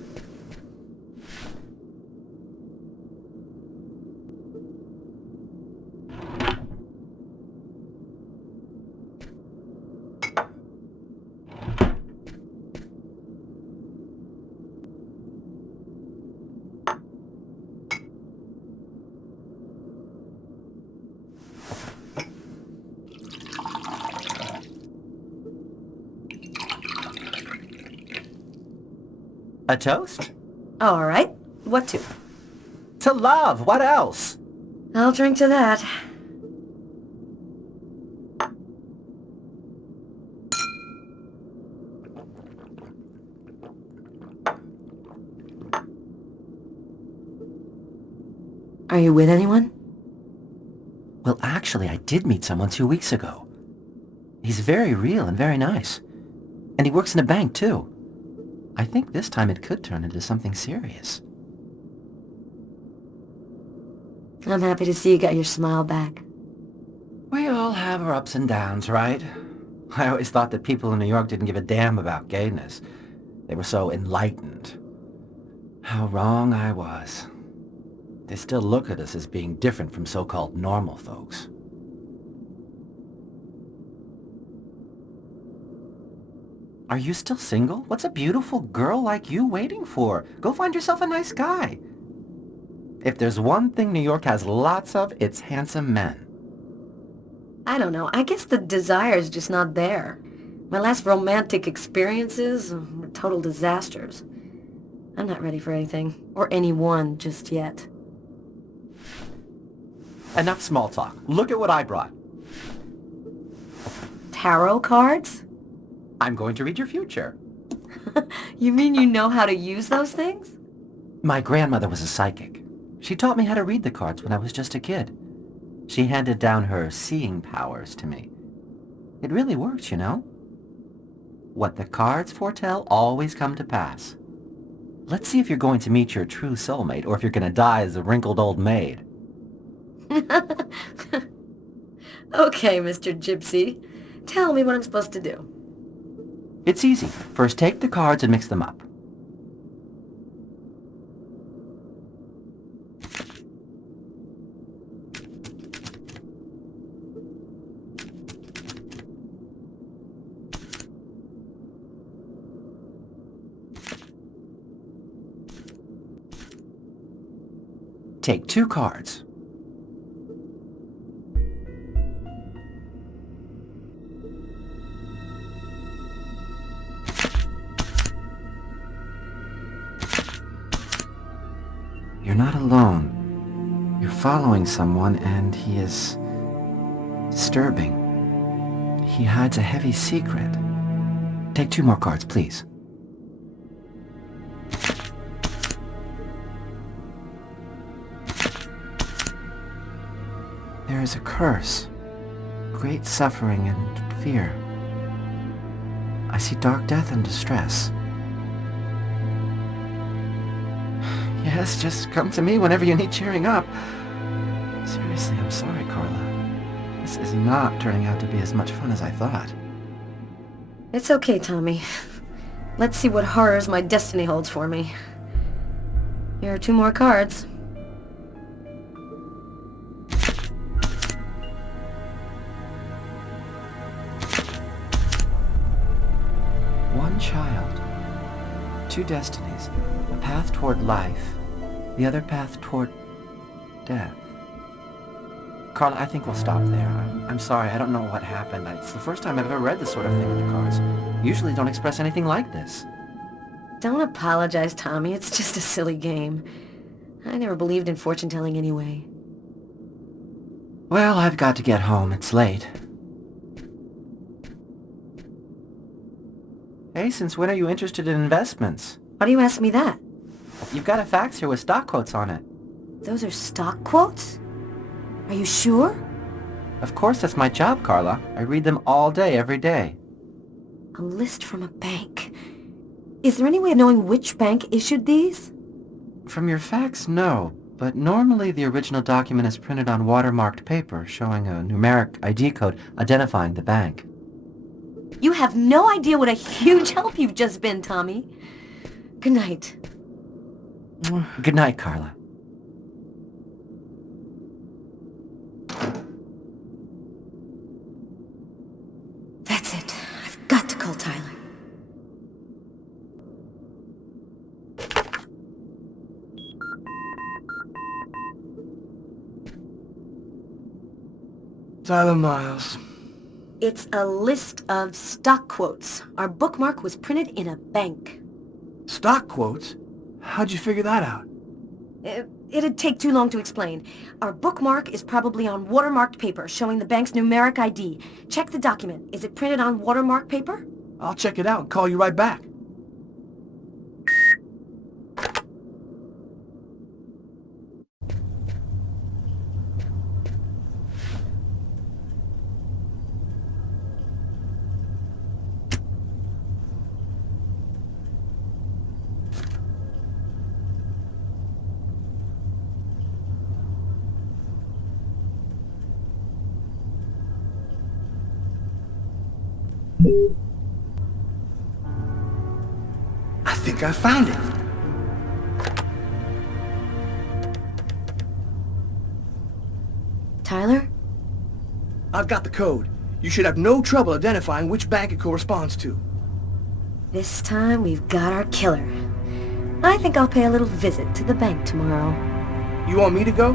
A toast? All right. What to? To love. What else? I'll drink to that. Are you with anyone? Well, actually, I did meet someone 2 weeks ago. He's very real and very nice. And he works in a bank, too. I think this time it could turn into something serious. I'm happy to see you got your smile back. We all have our ups and downs, right? I always thought that people in New York didn't give a damn about gayness. They were so enlightened. How wrong I was. They still look at us as being different from so-called normal folks. Are you still single? What's a beautiful girl like you waiting for? Go find yourself a nice guy. If there's one thing New York has lots of, it's handsome men. I don't know. I guess the desire's just not there. My last romantic experiences were total disasters. I'm not ready for anything, or anyone just yet. Enough small talk. Look at what I brought. Tarot cards? I'm going to read your future. You mean you know how to use those things? My grandmother was a psychic. She taught me how to read the cards when I was just a kid. She handed down her seeing powers to me. It really works, you know? What the cards foretell always come to pass. Let's see if you're going to meet your true soulmate or if you're going to die as a wrinkled old maid. Okay, Mr. Gypsy. Tell me what I'm supposed to do. It's easy. First take the cards and mix them up. Take 2 cards. You're not alone. You're following someone and he is disturbing. He hides a heavy secret. Take 2 more cards, please. There is a curse, great suffering and fear. I see dark death and distress. Yes, just come to me whenever you need cheering up. Seriously, I'm sorry, Carla. This is not turning out to be as much fun as I thought. It's okay, Tommy. Let's see what horrors my destiny holds for me. Here are 2 more cards. One child, 2 destinies, a path toward life, the other path toward death. Carla, I think we'll stop there. I'm sorry, I don't know what happened. It's the first time I've ever read this sort of thing in the cards. Usually don't express anything like this. Don't apologize, Tommy. It's just a silly game. I never believed in fortune-telling anyway. Well, I've got to get home. It's late. Hey, since when are you interested in investments? Why do you ask me that? You've got a fax here with stock quotes on it. Those are stock quotes? Are you sure? Of course, that's my job, Carla. I read them all day, every day. A list from a bank. Is there any way of knowing which bank issued these? From your fax, no. But normally the original document is printed on watermarked paper, showing a numeric ID code identifying the bank. You have no idea what a huge help you've just been, Tommy. Good night. Good night, Carla. That's it. I've got to call Tyler. Tyler Miles. It's a list of stock quotes. Our bookmark was printed in a bank. Stock quotes? How'd you figure that out? It'd take too long to explain. Our bookmark is probably on watermarked paper showing the bank's numeric ID. Check the document. Is it printed on watermarked paper? I'll check it out and call you right back. I think I found it. Tyler? I've got the code. You should have no trouble identifying which bank it corresponds to. This time we've got our killer. I think I'll pay a little visit to the bank tomorrow. You want me to go?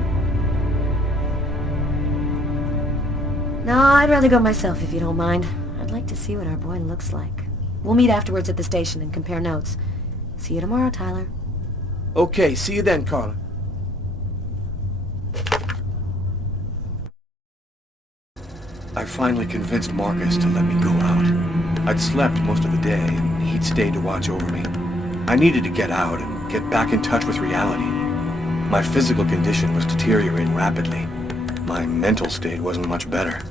No, I'd rather go myself if you don't mind. I'd like to see what our boy looks like. We'll meet afterwards at the station and compare notes. See you tomorrow, Tyler. Okay, see you then, Carla. I finally convinced Marcus to let me go out. I'd slept most of the day, and he'd stayed to watch over me. I needed to get out and get back in touch with reality. My physical condition was deteriorating rapidly. My mental state wasn't much better.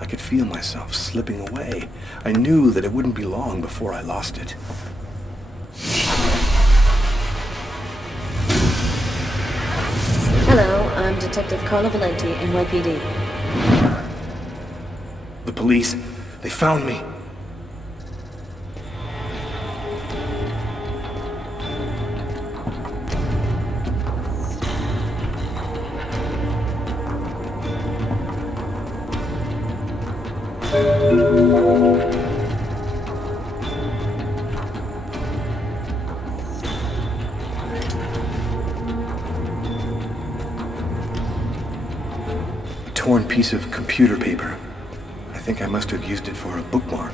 I could feel myself slipping away. I knew that it wouldn't be long before I lost it. Hello, I'm Detective Carla Valenti, NYPD. The police, they found me. A torn piece of computer paper. I think I must have used it for a bookmark.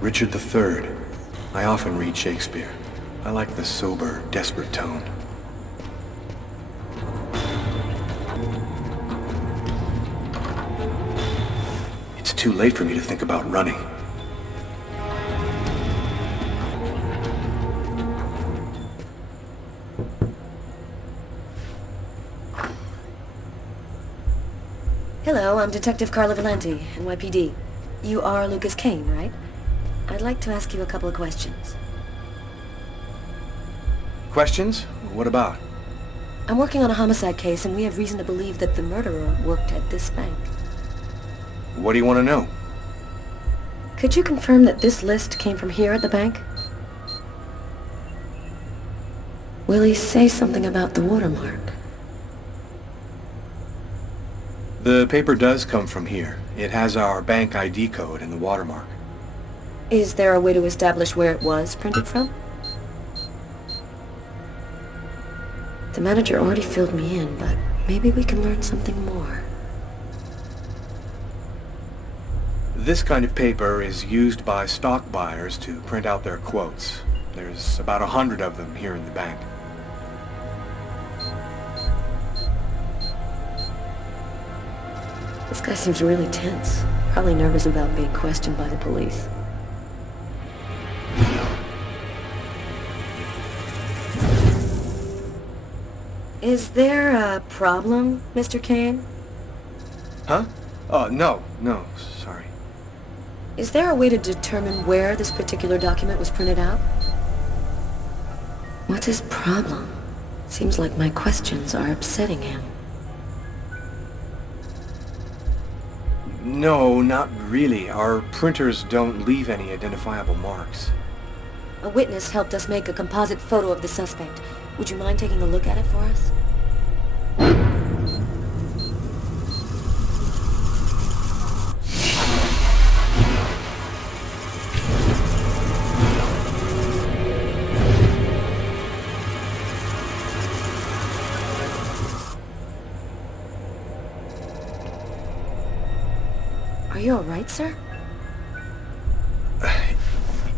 Richard III. I often read Shakespeare. I like the sober, desperate tone. It's too late for me to think about running. Hello, I'm Detective Carla Valenti, NYPD. You are Lucas Kane, right? I'd like to ask you a couple of questions. Questions? What about? I'm working on a homicide case, and we have reason to believe that the murderer worked at this bank. What do you want to know? Could you confirm that this list came from here at the bank? Will he say something about the watermark? The paper does come from here. It has our bank ID code and the watermark. Is there a way to establish where it was printed from? The manager already filled me in, but maybe we can learn something more. This kind of paper is used by stock buyers to print out their quotes. There's about 100 of them here in the bank. This guy seems really tense. Probably nervous about being questioned by the police. Is there a problem, Mr. Kane? Huh? Oh, no, sorry. Is there a way to determine where this particular document was printed out? What's his problem? Seems like my questions are upsetting him. No, not really. Our printers don't leave any identifiable marks. A witness helped us make a composite photo of the suspect. Would you mind taking a look at it for us? Are you you all right, sir?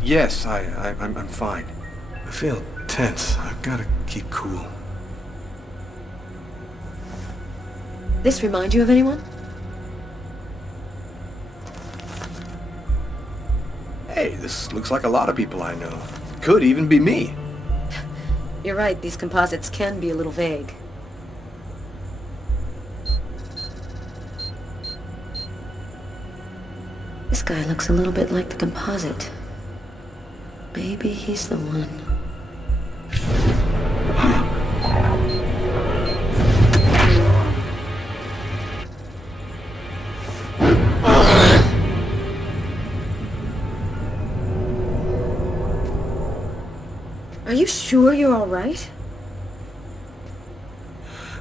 Yes, I'm fine. I feel tense. I've got to keep cool. This remind you of anyone? Hey, this looks like a lot of people I know. Could even be me. You're right, these composites can be a little vague. This guy looks a little bit like the composite. Maybe he's the one. Are you sure you're all right?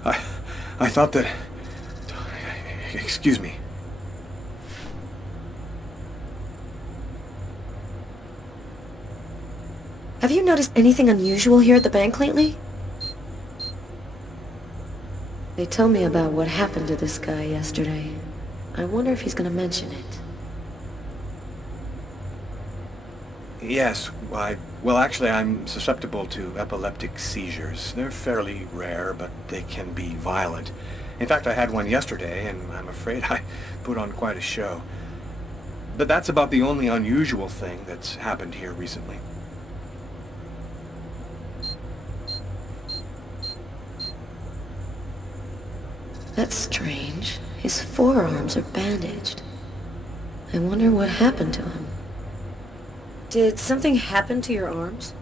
I thought that... Excuse me. Have you noticed anything unusual here at the bank lately? They told me about what happened to this guy yesterday. I wonder if he's gonna mention it. Yes, well, actually, I'm susceptible to epileptic seizures. They're fairly rare, but they can be violent. In fact, I had one yesterday, and I'm afraid I put on quite a show. But that's about the only unusual thing that's happened here recently. That's strange. His forearms are bandaged. I wonder what happened to him. Did something happen to your arms?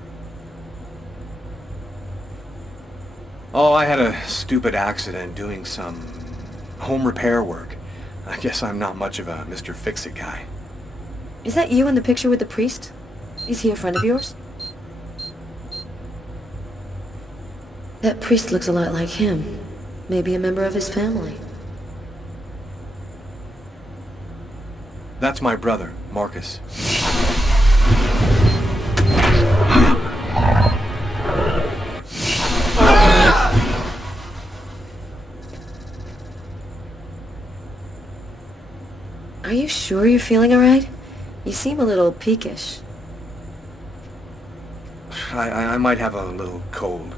Oh, I had a stupid accident doing some home repair work. I guess I'm not much of a Mr. Fix-It guy. Is that you in the picture with the priest? Is he a friend of yours? That priest looks a lot like him. Maybe a member of his family. That's my brother, Marcus. Are you sure you're feeling all right? You seem a little peakish. I might have a little cold.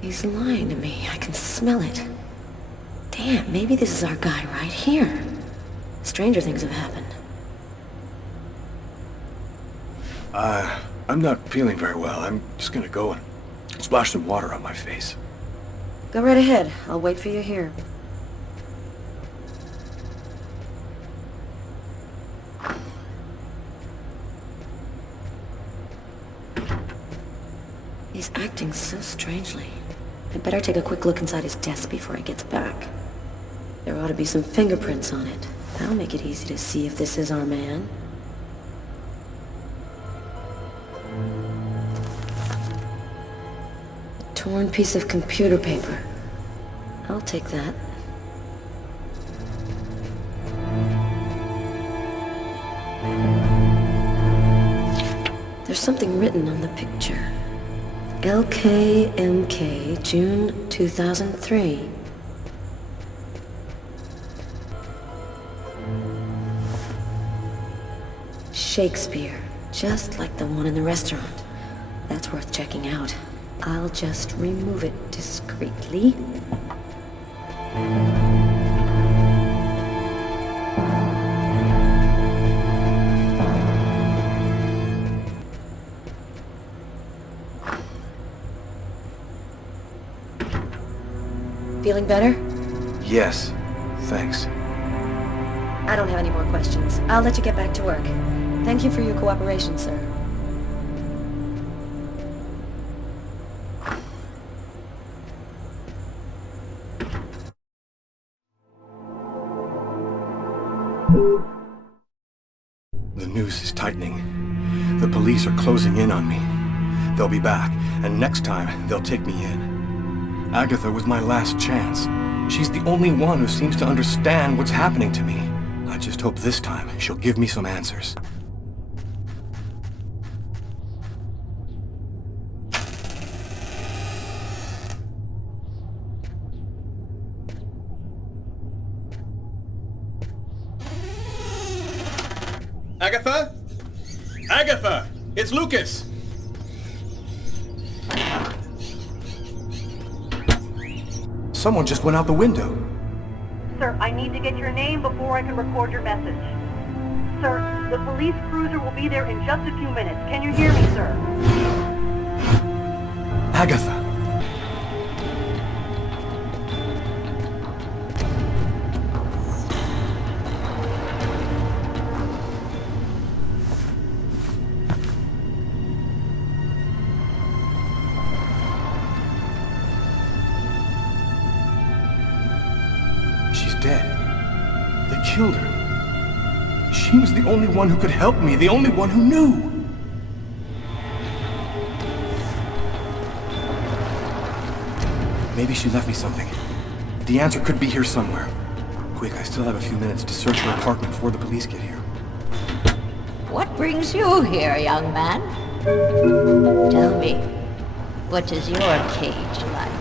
He's lying to me. I can smell it. Damn, maybe this is our guy right here. Stranger things have happened. I'm not feeling very well. I'm just gonna go and splash some water on my face. Go right ahead. I'll wait for you here. He's acting so strangely. I'd better take a quick look inside his desk before he gets back. There ought to be some fingerprints on it. That'll make it easy to see if this is our man. A torn piece of computer paper. I'll take that. There's something written on the picture. LKMK, June 2003. Shakespeare, just like the one in the restaurant. That's worth checking out. I'll just remove it discreetly. Feeling better? Yes, thanks. I don't have any more questions. I'll let you get back to work. Thank you for your cooperation, sir. The noose is tightening. The police are closing in on me. They'll be back, and next time, they'll take me in. Agatha was my last chance. She's the only one who seems to understand what's happening to me. I just hope this time she'll give me some answers. Agatha? Agatha! It's Lucas! Someone just went out the window. Sir, I need to get your name before I can record your message. Sir, the police cruiser will be there in just a few minutes. Can you hear me, sir? Agatha. She's dead. They killed her. She was the only one who could help me, the only one who knew. Maybe she left me something. The answer could be here somewhere. Quick, I still have a few minutes to search her apartment before the police get here. What brings you here, young man? Tell me, what is your cage like?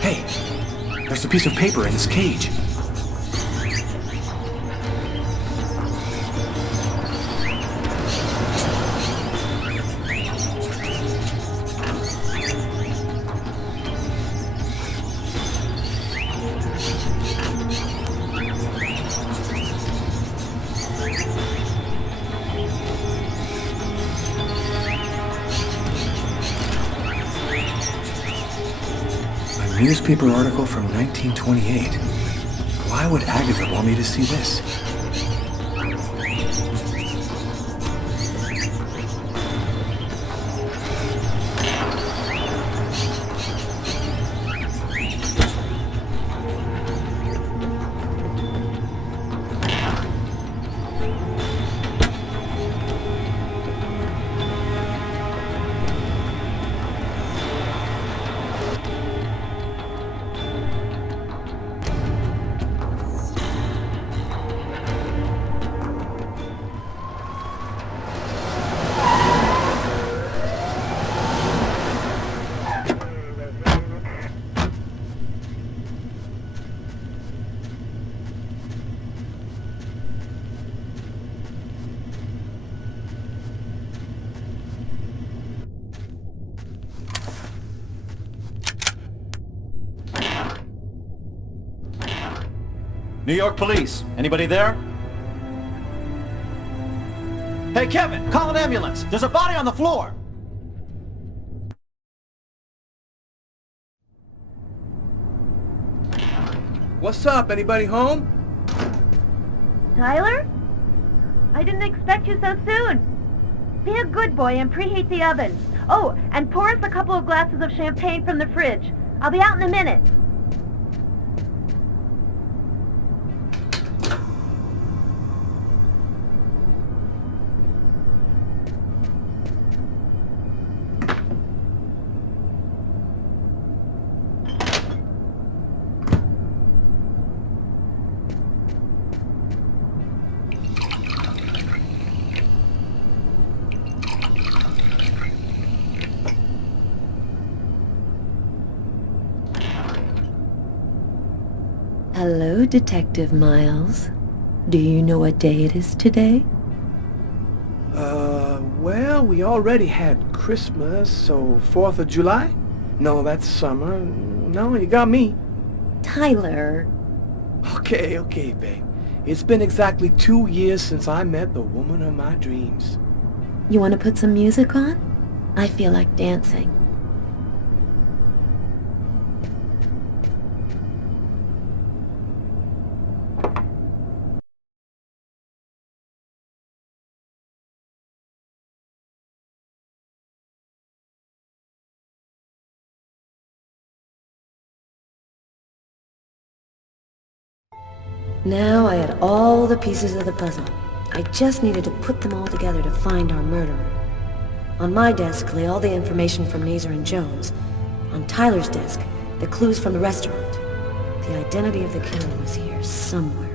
Hey, there's a piece of paper in this cage. A newspaper article from 1928. Why would Agatha want me to see this? New York Police, anybody there? Hey, Kevin, call an ambulance. There's a body on the floor. What's up? Anybody home? Tyler? I didn't expect you so soon. Be a good boy and preheat the oven. Oh, and pour us a couple of glasses of champagne from the fridge. I'll be out in a minute. Hello, Detective Miles. Do you know what day it is today? Well, we already had Christmas, so 4th of July? No, that's summer. No, you got me. Tyler. Okay, babe. It's been exactly 2 years since I met the woman of my dreams. You want to put some music on? I feel like dancing. Now I had all the pieces of the puzzle. I just needed to put them all together to find our murderer. On my desk lay all the information from Nazer and Jones. On Tyler's desk, the clues from the restaurant. The identity of the killer was here somewhere.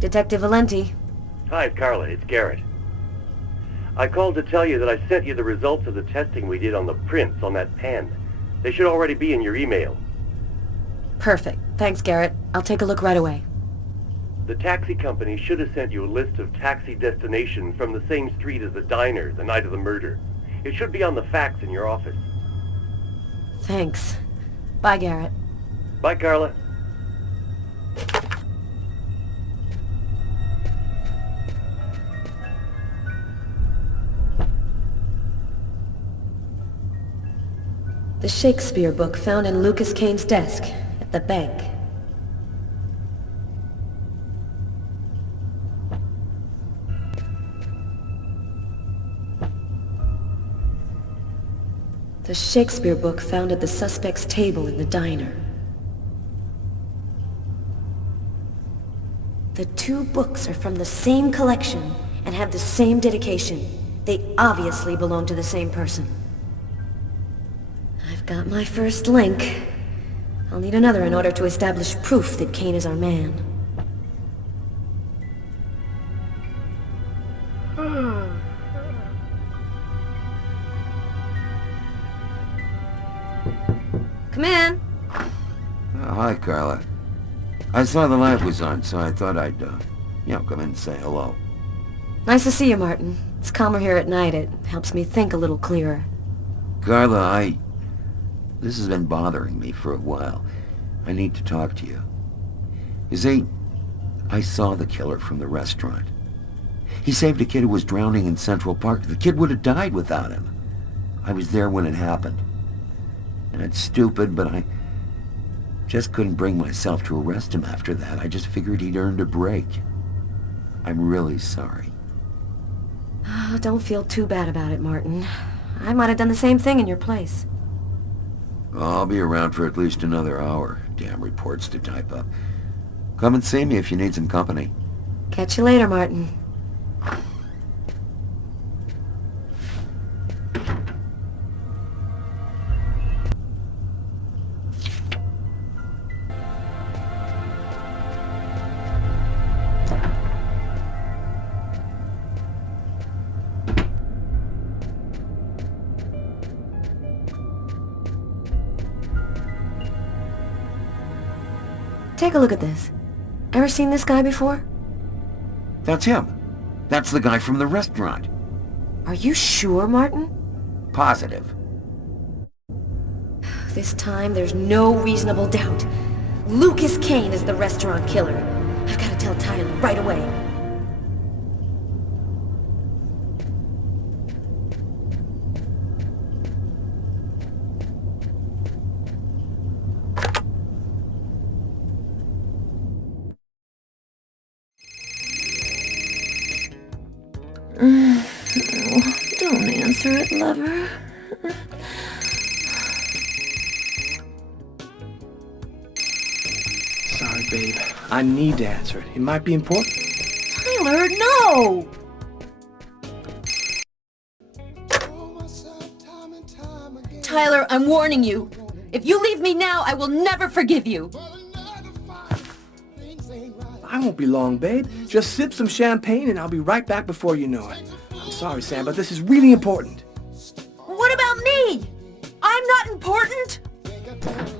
Detective Valenti. Hi, Carla. It's Garrett. I called to tell you that I sent you the results of the testing we did on the prints on that pen. They should already be in your email. Perfect. Thanks, Garrett. I'll take a look right away. The taxi company should have sent you a list of taxi destinations from the same street as the diner the night of the murder. It should be on the fax in your office. Thanks. Bye, Garrett. Bye, Carla. The Shakespeare book found in Lucas Kane's desk at the bank. The Shakespeare book found at the suspect's table in the diner. The two books are from the same collection and have the same dedication. They obviously belong to the same person. I've got my first link. I'll need another in order to establish proof that Kane is our man. Come in. Hi, Carla. I saw the light was on, so I thought I'd, come in and say hello. Nice to see you, Martin. It's calmer here at night. It helps me think a little clearer. Carla, this has been bothering me for a while. I need to talk to you. You see, I saw the killer from the restaurant. He saved a kid who was drowning in Central Park. The kid would have died without him. I was there when it happened. And it's stupid, but I just couldn't bring myself to arrest him after that. I just figured he'd earned a break. I'm really sorry. Oh, don't feel too bad about it, Martin. I might have done the same thing in your place. I'll be around for at least another hour. Damn reports to type up. Come and see me if you need some company. Catch you later, Martin. Take a look at this. Ever seen this guy before? That's him. That's the guy from the restaurant. Are you sure, Martin? Positive. This time, there's no reasonable doubt. Lucas Kane is the restaurant killer. I've got to tell Tyler right away. Don't answer it, lover. Sorry, babe. I need to answer it. It might be important. Tyler, no! Tyler, I'm warning you. If you leave me now, I will never forgive you. I won't be long, babe. Just sip some champagne and I'll be right back before you know it. I'm sorry, Sam, but this is really important. What about me? I'm not important?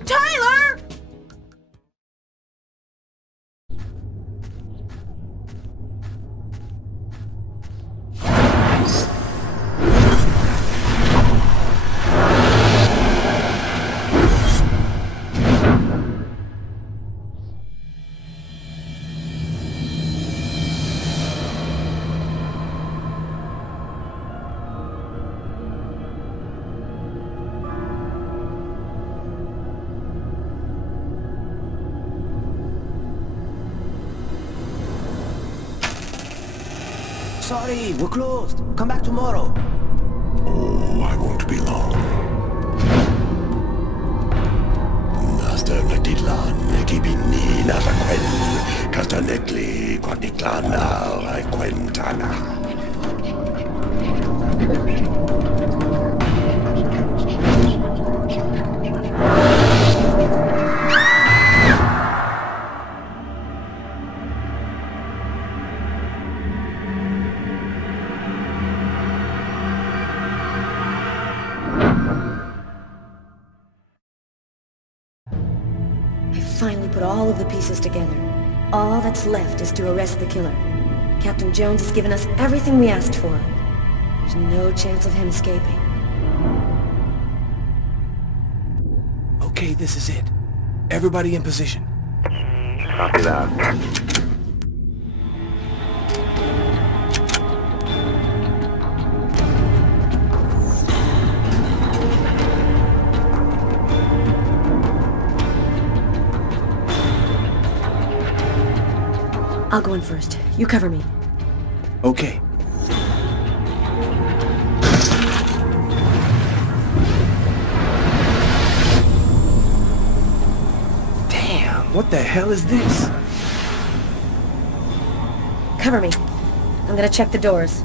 Tyler! Sorry, we're closed. Come back tomorrow. Oh, I won't be long. Master Nakitlan, Nekibini, Narakwen, Castanekli, Quatiklana, Quentana. Finally put all of the pieces together. All that's left is to arrest the killer. Captain Jones has given us everything we asked for. There's no chance of him escaping. Okay, this is it. Everybody in position. Copy that. I'll go in first. You cover me. Okay. Damn, what the hell is this? Cover me. I'm gonna check the doors.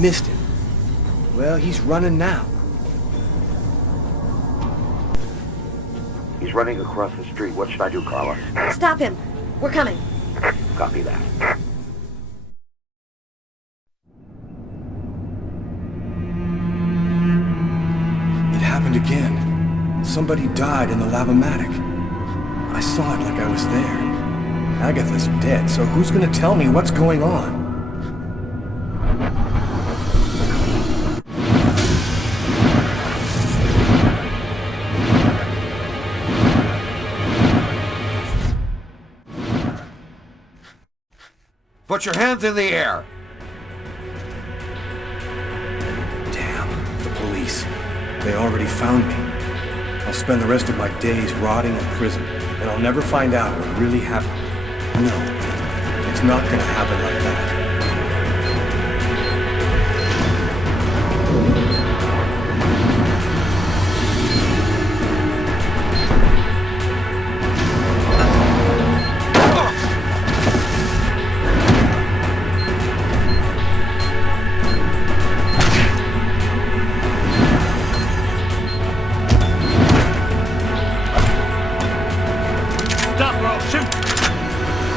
Missed him. Well, he's running now. He's running across the street. What should I do, Carla? Stop him. We're coming. Copy that. It happened again. Somebody died in the lavomatic. I saw it like I was there. Agatha's dead, so who's gonna tell me what's going on? Put your hands in the air! Damn, the police. They already found me. I'll spend the rest of my days rotting in prison, and I'll never find out what really happened. No, it's not gonna happen like that.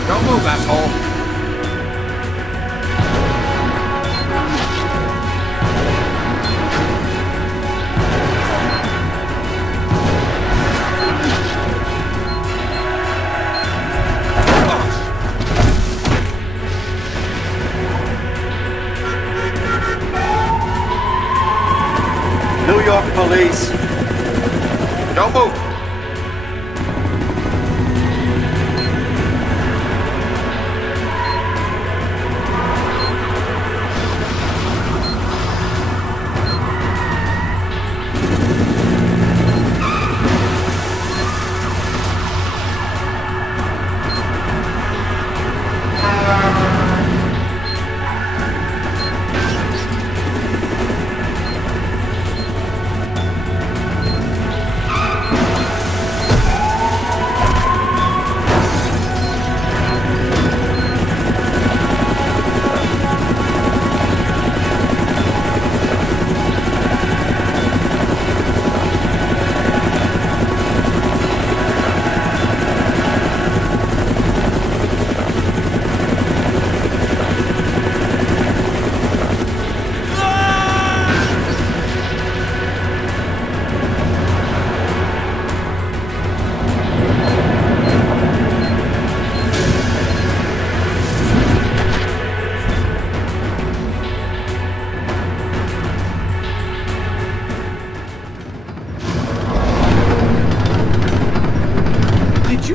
Don't move, asshole! New York police. Don't move!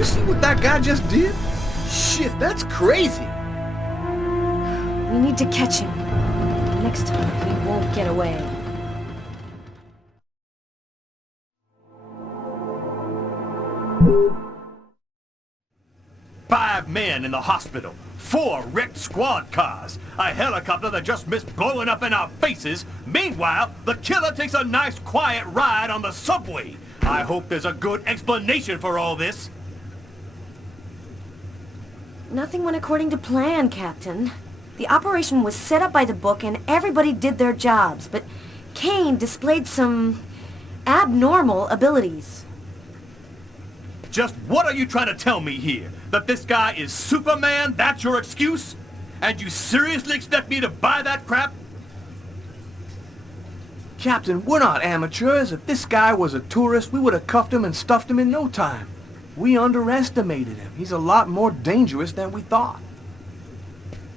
you see what that guy just did? Shit, that's crazy. We need to catch him. Next time, we won't get away. Five men in the hospital, 4 wrecked squad cars, a helicopter that just missed blowing up in our faces. Meanwhile, the killer takes a nice quiet ride on the subway. I hope there's a good explanation for all this. Nothing went according to plan, Captain. The operation was set up by the book and everybody did their jobs, but Kane displayed some abnormal abilities. Just what are you trying to tell me here? That this guy is Superman? That's your excuse? And you seriously expect me to buy that crap? Captain, we're not amateurs. If this guy was a tourist, we would have cuffed him and stuffed him in no time. We underestimated him. He's a lot more dangerous than we thought.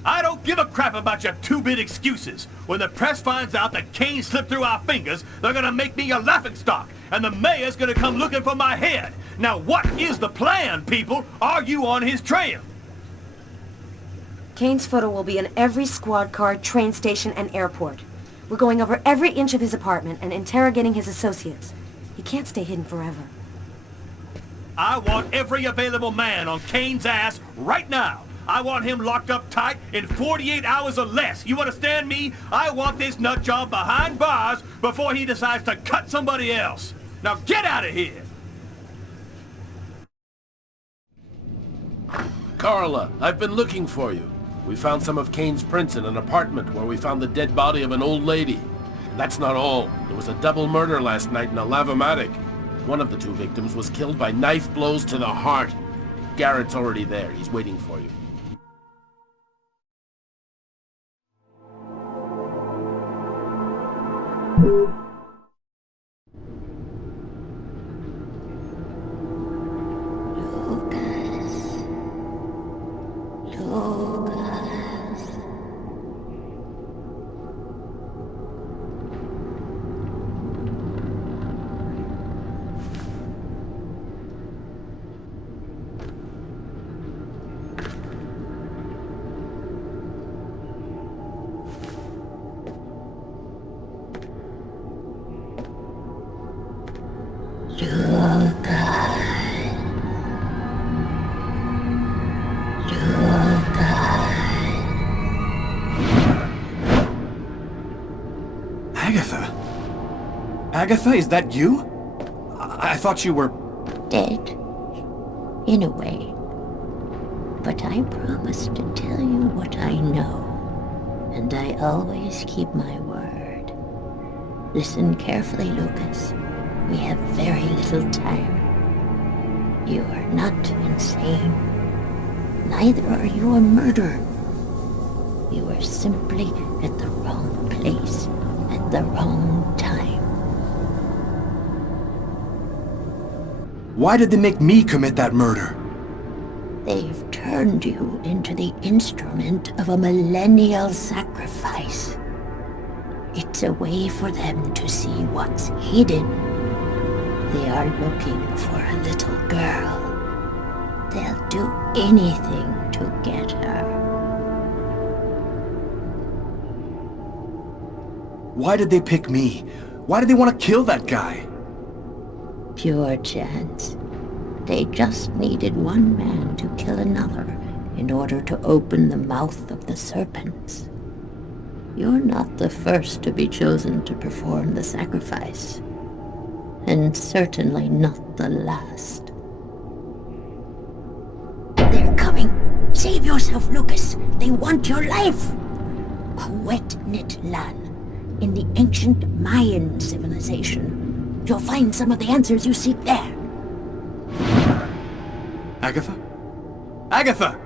I don't give a crap about your two-bit excuses. When the press finds out that Kane slipped through our fingers, they're gonna make me a laughingstock, and the mayor's gonna come looking for my head. Now what is the plan, people? Are you on his trail? Kane's photo will be in every squad car, train station, and airport. We're going over every inch of his apartment and interrogating his associates. He can't stay hidden forever. I want every available man on Kane's ass right now. I want him locked up tight in 48 hours or less. You understand me? I want this nut job behind bars before he decides to cut somebody else. Now get out of here! Carla, I've been looking for you. We found some of Kane's prints in an apartment where we found the dead body of an old lady. And that's not all. There was a double murder last night in a lavomatic. One of the 2 victims was killed by knife blows to the heart. Garrett's already there. He's waiting for you. Agatha, is that you? I thought you were... Dead. In a way. But I promise to tell you what I know. And I always keep my word. Listen carefully, Lucas. We have very little time. You are not insane. Neither are you a murderer. You are simply at the wrong place at the wrong time. Why did they make me commit that murder? They've turned you into the instrument of a millennial sacrifice. It's a way for them to see what's hidden. They are looking for a little girl. They'll do anything to get her. Why did they pick me? Why did they want to kill that guy? Pure chance. They just needed one man to kill another in order to open the mouth of the serpents. You're not the first to be chosen to perform the sacrifice, and certainly not the last. They're coming. Save yourself, Lucas. They want your life. A wet-knit lan in the ancient Mayan civilization. You'll find some of the answers you seek there. Agatha? Agatha!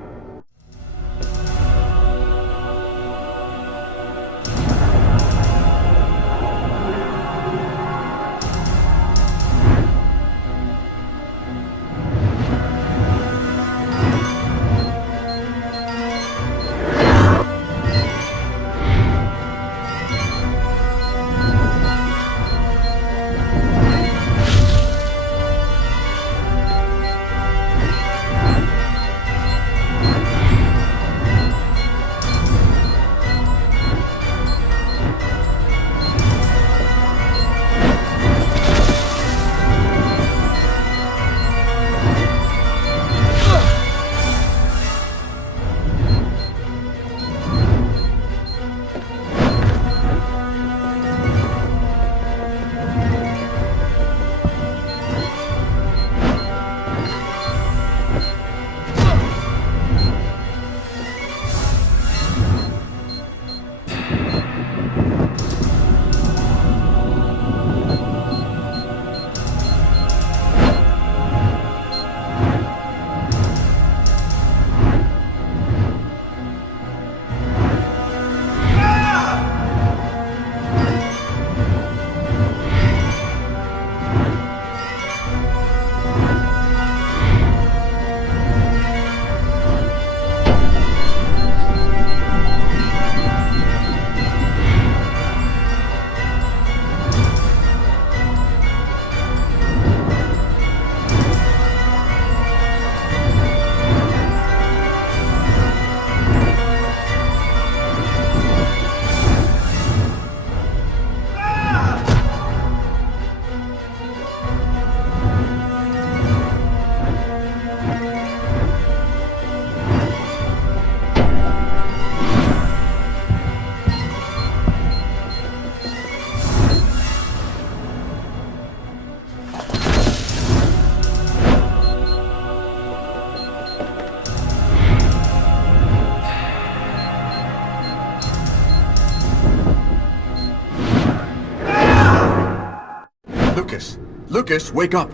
Lucas, wake up!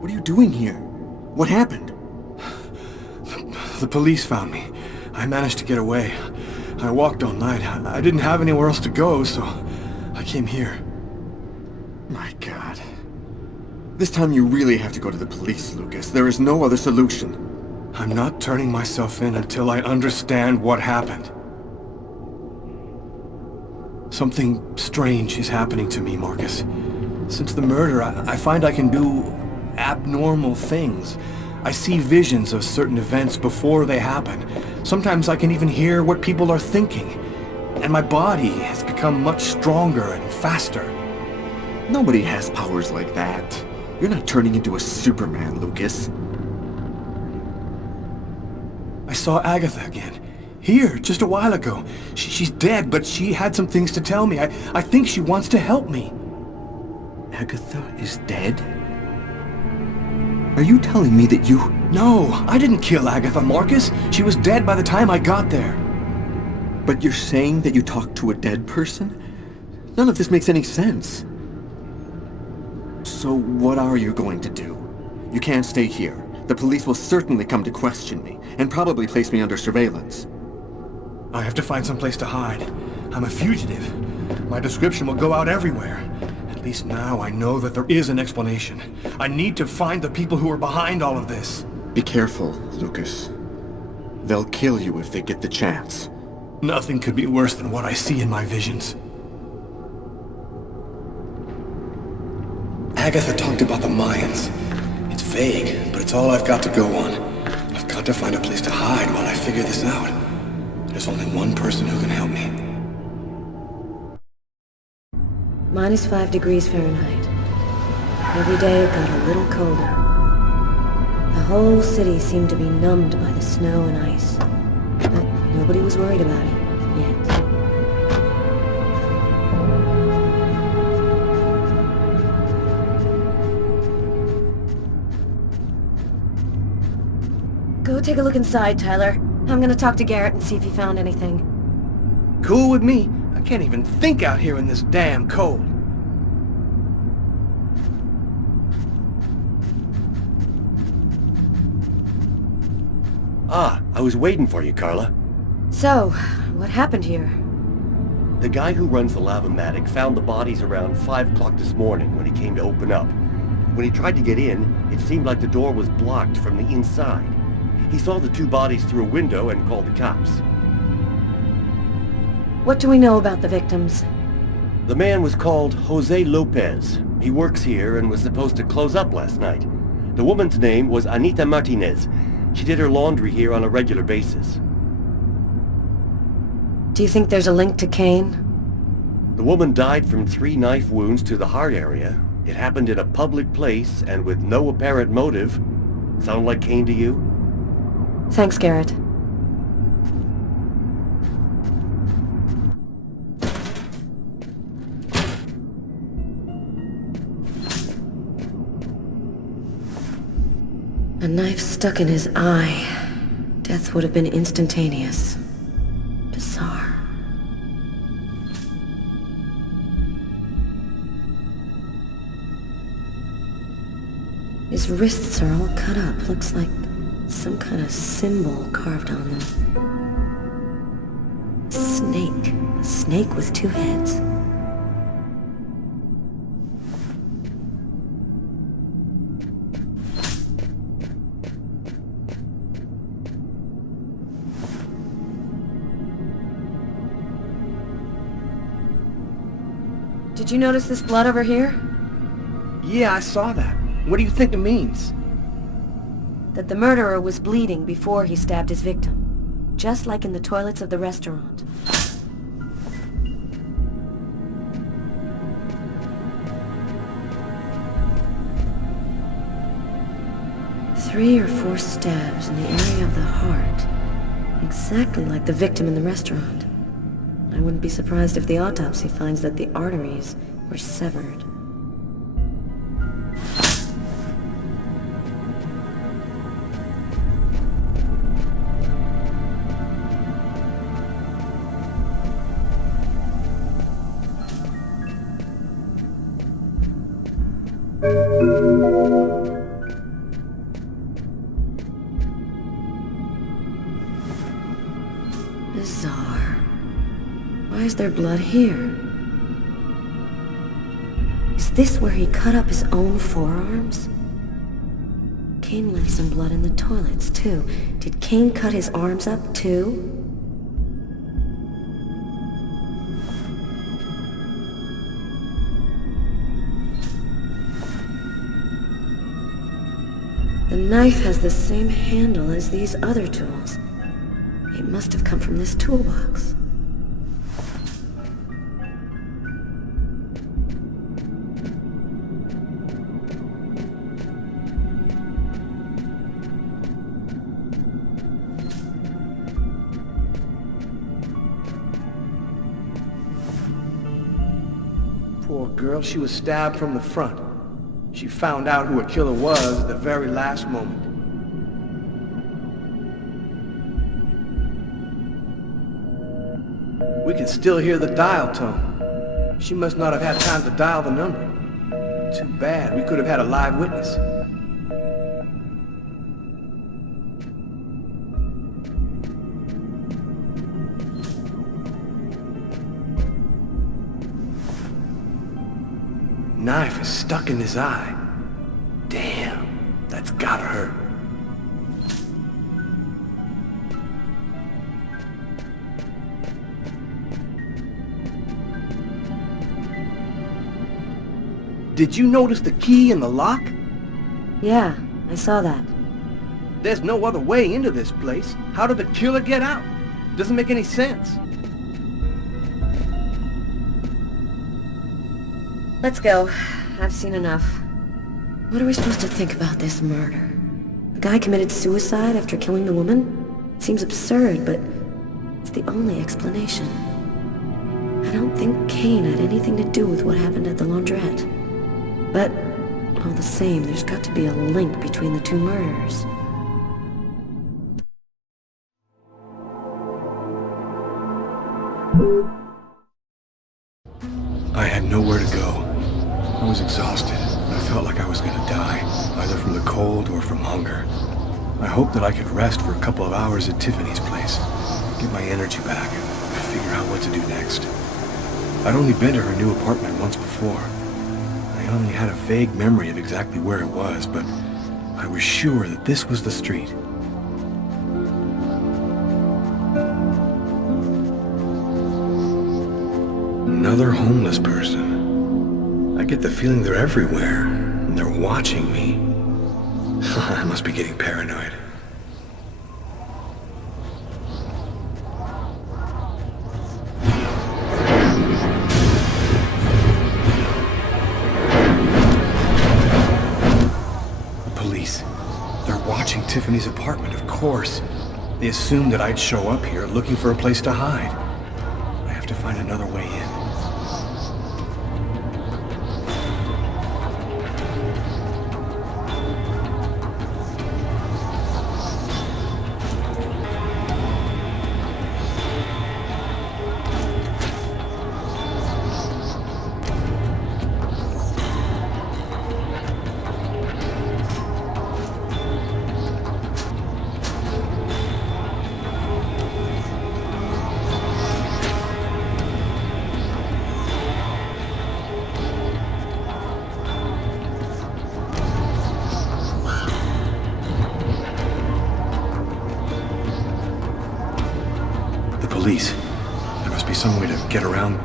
What are you doing here? What happened? The police found me. I managed to get away. I walked all night. I didn't have anywhere else to go, so I came here. My God. This time you really have to go to the police, Lucas. There is no other solution. I'm not turning myself in until I understand what happened. Something strange is happening to me, Marcus. Since the murder, I find I can do abnormal things. I see visions of certain events before they happen. Sometimes I can even hear what people are thinking. And my body has become much stronger and faster. Nobody has powers like that. You're not turning into a Superman, Lucas. I saw Agatha again. Here, just a while ago. She's dead, but she had some things to tell me. I think she wants to help me. Agatha is dead? Are you telling me that you... No, I didn't kill Agatha, Marcus. She was dead by the time I got there. But you're saying that you talked to a dead person? None of this makes any sense. So what are you going to do? You can't stay here. The police will certainly come to question me, and probably place me under surveillance. I have to find some place to hide. I'm a fugitive. My description will go out everywhere. At least now I know that there is an explanation. I need to find the people who are behind all of this. Be careful, Lucas. They'll kill you if they get the chance. Nothing could be worse than what I see in my visions. Agatha talked about the Mayans. It's vague, but it's all I've got to go on. I've got to find a place to hide while I figure this out. There's only one person who can help me. -5 degrees Fahrenheit. Every day it got a little colder. The whole city seemed to be numbed by the snow and ice. But nobody was worried about it, yet. Go take a look inside, Tyler. I'm gonna talk to Garrett and see if he found anything. Cool with me. I can't even think out here in this damn cold. Ah, I was waiting for you, Carla. So, what happened here? The guy who runs the Lavomatic found the bodies around 5 o'clock this morning when he came to open up. When he tried to get in, it seemed like the door was blocked from the inside. He saw the 2 bodies through a window and called the cops. What do we know about the victims? The man was called Jose Lopez. He works here and was supposed to close up last night. The woman's name was Anita Martinez. She did her laundry here on a regular basis. Do you think there's a link to Kane? The woman died from 3 knife wounds to the heart area. It happened in a public place and with no apparent motive. Sound like Kane to you? Thanks, Garrett. A knife stuck in his eye. Death would have been instantaneous. Bizarre. His wrists are all cut up. Looks like some kind of symbol carved on them. A snake. A snake with 2 heads. Did you notice this blood over here? Yeah, I saw that. What do you think it means? That the murderer was bleeding before he stabbed his victim. Just like in the toilets of the restaurant. Three or 4 stabs in the area of the heart. Exactly like the victim in the restaurant. I wouldn't be surprised if the autopsy finds that the arteries were severed. is there blood here? Is this where he cut up his own forearms? Kane left some blood in the toilets, too. Did Kane cut his arms up, too? The knife has the same handle as these other tools. It must have come from this toolbox. Poor girl, she was stabbed from the front. She found out who her killer was at the very last moment. We can still hear the dial tone. She must not have had time to dial the number. Too bad, we could have had a live witness. Knife is stuck in his eye. Damn, that's gotta hurt. Did you notice the key in the lock? Yeah, I saw that. There's no other way into this place. How did the killer get out? Doesn't make any sense. Let's go. I've seen enough. What are we supposed to think about this murder? The guy committed suicide after killing the woman? It seems absurd, but it's the only explanation. I don't think Kane had anything to do with what happened at the laundrette. But, all the same, there's got to be a link between the two murders. I had nowhere to go. I was exhausted. I felt like I was gonna die, either from the cold or from hunger. I hoped that I could rest for a couple of hours at Tiffany's place, get my energy back, and figure out what to do next. I'd only been to her new apartment once before. I only had a vague memory of exactly where it was, but I was sure that this was the street. Another homeless person. I get the feeling they're everywhere, and they're watching me. I must be getting paranoid. The police. They're watching Tiffany's apartment, of course. They assumed that I'd show up here looking for a place to hide. I have to find another way in. Police. There must be some way to get around.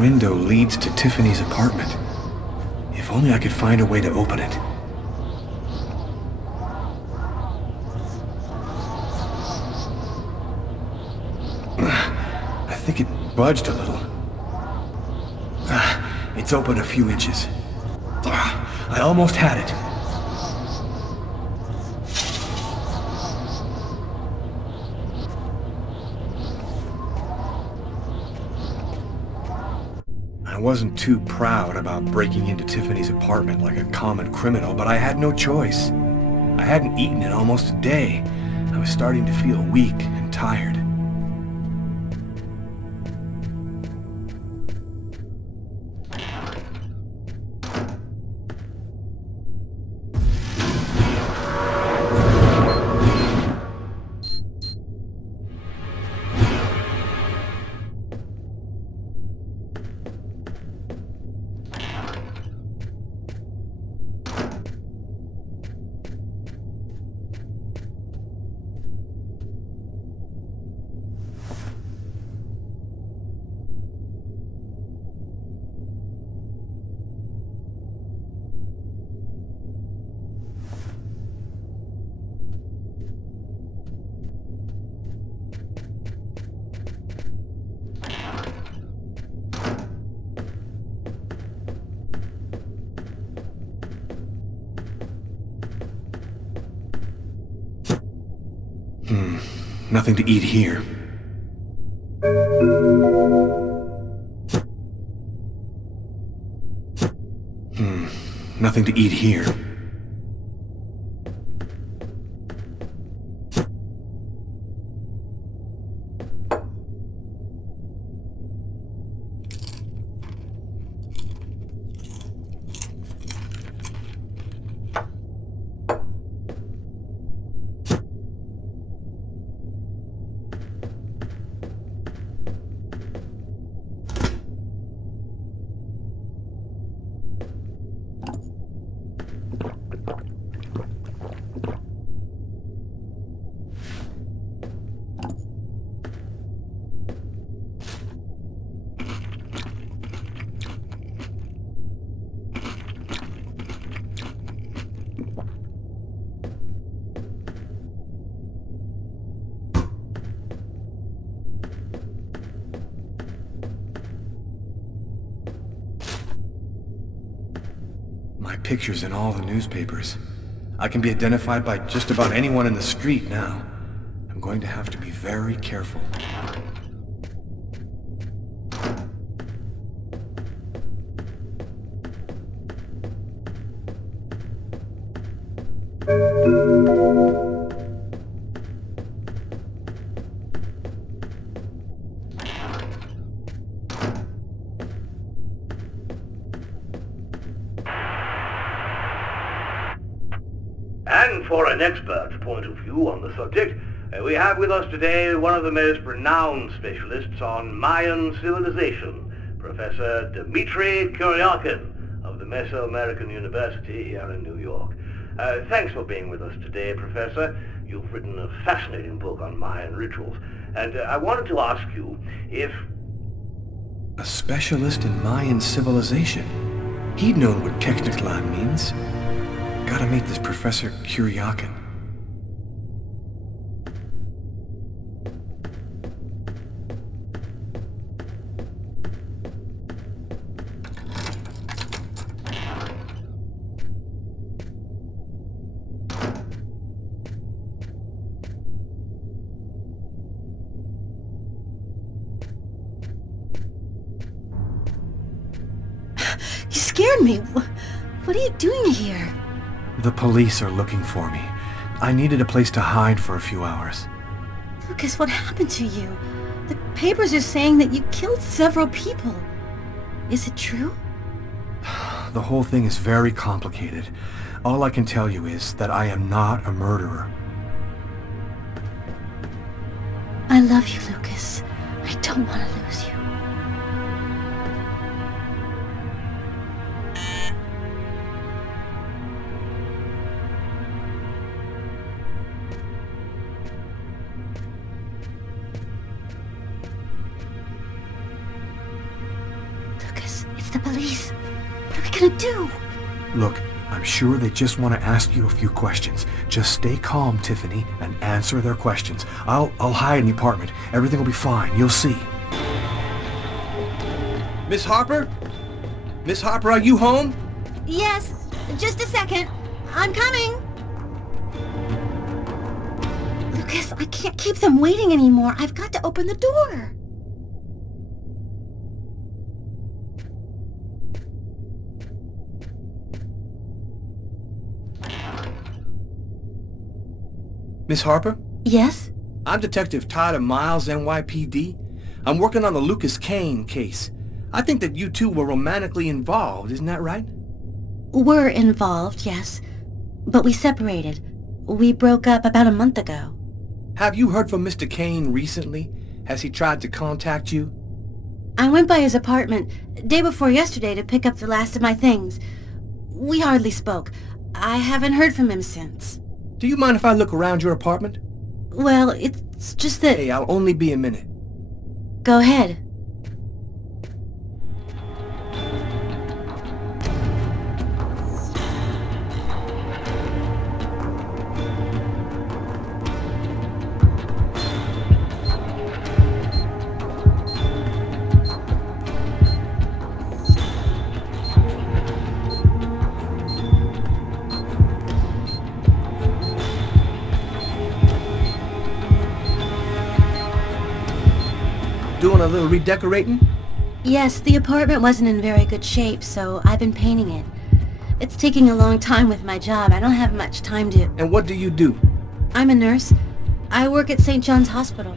window leads to Tiffany's apartment. If only I could find a way to open it. I think it budged a little. It's open a few inches. I almost had it. I wasn't too proud about breaking into Tiffany's apartment like a common criminal, but I had no choice. I hadn't eaten in almost a day. I was starting to feel weak and tired. Nothing to eat here. Nothing to eat here. My picture's in all the newspapers. I can be identified by just about anyone in the street now. I'm going to have to be very careful. And for an expert's point of view on the subject, we have with us today one of the most renowned specialists on Mayan civilization, Professor Dmitry Kuryakin of the Mesoamerican University here in New York. Thanks for being with us today, Professor. You've written a fascinating book on Mayan rituals, and I wanted to ask you if... A specialist in Mayan civilization? He'd known what Keknaklan means. Gotta meet this Professor Kuryakin. You scared me. What are you doing here? The police are looking for me. I needed a place to hide for a few hours. Lucas, what happened to you? The papers are saying that you killed several people. Is it true? The whole thing is very complicated. All I can tell you is that I am not a murderer. I love you, Lucas. I don't want to lose you. police. What are we gonna do? Look, I'm sure they just want to ask you a few questions. Just stay calm, Tiffany, and answer their questions. I'll hide in the apartment. Everything will be fine. You'll see. Miss Harper? Miss Harper, are you home? Yes, just a second. I'm coming. Lucas, I can't keep them waiting anymore. I've got to open the door. Miss Harper? Yes? I'm Detective Todd of Miles, NYPD. I'm working on the Lucas Kane case. I think that you two were romantically involved, isn't that right? We're involved, yes. But we separated. We broke up about a month ago. Have you heard from Mr. Kane recently? Has he tried to contact you? I went by his apartment day before yesterday to pick up the last of my things. We hardly spoke. I haven't heard from him since. Do you mind if I look around your apartment? Well, it's just that... Hey, I'll only be a minute. Go ahead. Doing a little redecorating? Yes, the apartment wasn't in very good shape, so I've been painting it. It's taking a long time with my job. I don't have much time to... And what do you do? I'm a nurse. I work at St. John's Hospital.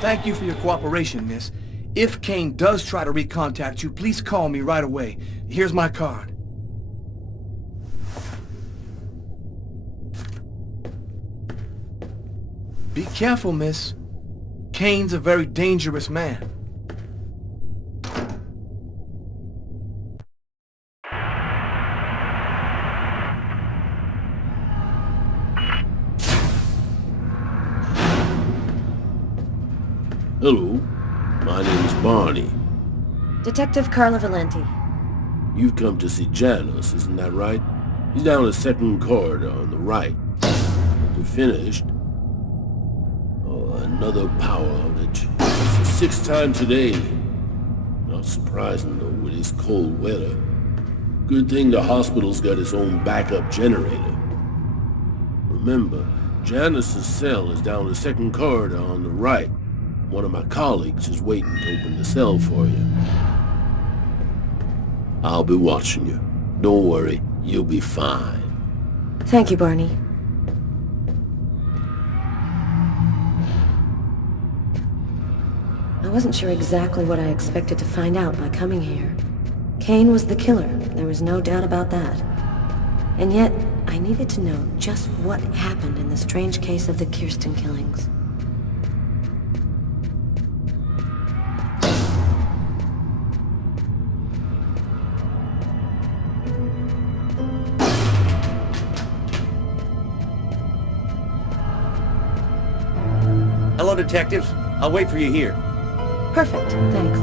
Thank you for your cooperation, miss. If Kane does try to recontact you, please call me right away. Here's my card. Be careful, miss. Kane's a very dangerous man. Hello, my name is Barney. Detective Carla Valenti. You've come to see Janus, isn't that right? He's down the second corridor on the right. We're finished. Oh, another power outage. It's the sixth time today. Not surprising, though, with this cold weather. Good thing the hospital's got its own backup generator. Remember, Janus's cell is down the second corridor on the right. One of my colleagues is waiting to open the cell for you. I'll be watching you. Don't worry, you'll be fine. Thank you, Barney. I wasn't sure exactly what I expected to find out by coming here. Kane was the killer, there was no doubt about that. And yet, I needed to know just what happened in the strange case of the Kirsten killings. Hello, detectives. I'll wait for you here. Perfect, thanks.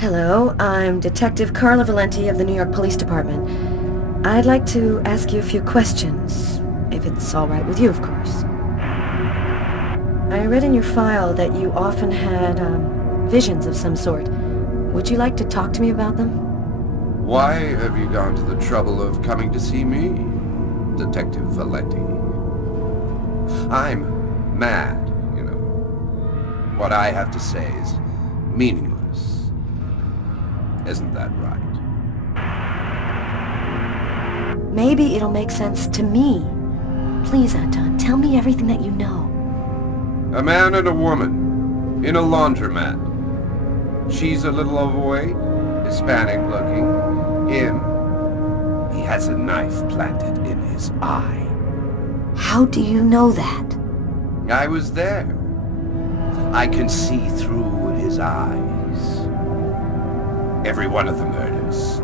Hello, I'm Detective Carla Valenti of the New York Police Department. I'd like to ask you a few questions, if it's all right with you, of course. I read in your file that you often had, visions of some sort. Would you like to talk to me about them? Why have you gone to the trouble of coming to see me, Detective Valenti? I'm mad, you know. What I have to say is meaningless. Isn't that right? Maybe it'll make sense to me. Please, Anton, tell me everything that you know. A man and a woman in a laundromat. She's a little overweight, Hispanic looking. He has a knife planted in his eye. How do you know that? I was there. I can see through his eyes. Every one of the murders.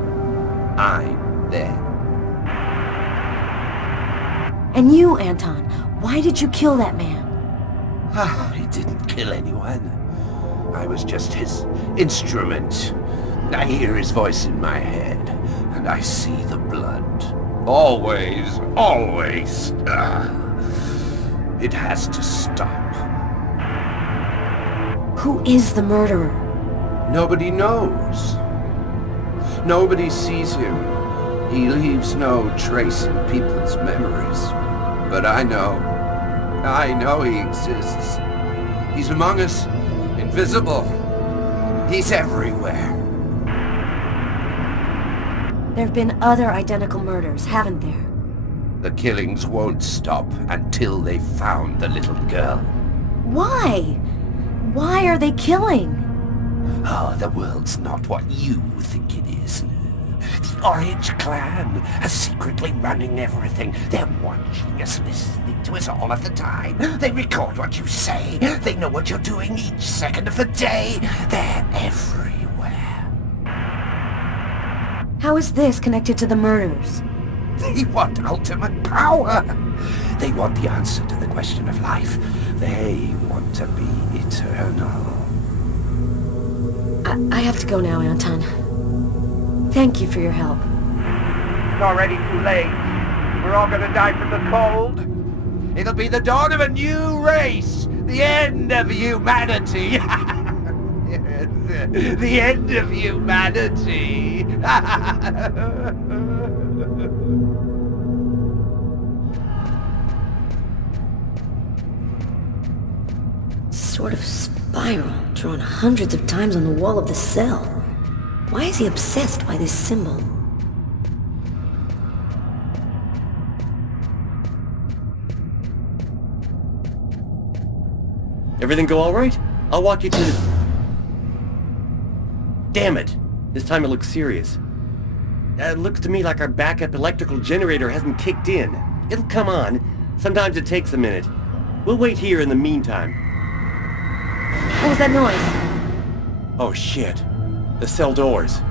I'm there. And you, Anton, why did you kill that man? He didn't kill anyone. I was just his instrument. I hear his voice in my head, and I see the blood. Always, always. It has to stop. Who is the murderer? Nobody knows. Nobody sees him. He leaves no trace in people's memories. But I know he exists. He's among us, invisible. He's everywhere. There have been other identical murders, haven't there? The killings won't stop until they've found the little girl. Why? Why are they killing? Oh, the world's not what you think it is. The Orange Clan are secretly running everything. They're watching us, listening to us all of the time. They record what you say. They know what you're doing each second of the day. They're everywhere. How is this connected to the murders? They want ultimate power. They want the answer to the question of life. They want to be eternal. I have to go now, Anton. Thank you for your help. It's already too late. We're all gonna die from the cold. It'll be the dawn of a new race. The end of humanity. The end of humanity. Sort of spiral, drawn hundreds of times on the wall of the cell. Why is he obsessed by this symbol? Everything go all right? I'll walk you to the... Damn it! This time it looks serious. It looks to me like our backup electrical generator hasn't kicked in. It'll come on. Sometimes it takes a minute. We'll wait here in the meantime. What was that noise? Oh shit. The cell doors.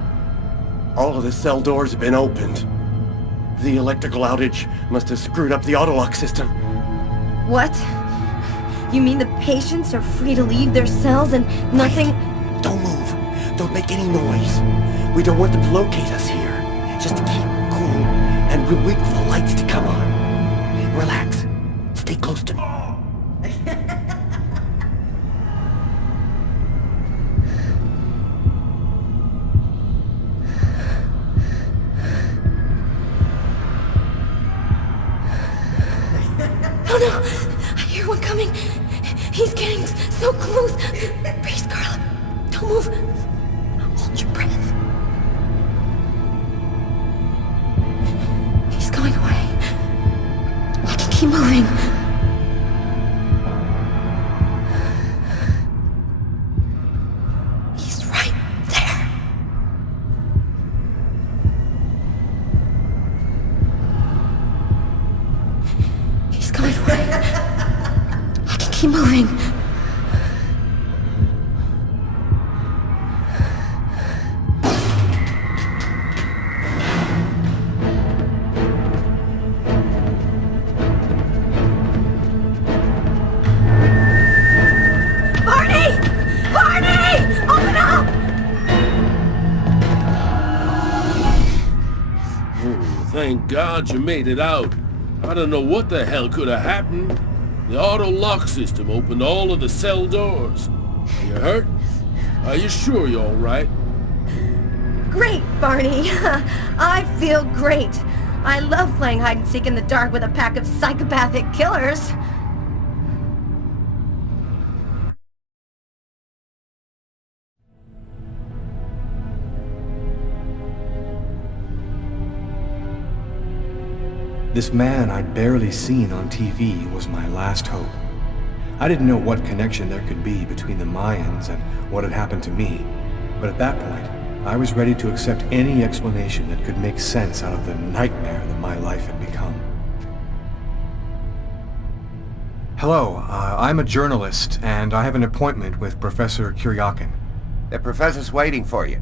All of the cell doors have been opened. The electrical outage must have screwed up the autolock system. What? You mean the patients are free to leave their cells and nothing... Wait. Don't move. Don't make any noise. We don't want them to locate us here. Just keep cool, and we'll wait for the lights to come on. Relax. Stay close to me. Oh no! I hear one coming! He's getting so close! Please, Carla, don't move! Hold your breath. He's going away. I can keep moving. He's right there. He's going away. I can keep moving. Barney! Barney! Open up! Thank God you made it out. I don't know what the hell could have happened. The auto lock system opened all of the cell doors. You hurt? Are you sure you're all right? Great, Barney. I feel great. I love playing hide-and-seek in the dark with a pack of psychopathic killers. This man I'd barely seen on TV was my last hope. I didn't know what connection there could be between the Mayans and what had happened to me, but at that point, I was ready to accept any explanation that could make sense out of the nightmare that my life had become. Hello, I'm a journalist, and I have an appointment with Professor Kuryakin. The professor's waiting for you.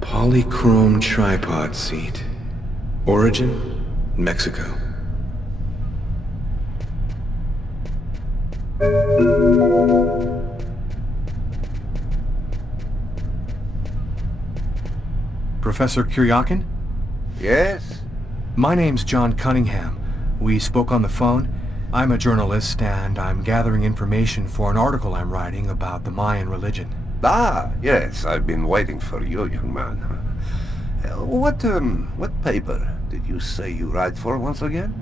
Polychrome tripod seat. Origin, Mexico. Professor Kuryakin? Yes? My name's John Cunningham. We spoke on the phone. I'm a journalist, and I'm gathering information for an article I'm writing about the Mayan religion. Ah, yes, I've been waiting for you, young man. What paper did you say you write for once again?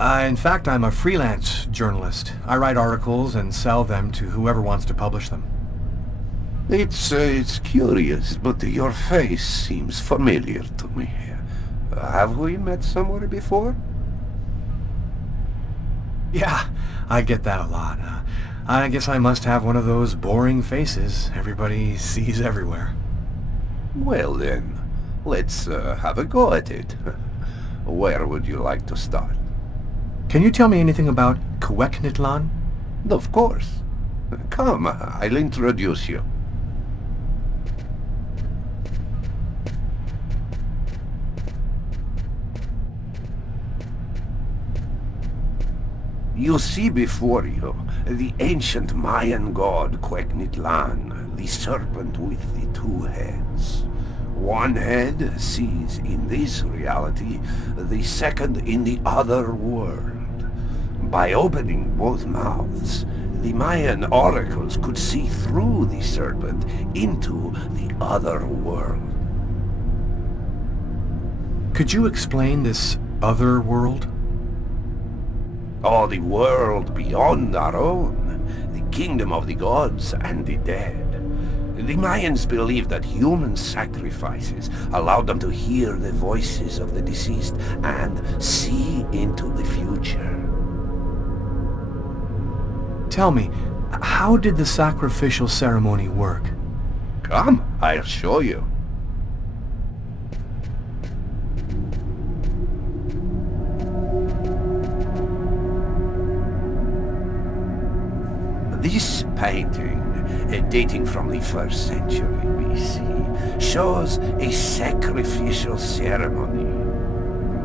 In fact, I'm a freelance journalist. I write articles and sell them to whoever wants to publish them. It's curious, but your face seems familiar to me. Have we met somewhere before? Yeah, I get that a lot. I guess I must have one of those boring faces everybody sees everywhere. Well then, let's have a go at it. Where would you like to start? Can you tell me anything about Cuecnitlan? Of course. Come, I'll introduce you. You see before you the ancient Mayan god Cuecnitlan, the serpent with the two heads. One head sees in this reality, the second in the other world. By opening both mouths, the Mayan oracles could see through the serpent into the other world. Could you explain this other world? Oh, the world beyond our own, the kingdom of the gods and the dead. The Mayans believed that human sacrifices allowed them to hear the voices of the deceased and see into the future. Tell me, how did the sacrificial ceremony work? Come, I'll show you. This painting, dating from the 1st century BC, shows a sacrificial ceremony.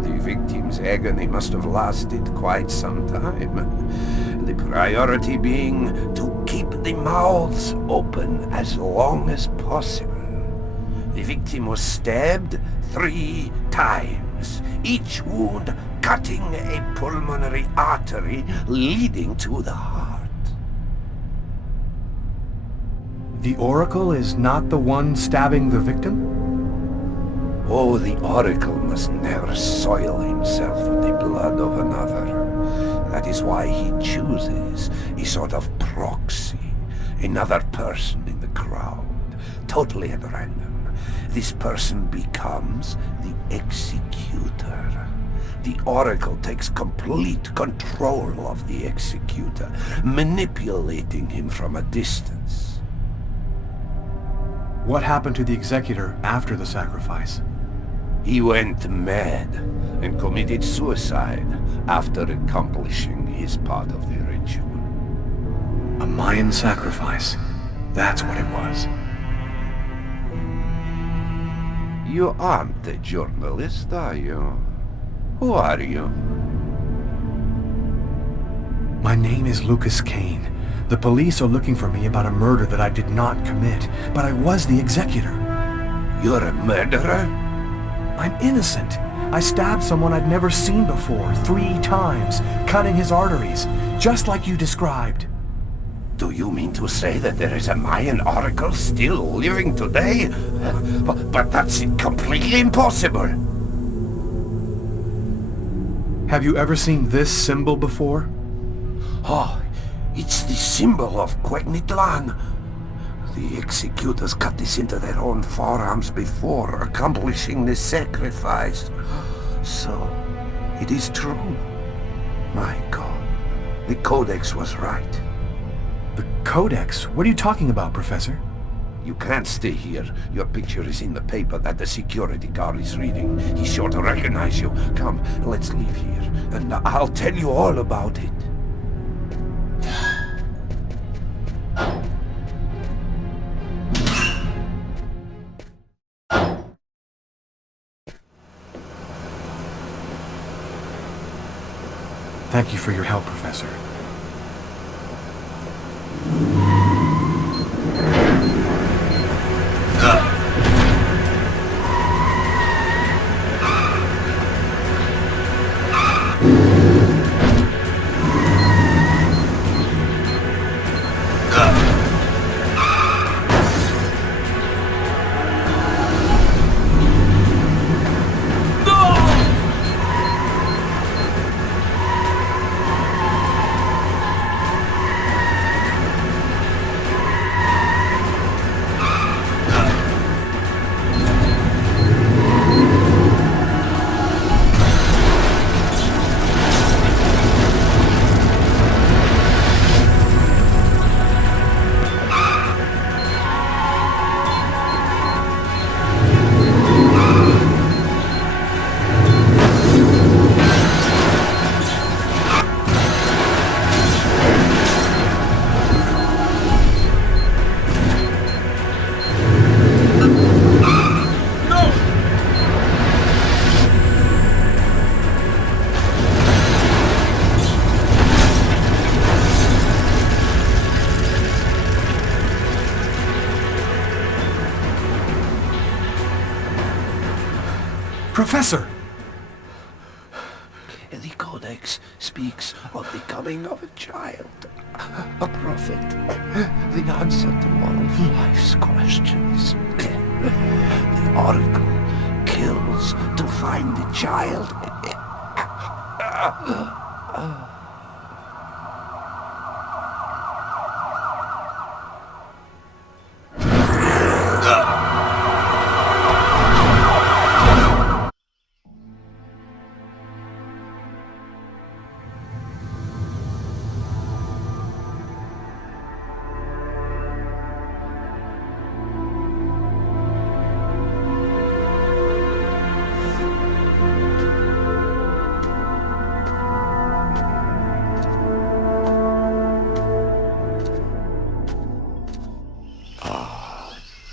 The victim's agony must have lasted quite some time. The priority being to keep the mouths open as long as possible. The victim was stabbed 3 times, each wound cutting a pulmonary artery leading to the heart. The Oracle is not the one stabbing the victim? Oh, the Oracle must never soil himself with the blood of another. That is why he chooses a sort of proxy, another person in the crowd, totally at random. This person becomes the executor. The Oracle takes complete control of the executor, manipulating him from a distance. What happened to the executor after the sacrifice? He went mad and committed suicide after accomplishing his part of the ritual. A Mayan sacrifice. That's what it was. You aren't a journalist, are you? Who are you? My name is Lucas Kane. The police are looking for me about a murder that I did not commit, but I was the executor. You're a murderer? I'm innocent. I stabbed someone I'd never seen before 3 times, cutting his arteries, just like you described. Do you mean to say that there is a Mayan oracle still living today? But that's completely impossible. Have you ever seen this symbol before? Oh, it's the symbol of Quegnitlan. The executors cut this into their own forearms before accomplishing the sacrifice. So, it is true. My God, the Codex was right. The Codex? What are you talking about, Professor? You can't stay here. Your picture is in the paper that the security guard is reading. He's sure to recognize you. Come, let's leave here, and I'll tell you all about it. Thank you for your help, Professor. Professor! The Codex speaks of the coming of a child, a prophet, the answer to all of life's questions. The oracle kills to find the child.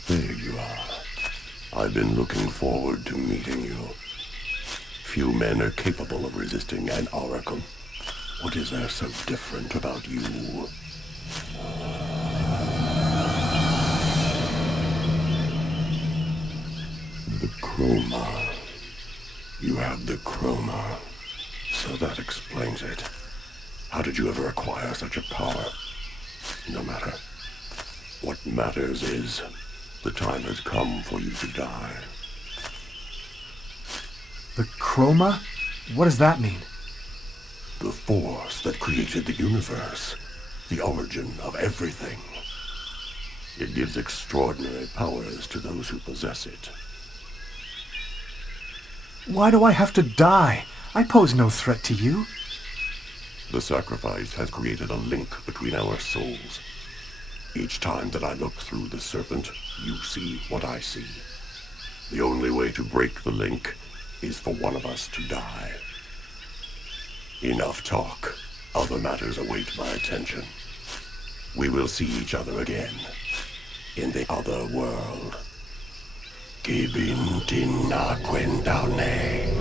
There you are. I've been looking forward to meeting you. Few men are capable of resisting an oracle. What is there so different about you? The chroma. You have the chroma. So that explains it. How did you ever acquire such a power? No matter. What matters is, the time has come for you to die. The chroma? What does that mean? The force that created the universe. The origin of everything. It gives extraordinary powers to those who possess it. Why do I have to die? I pose no threat to you. The sacrifice has created a link between our souls. Each time that I look through the serpent, you see what I see. The only way to break the link is for one of us to die. Enough talk. Other matters await my attention. We will see each other again. In the other world. Gibin Tina Quendane.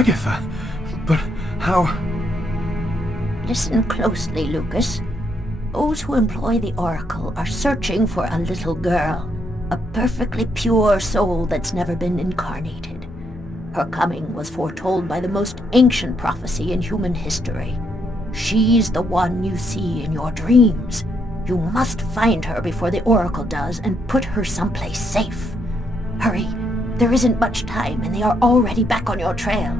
Agatha? But how... Listen closely, Lucas. Those who employ the Oracle are searching for a little girl, a perfectly pure soul that's never been incarnated. Her coming was foretold by the most ancient prophecy in human history. She's the one you see in your dreams. You must find her before the Oracle does and put her someplace safe. Hurry, there isn't much time and they are already back on your trail.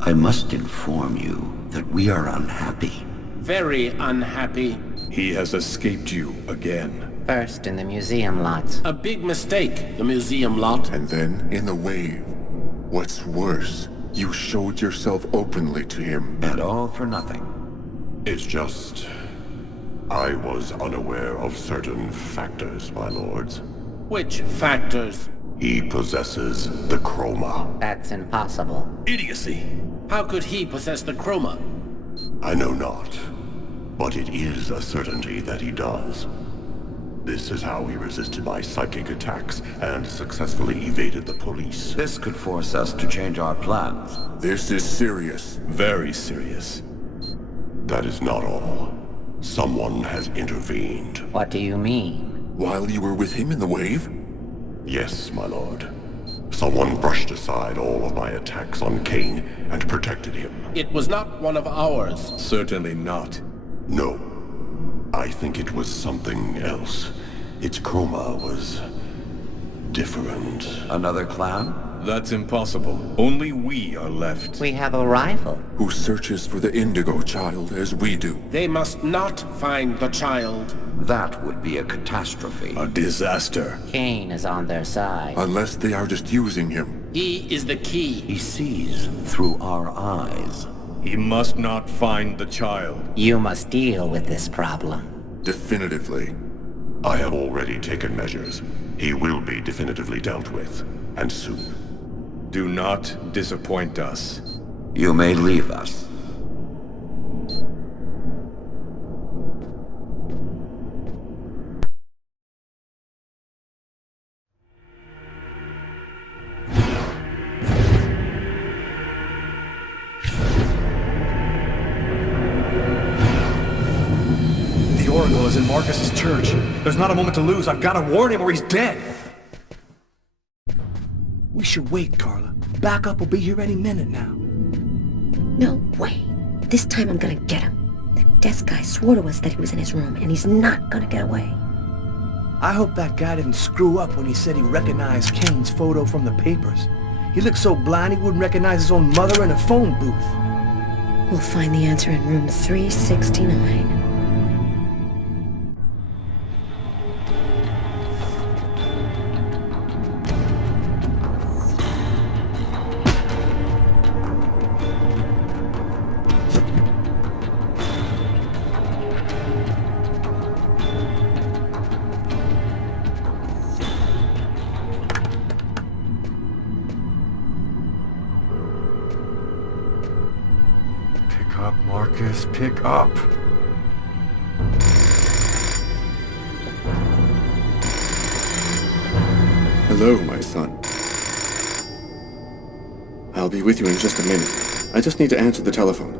I must inform you that we are unhappy. Very unhappy. He has escaped you again. First in the museum lot. A big mistake, the museum lot. And then in the wave. What's worse, you showed yourself openly to him. And all for nothing. It's just... I was unaware of certain factors, my lords. Which factors? He possesses the chroma. That's impossible. Idiocy. How could he possess the chroma? I know not, but it is a certainty that he does. This is how he resisted my psychic attacks and successfully evaded the police. This could force us to change our plans. This is serious. Very serious. That is not all. Someone has intervened. What do you mean? While you were with him in the wave? Yes, my lord. Someone brushed aside all of my attacks on Kane and protected him. It was not one of ours. Certainly not. No. I think it was something else. Its chroma was... different. Another clan? That's impossible. Only we are left. We have a rival. Who searches for the Indigo child as we do. They must not find the child. That would be a catastrophe. A disaster. Kane is on their side. Unless they are just using him. He is the key. He sees through our eyes. He must not find the child. You must deal with this problem. Definitively. I have already taken measures. He will be definitively dealt with. And soon. Do not disappoint us. You may leave us. The Oracle is in Marcus's church. There's not a moment to lose. I've got to warn him or he's dead. We should wait, Carla. Backup will be here any minute now. No way. This time I'm gonna get him. That desk guy swore to us that he was in his room, and he's not gonna get away. I hope that guy didn't screw up when he said he recognized Kane's photo from the papers. He looked so blind he wouldn't recognize his own mother in a phone booth. We'll find the answer in room 369. Pick up, Marcus. Pick up. Hello, my son. I'll be with you in just a minute. I just need to answer the telephone.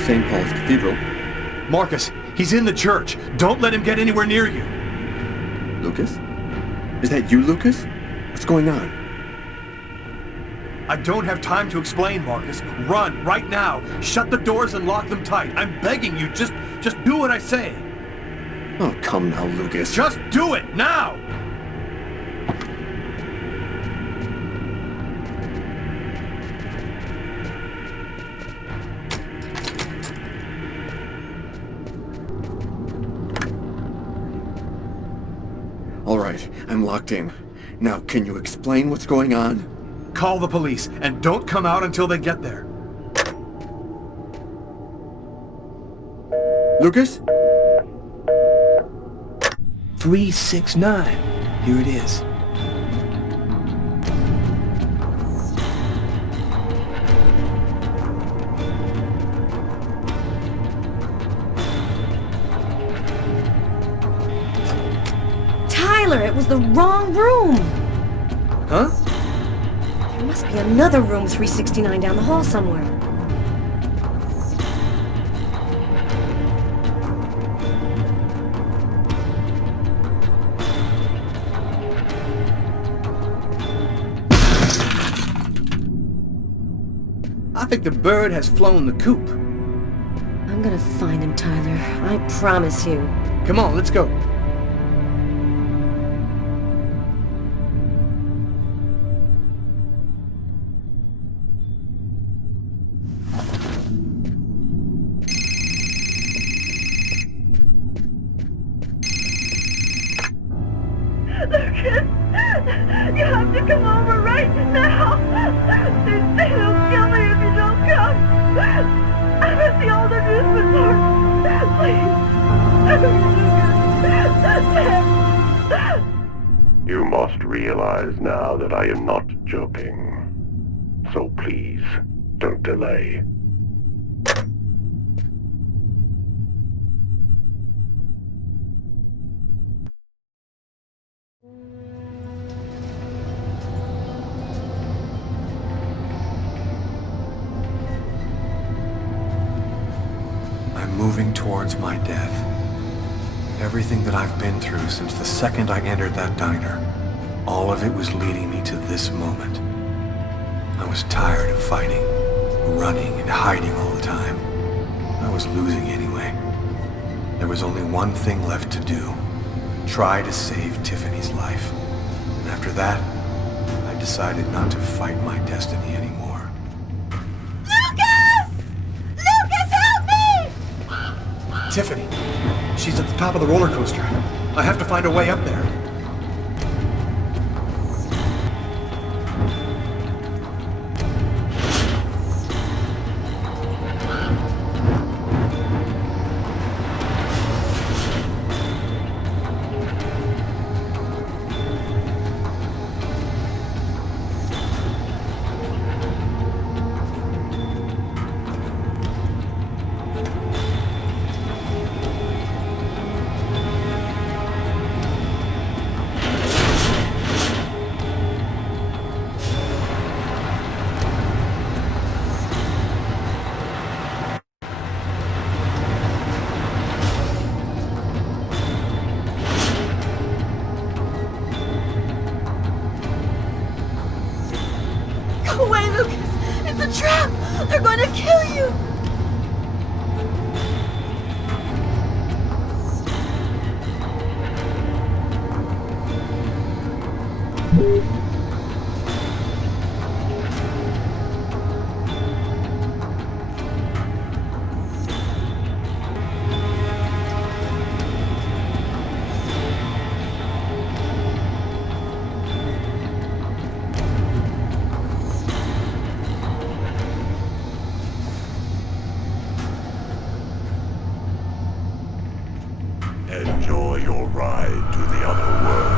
St. Paul's Cathedral. Marcus, he's in the church. Don't let him get anywhere near you. Lucas? Is that you, Lucas? What's going on? I don't have time to explain, Marcus. Run, right now. Shut the doors and lock them tight. I'm begging you, just do what I say. Oh, come now, Lucas. Just do it, now! All right, I'm locked in. Now, can you explain what's going on? Call the police, and don't come out until they get there. Lucas? 369. Here it is. Tyler, it was the wrong room. Huh? There must be another room 369 down the hall somewhere. I think the bird has flown the coop. I'm gonna find him, Tyler. I promise you. Come on, let's go. Lucas, you have to come over right now. They'll kill me if you don't come. I'm at the old amusement park. Please. You must realize now that I am not joking. So please, don't delay. I'm moving towards my death. Everything that I've been through since the second I entered that diner, all of it was leading me to this moment. I was tired of fighting, running and hiding all the time. I was losing anyway. There was only one thing left to do. Try to save Tiffany's life. And after that, I decided not to fight my destiny anymore. Lucas! Lucas, help me! Tiffany, she's at the top of the roller coaster. I have to find a way up there. Go away, Lucas! It's a trap! They're going to kill you! Enjoy your ride to the other world.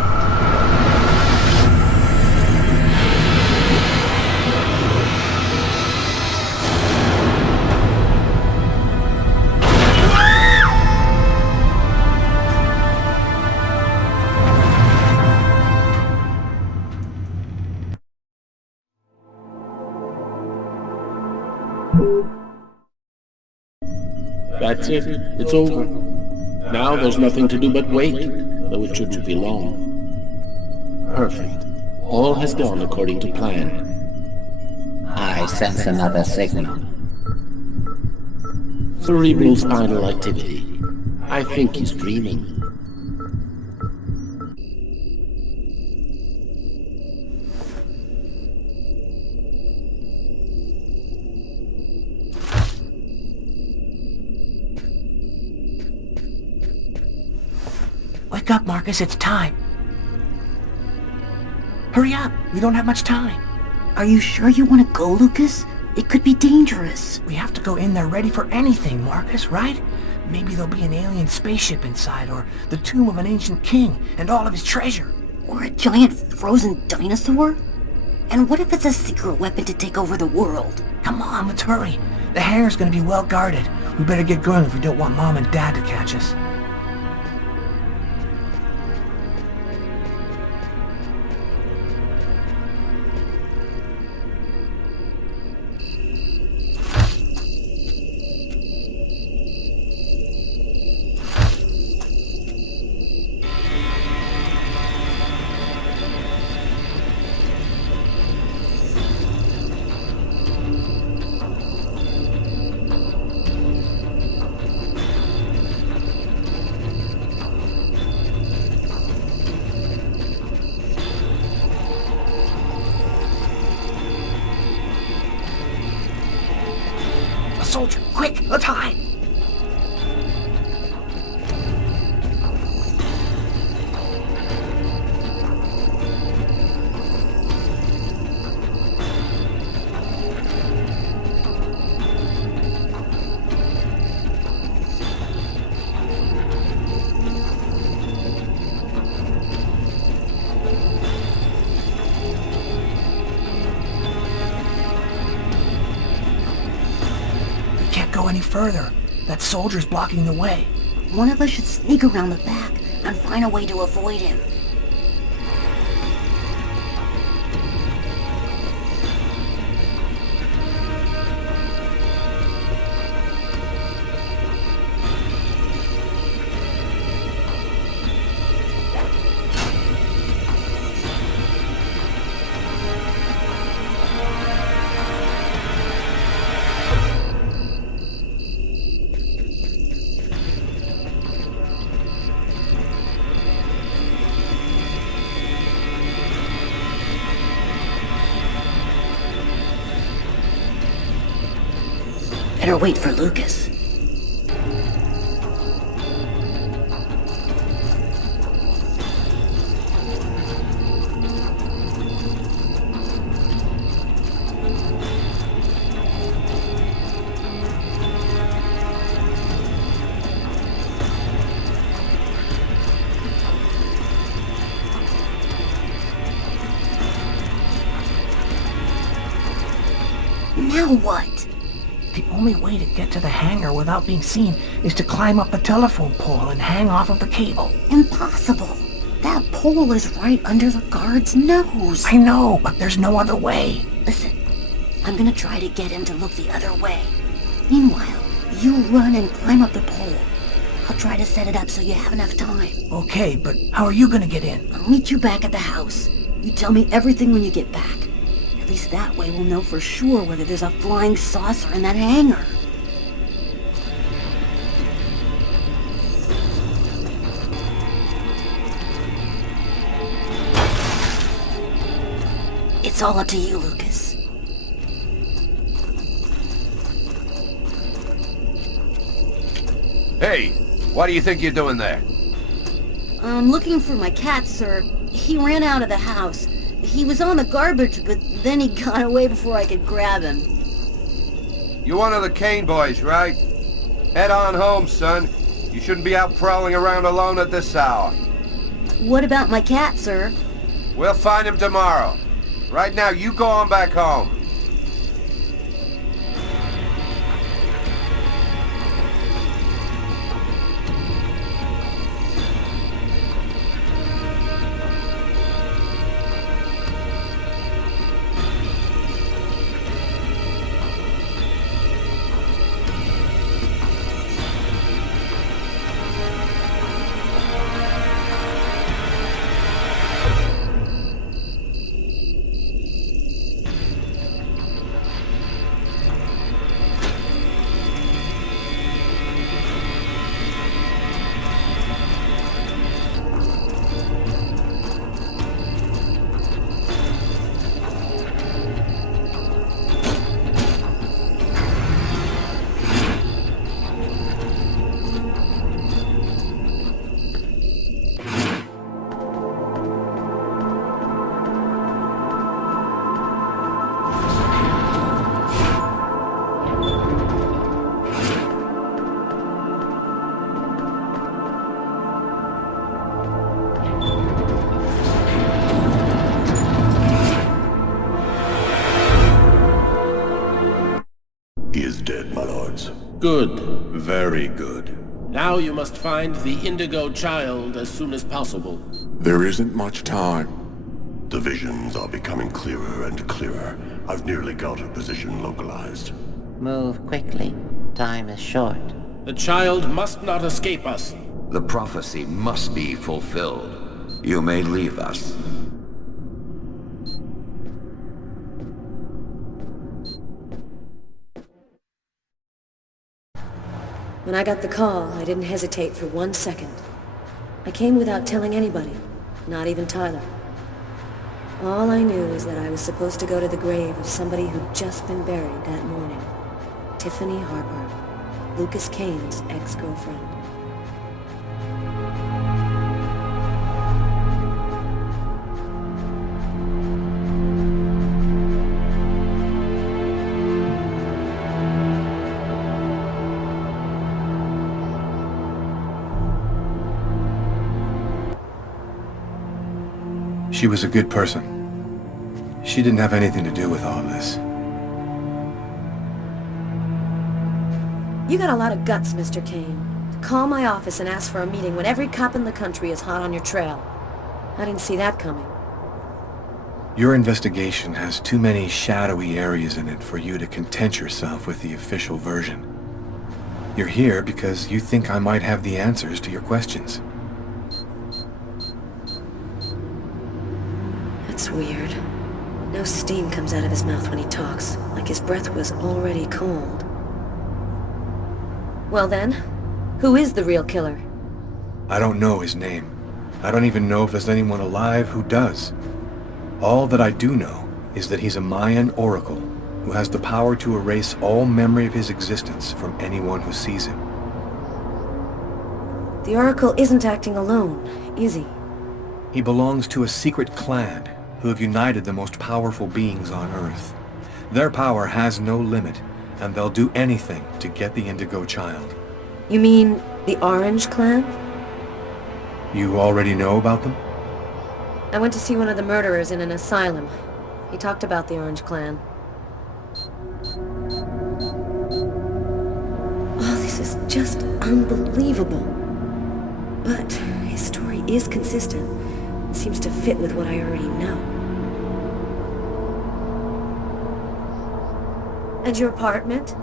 That's it. It's over. Now there's nothing to do but wait, though it shouldn't be long. Perfect. All has gone according to plan. I sense another signal. Cerebral spinal activity. I think he's dreaming. Wake up, Marcus, it's time. Hurry up, we don't have much time. Are you sure you want to go, Lucas? It could be dangerous. We have to go in there ready for anything, Marcus, right? Maybe there'll be an alien spaceship inside, or the tomb of an ancient king and all of his treasure. Or a giant frozen dinosaur? And what if it's a secret weapon to take over the world? Come on, let's hurry. The hangar's gonna be well guarded. We better get going if we don't want Mom and Dad to catch us. Soldier, quick, let's hide! Go any further. That soldier's blocking the way. One of us should sneak around the back and find a way to avoid him. Better wait for Lucas. Now what? The only way to get to the hangar without being seen is to climb up the telephone pole and hang off of the cable. Impossible. That pole is right under the guard's nose. I know, but there's no other way. Listen, I'm gonna try to get him to look the other way. Meanwhile, you run and climb up the pole. I'll try to set it up so you have enough time. Okay, but how are you gonna get in? I'll meet you back at the house. You tell me everything when you get back. At least that way we'll know for sure whether there's a flying saucer in that hangar. It's all up to you, Lucas. Hey, what do you think you're doing there? I'm looking for my cat, sir. He ran out of the house. He was on the garbage, but then he got away before I could grab him. You're one of the Kane boys, right? Head on home, son. You shouldn't be out prowling around alone at this hour. What about my cat, sir? We'll find him tomorrow. Right now, you go on back home. Good. Very good. Now you must find the Indigo child as soon as possible. There isn't much time. The visions are becoming clearer and clearer. I've nearly got her position localized. Move quickly. Time is short. The child must not escape us. The prophecy must be fulfilled. You may leave us. When I got the call, I didn't hesitate for 1 second. I came without telling anybody, not even Tyler. All I knew is that I was supposed to go to the grave of somebody who'd just been buried that morning. Tiffany Harper, Lucas Kane's ex-girlfriend. She was a good person. She didn't have anything to do with all this. You got a lot of guts, Mr. Kane. To call my office and ask for a meeting when every cop in the country is hot on your trail. I didn't see that coming. Your investigation has too many shadowy areas in it for you to content yourself with the official version. You're here because you think I might have the answers to your questions. That's weird. No steam comes out of his mouth when he talks, like his breath was already cold. Well then, who is the real killer? I don't know his name. I don't even know if there's anyone alive who does. All that I do know is that he's a Mayan oracle who has the power to erase all memory of his existence from anyone who sees him. The Oracle isn't acting alone, is he? He belongs to a secret clan who have united the most powerful beings on Earth. Their power has no limit, and they'll do anything to get the Indigo child. You mean the Orange Clan? You already know about them? I went to see one of the murderers in an asylum. He talked about the Orange Clan. Oh, this is just unbelievable. But his story is consistent. It seems to fit with what I already know. And your apartment?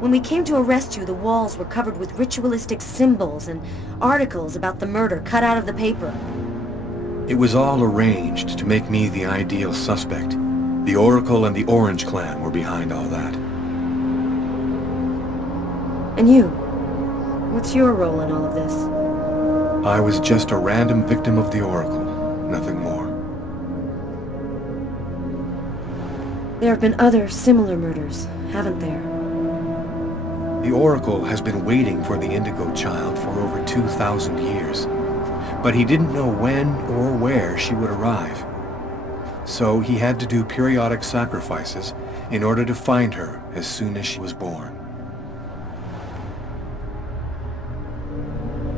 When we came to arrest you, the walls were covered with ritualistic symbols and articles about the murder cut out of the paper. It was all arranged to make me the ideal suspect. The Oracle and the Orange Clan were behind all that. And you? What's your role in all of this? I was just a random victim of the Oracle, nothing more. There have been other similar murders, haven't there? The Oracle has been waiting for the Indigo child for over 2,000 years. But he didn't know when or where she would arrive. So he had to do periodic sacrifices in order to find her as soon as she was born.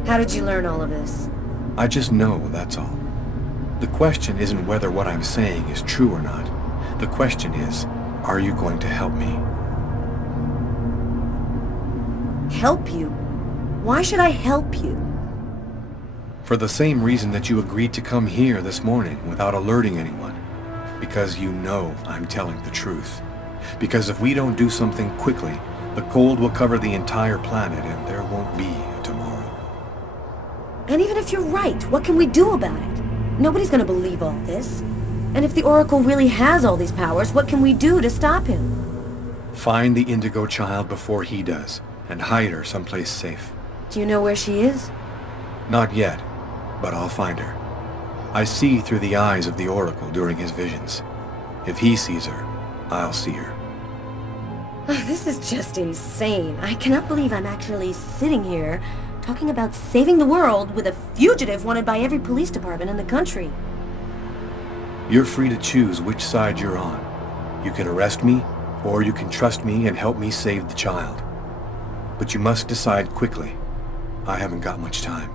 How did you learn all of this? I just know, that's all. The question isn't whether what I'm saying is true or not. The question is, are you going to help me? Help you? Why should I help you? For the same reason that you agreed to come here this morning without alerting anyone. Because you know I'm telling the truth. Because if we don't do something quickly, the cold will cover the entire planet and there won't be a tomorrow. And even if you're right, what can we do about it? Nobody's gonna believe all this. And if the Oracle really has all these powers, what can we do to stop him? Find the Indigo child before he does, and hide her someplace safe. Do you know where she is? Not yet, but I'll find her. I see through the eyes of the Oracle during his visions. If he sees her, I'll see her. Oh, this is just insane. I cannot believe I'm actually sitting here talking about saving the world with a fugitive wanted by every police department in the country. You're free to choose which side you're on. You can arrest me, or you can trust me and help me save the child. But you must decide quickly. I haven't got much time.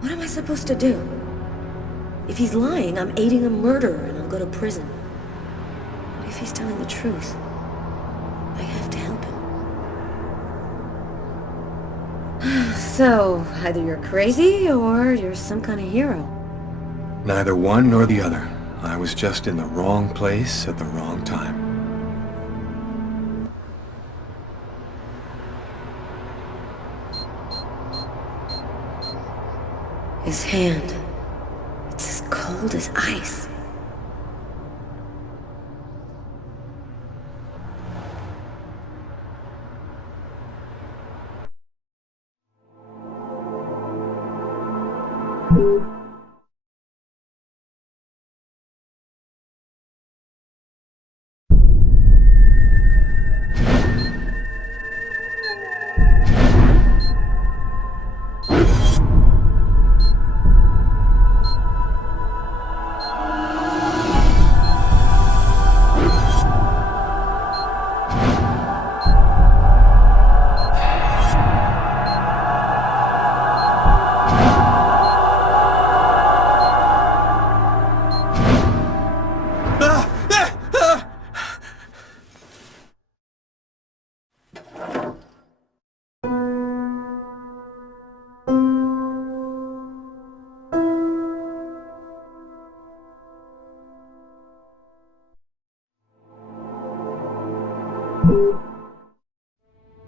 What am I supposed to do? If he's lying, I'm aiding a murderer and I'll go to prison. What if he's telling the truth? So, either you're crazy or you're some kind of hero. Neither one nor the other. I was just in the wrong place at the wrong time. His hand. It's as cold as ice.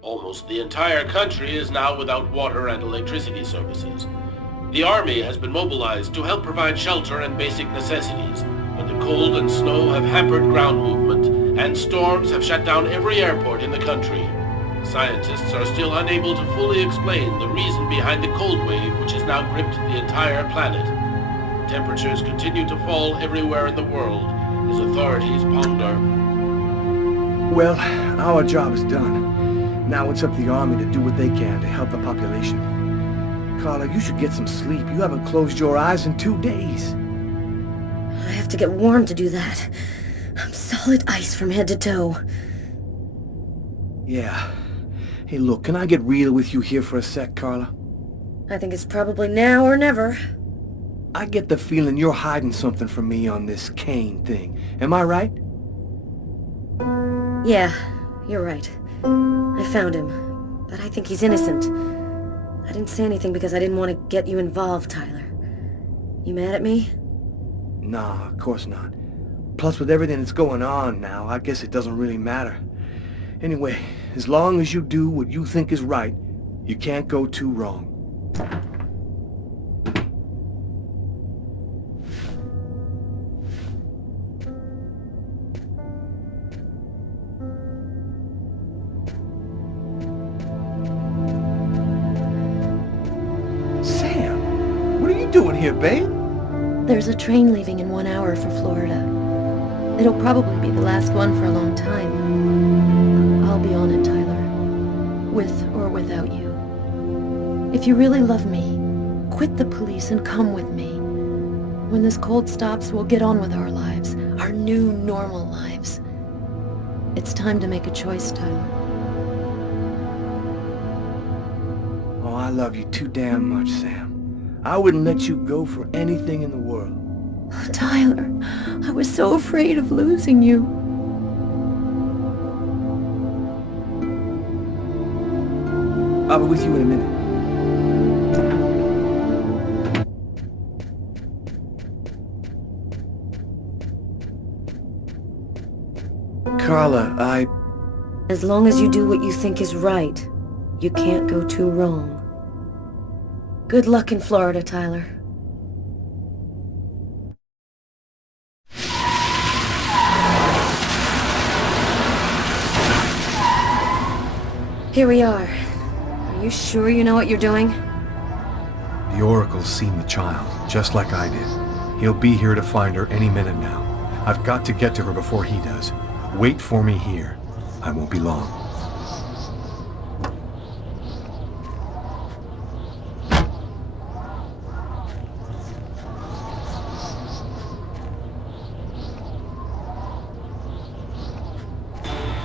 Almost the entire country is now without water and electricity services. The army has been mobilized to help provide shelter and basic necessities, but the cold and snow have hampered ground movement, and storms have shut down every airport in the country. Scientists are still unable to fully explain the reason behind the cold wave which has now gripped the entire planet. Temperatures continue to fall everywhere in the world as authorities ponder. Well, our job is done. Now it's up to the army to do what they can to help the population. Carla, you should get some sleep. You haven't closed your eyes in 2 days. I have to get warm to do that. I'm solid ice from head to toe. Yeah. Hey, look, can I get real with you here for a sec, Carla? I think it's probably now or never. I get the feeling you're hiding something from me on this Kane thing. Am I right? Yeah, you're right. I found him, but I think he's innocent. I didn't say anything because I didn't want to get you involved, Tyler. You mad at me? Nah, of course not. Plus, with everything that's going on now, I guess it doesn't really matter. Anyway, as long as you do what you think is right, you can't go too wrong. Doing here, babe? There's a train leaving in 1 hour for Florida. It'll probably be the last one for a long time. I'll be on it, Tyler. With or without you. If you really love me, quit the police and come with me. When this cold stops, we'll get on with our lives. Our new, normal lives. It's time to make a choice, Tyler. Oh, I love you too damn much, Sam. I wouldn't let you go for anything in the world. Oh, Tyler, I was so afraid of losing you. I'll be with you in a minute. Carla, As long as you do what you think is right, you can't go too wrong. Good luck in Florida, Tyler. Here we are. Are you sure you know what you're doing? The Oracle's seen the child, just like I did. He'll be here to find her any minute now. I've got to get to her before he does. Wait for me here. I won't be long.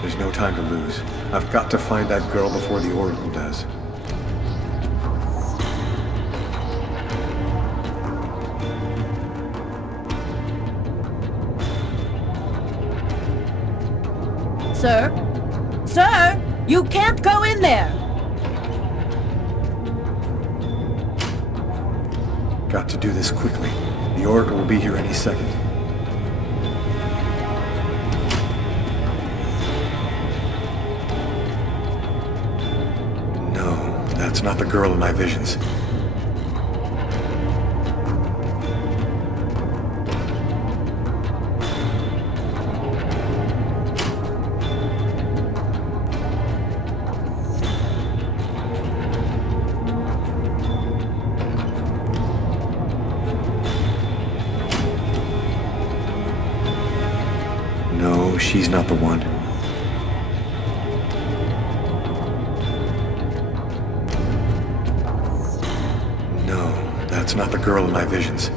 There's no time to lose. I've got to find that girl before the Oracle does. Sir? Sir! You can't go in there! Got to do this quickly. The Oracle will be here any second. No, that's not the girl in my visions. No, she's not the one. No, that's not the girl in my visions.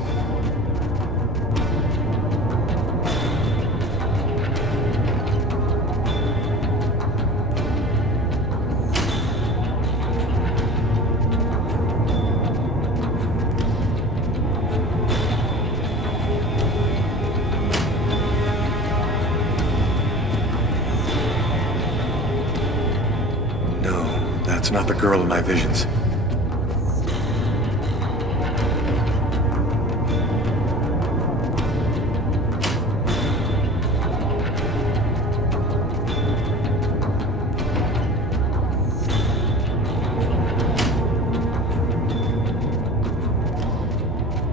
That's not the girl in my visions.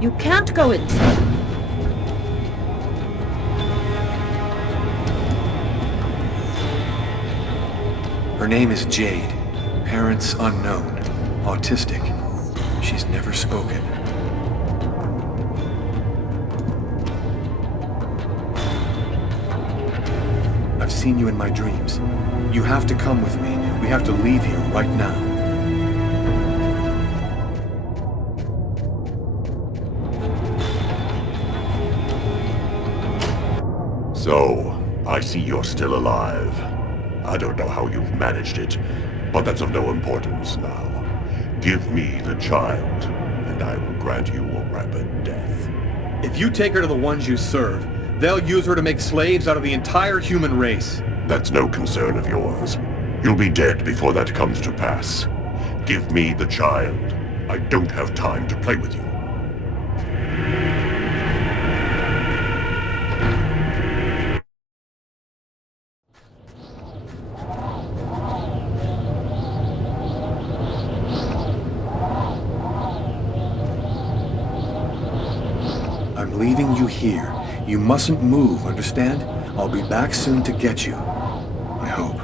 You can't go inside. Her name is Jade. Parents unknown. Autistic. She's never spoken. I've seen you in my dreams. You have to come with me. We have to leave here right now. So, I see you're still alive. I don't know how you've managed it, but that's of no importance now. Give me the child, and I will grant you a rapid death. If you take her to the ones you serve, they'll use her to make slaves out of the entire human race. That's no concern of yours. You'll be dead before that comes to pass. Give me the child. I don't have time to play with you. I'm leaving you here. You mustn't move, understand? I'll be back soon to get you. I hope.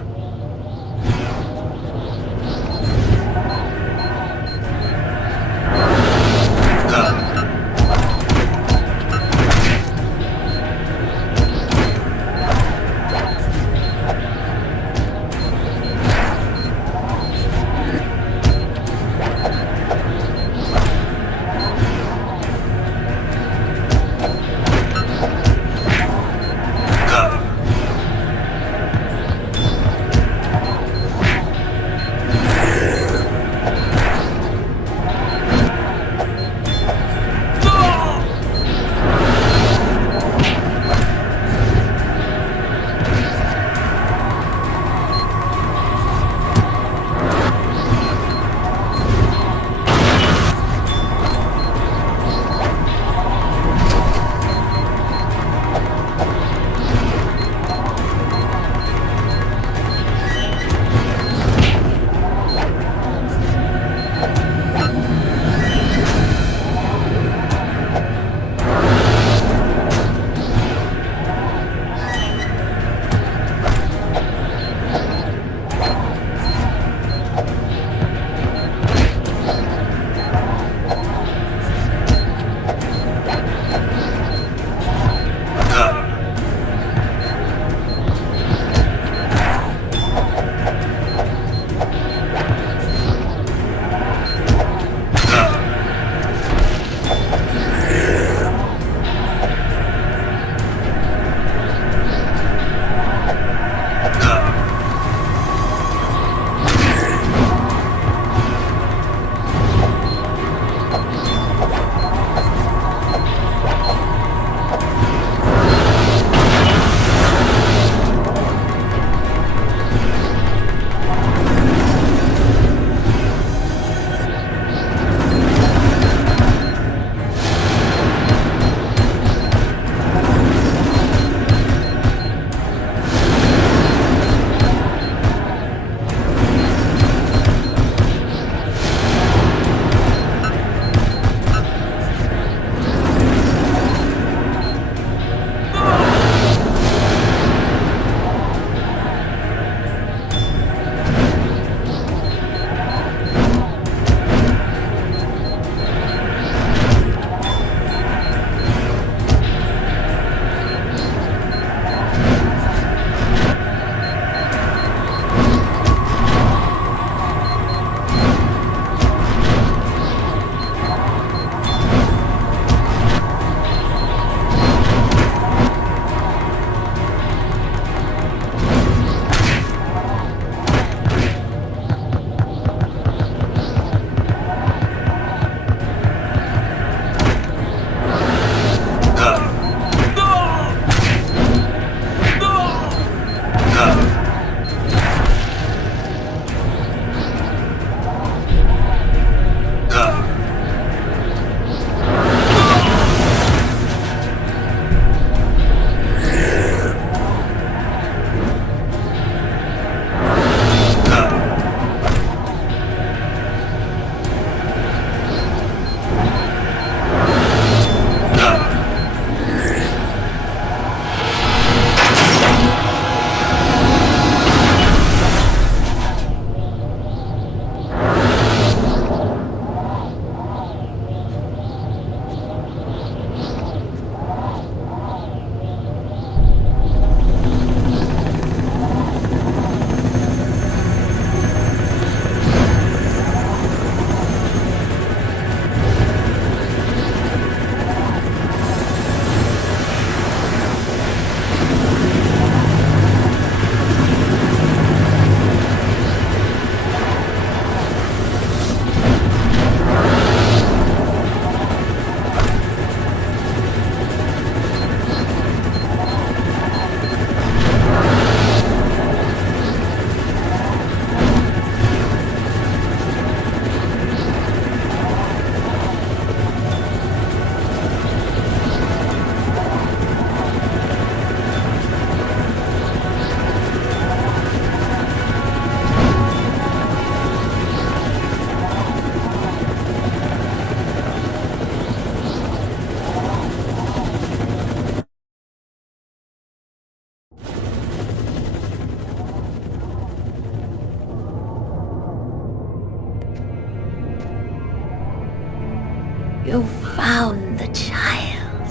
You found the child.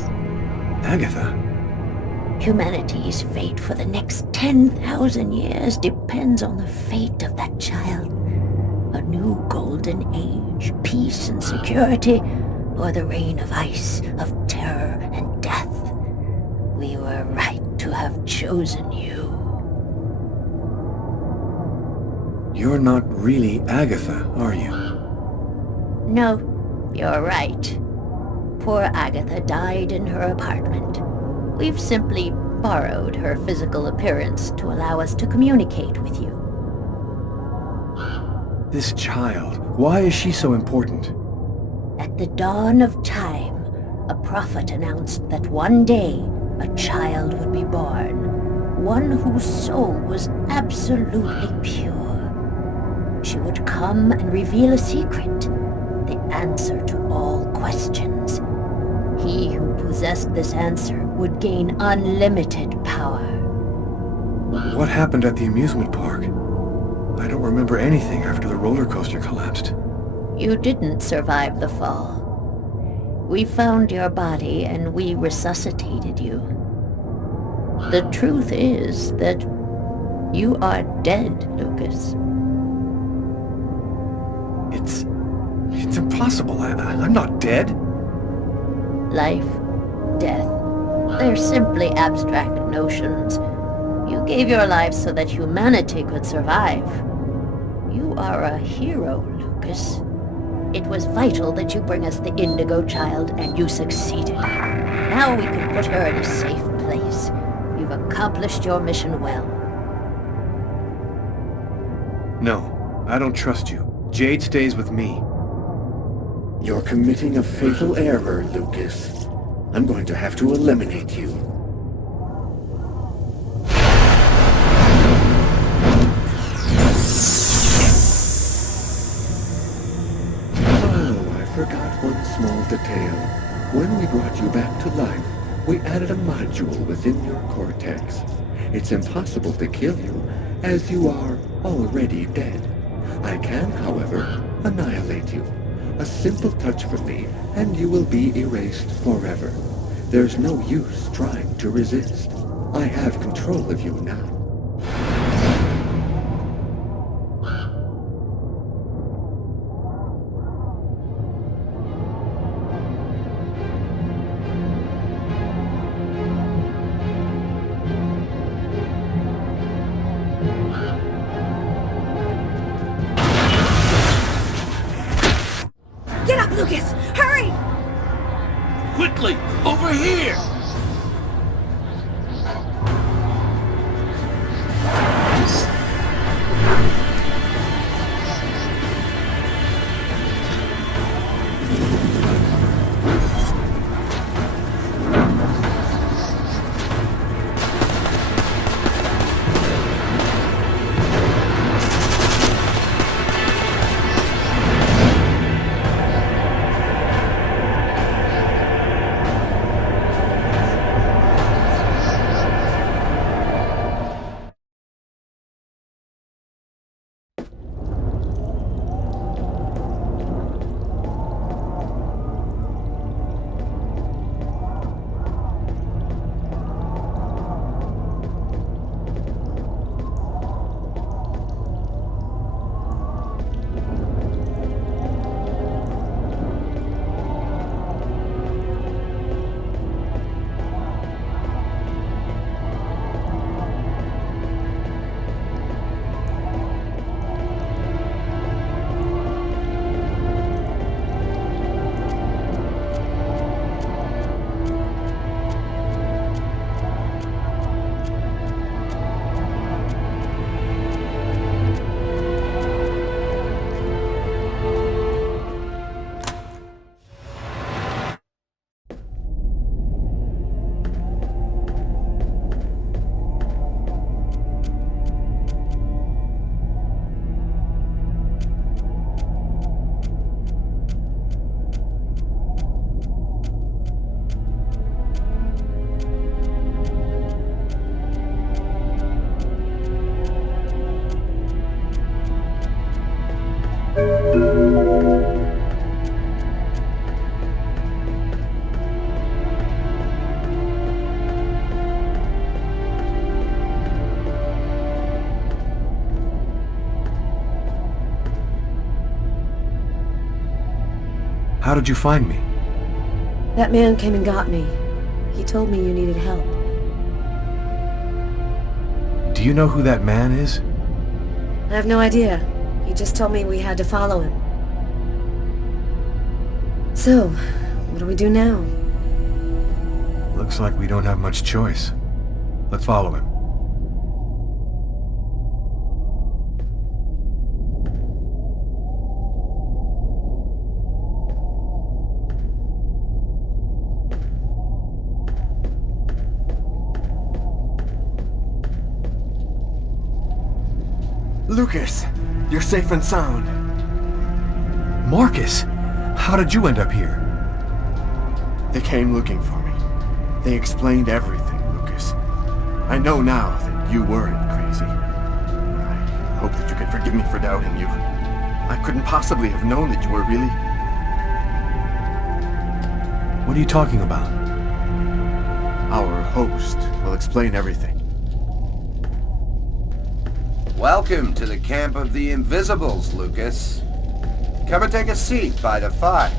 Agatha? Humanity's fate for the next 10,000 years depends on the fate of that child. A new golden age, peace and security, or the reign of ice, of terror and death. We were right to have chosen you. You're not really Agatha, are you? No, you're right. Poor Agatha died in her apartment. We've simply borrowed her physical appearance to allow us to communicate with you. This child, why is she so important? At the dawn of time, a prophet announced that one day a child would be born, one whose soul was absolutely pure. She would come and reveal a secret, the answer to all questions. He who possessed this answer would gain unlimited power. What happened at the amusement park? I don't remember anything after the roller coaster collapsed. You didn't survive the fall. We found your body and we resuscitated you. The truth is that you are dead, Lucas. It's impossible. I'm not dead. Life, death, they're simply abstract notions. You gave your life so that humanity could survive. You are a hero, Lucas. It was vital that you bring us the Indigo child, and you succeeded. Now we can put her in a safe place. You've accomplished your mission well. No, I don't trust you. Jade stays with me. You're committing a fatal error, Lucas. I'm going to have to eliminate you. Oh, I forgot one small detail. When we brought you back to life, we added a module within your cortex. It's impossible to kill you, as you are already dead. I can, however, annihilate you. A simple touch from me, and you will be erased forever. There's no use trying to resist. I have control of you now. Get up, Lucas! Hurry! Quickly! Over here! How did you find me? That man came and got me. He told me you needed help. Do you know who that man is? I have no idea. He just told me we had to follow him. So, what do we do now? Looks like we don't have much choice. Let's follow him. Lucas, you're safe and sound. Marcus, how did you end up here? They came looking for me. They explained everything, Lucas. I know now that you weren't crazy. I hope that you can forgive me for doubting you. I couldn't possibly have known that you were really... What are you talking about? Our host will explain everything. Welcome to the camp of the Invisibles, Lucas. Come and take a seat by the fire.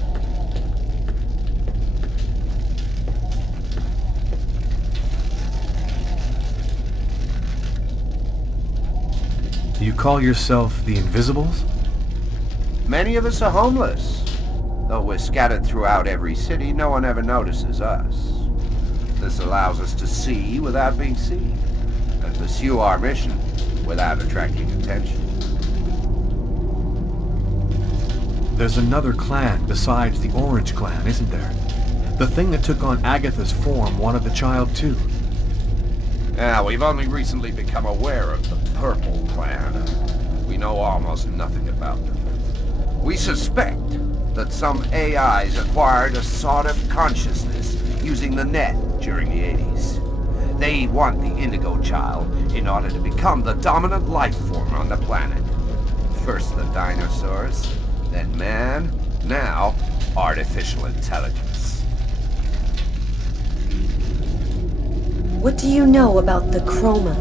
You call yourself the Invisibles? Many of us are homeless. Though we're scattered throughout every city, no one ever notices us. This allows us to see without being seen, and pursue our mission without attracting attention. There's another clan besides the Orange Clan, isn't there? The thing that took on Agatha's form wanted the child too. Yeah, we've only recently become aware of the Purple Clan. We know almost nothing about them. We suspect that some AIs acquired a sort of consciousness using the net during the 80s. They want the Indigo child in order to become the dominant life form on the planet. First the dinosaurs, then man, now artificial intelligence. What do you know about the chroma?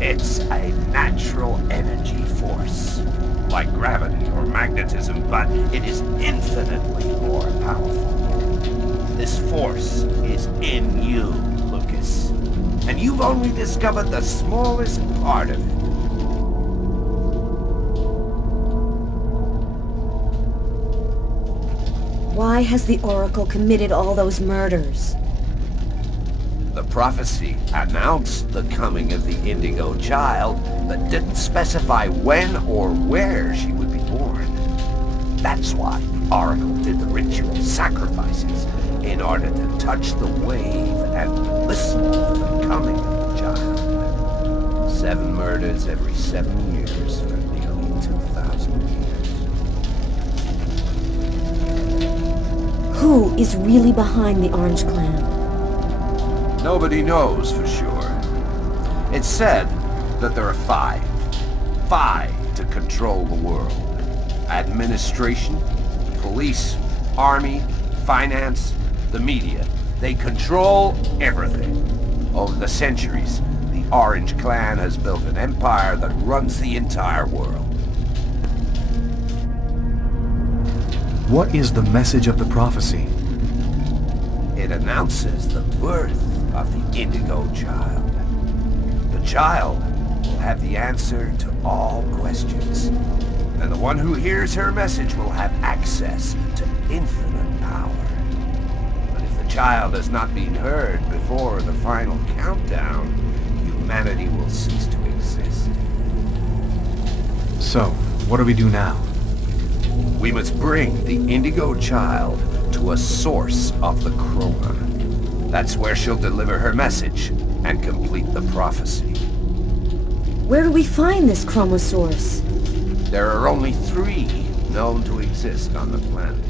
It's a natural energy force, like gravity or magnetism, but it is infinitely more powerful. This force is in you, Lucas, and you've only discovered the smallest part of it. Why has the Oracle committed all those murders? The prophecy announced the coming of the Indigo child, but didn't specify when or where she would be born. That's why the Oracle did the ritual sacrifices, in order to touch the wave and listen for the coming of the child. 7 murders every 7 years for nearly 2,000 years. Who is really behind the Orange Clan? Nobody knows for sure. It's said that there are 5. 5 to control the world. Administration, police, army, finance, the media. They control everything. Over the centuries, the Orange Clan has built an empire that runs the entire world. What is the message of the prophecy? It announces the birth of the Indigo child. The child will have the answer to all questions, and the one who hears her message will have access to infinite power. But if the child has not been heard before the final countdown, humanity will cease to exist. So, what do we do now? We must bring the Indigo child to a source of the chroma. That's where she'll deliver her message and complete the prophecy. Where do we find this chroma source? There are only 3 known to exist on the planet.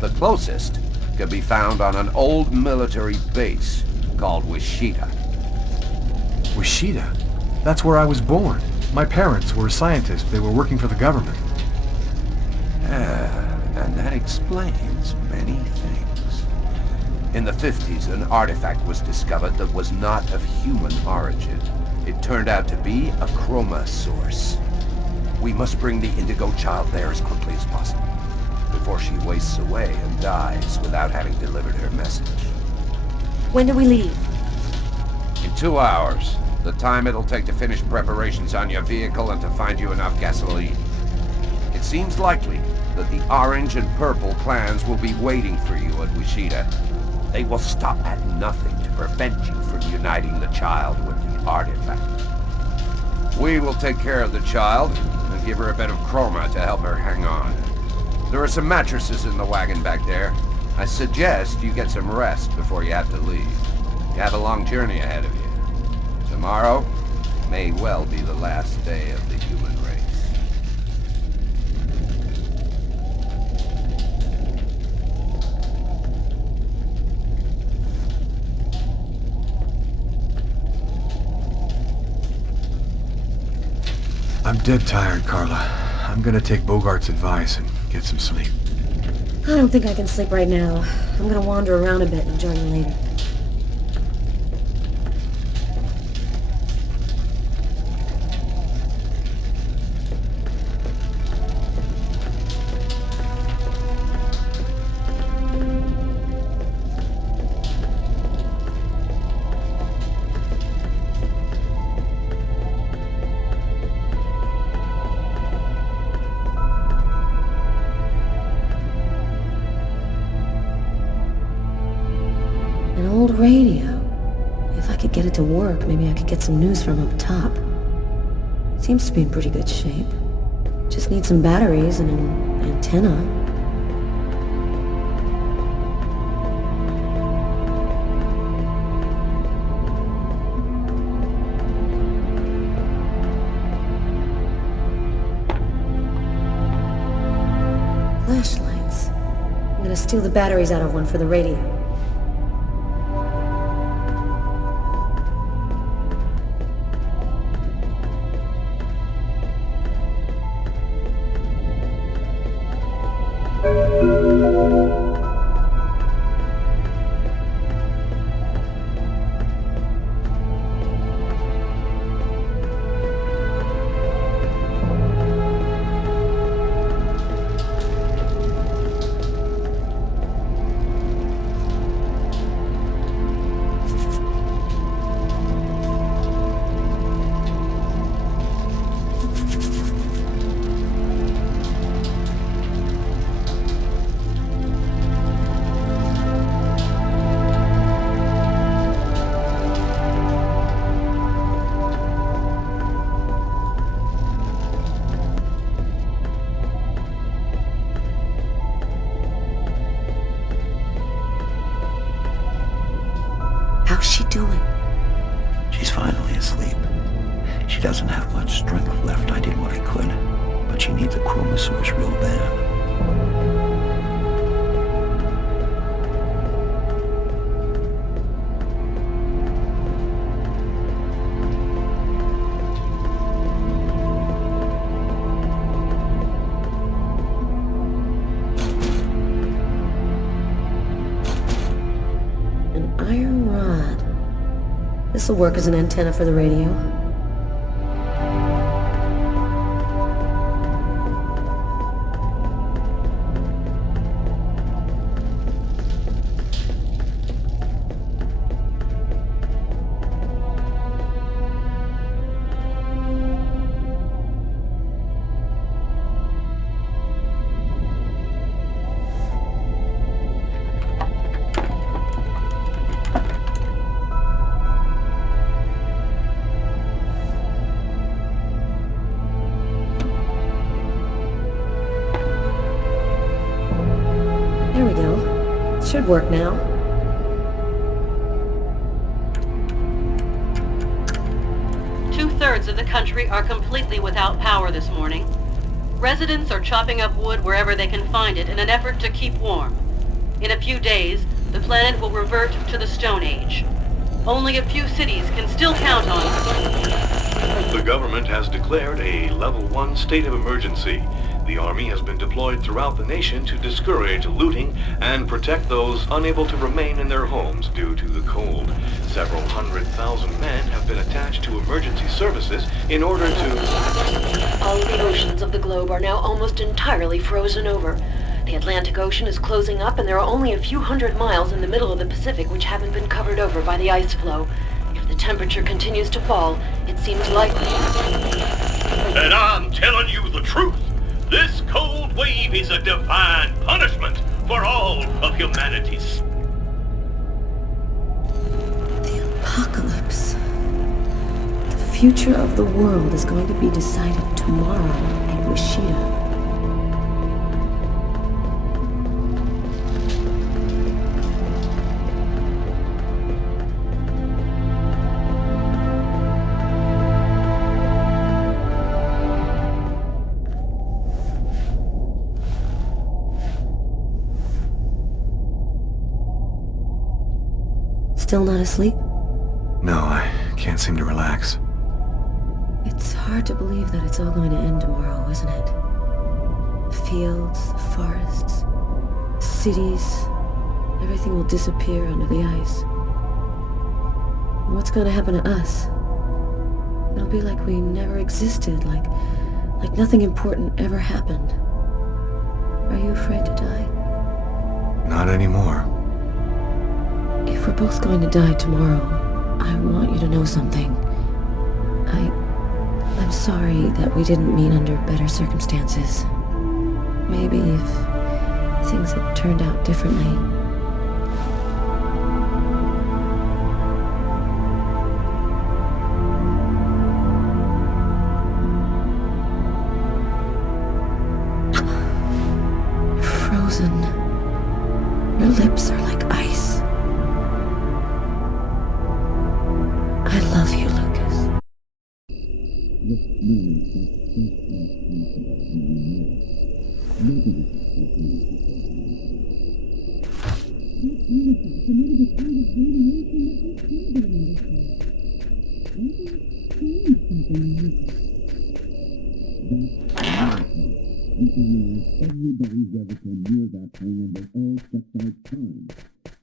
The closest can be found on an old military base called Wichita. Wichita? That's where I was born. My parents were scientists. They were working for the government. And that explains many things. In the 50s, an artifact was discovered that was not of human origin. It turned out to be a chroma source. We must bring the Indigo child there as quickly as possible, before she wastes away and dies without having delivered her message. When do we leave? In 2 hours. The time it'll take to finish preparations on your vehicle and to find you enough gasoline. It seems likely that the Orange and Purple clans will be waiting for you at Wichita. They will stop at nothing to prevent you from uniting the child with the artifact. We will take care of the child and give her a bit of chroma to help her hang on. There are some mattresses in the wagon back there. I suggest you get some rest before you have to leave. You have a long journey ahead of you. Tomorrow may well be the last day of the human race. I'm dead tired, Carla. I'm gonna take Bogart's advice and get some sleep. I don't think I can sleep right now. I'm gonna wander around a bit and join you later. An old radio. If I could get it to work, maybe I could get some news from up top. Seems to be in pretty good shape. Just need some batteries and an antenna. Flashlights. I'm gonna steal the batteries out of one for the radio. How's she doing? She's finally asleep. She doesn't have much strength left. I did what I could, but she needs a chroma source real bad. An iron rod. This'll work as an antenna for the radio. There we go. Should work now. Two-thirds of the country are completely without power this morning. Residents are chopping up wood wherever they can find it in an effort to keep warm. In a few days, the planet will revert to the Stone Age. Only a few cities can still count on it. The government has declared a Level 1 state of emergency. The Army has been deployed throughout the nation to discourage looting and protect those unable to remain in their homes due to the cold. Several 100,000 men have been attached to emergency services in order to... All the oceans of the globe are now almost entirely frozen over. The Atlantic Ocean is closing up, and there are only a few hundred miles in the middle of the Pacific which haven't been covered over by the ice floe. If the temperature continues to fall, it seems likely... And I'm telling you the truth. This cold wave is a divine punishment for all of humanity's... Apocalypse. The future of the world is going to be decided tomorrow at Wishida. Still not asleep? No, I can't seem to relax. It's hard to believe that it's all going to end tomorrow, isn't it? The fields, the forests, the cities, everything will disappear under the ice. What's going to happen to us? It'll be like we never existed, like nothing important ever happened. Are you afraid to die? Not anymore. If we're both going to die tomorrow, I want you to know something. I'm sorry that we didn't meet under better circumstances. Maybe if things had turned out differently. You're frozen. Your lips are like ice. I love you, Lucas. Everybody's ever come near that thing and they all checked out fine.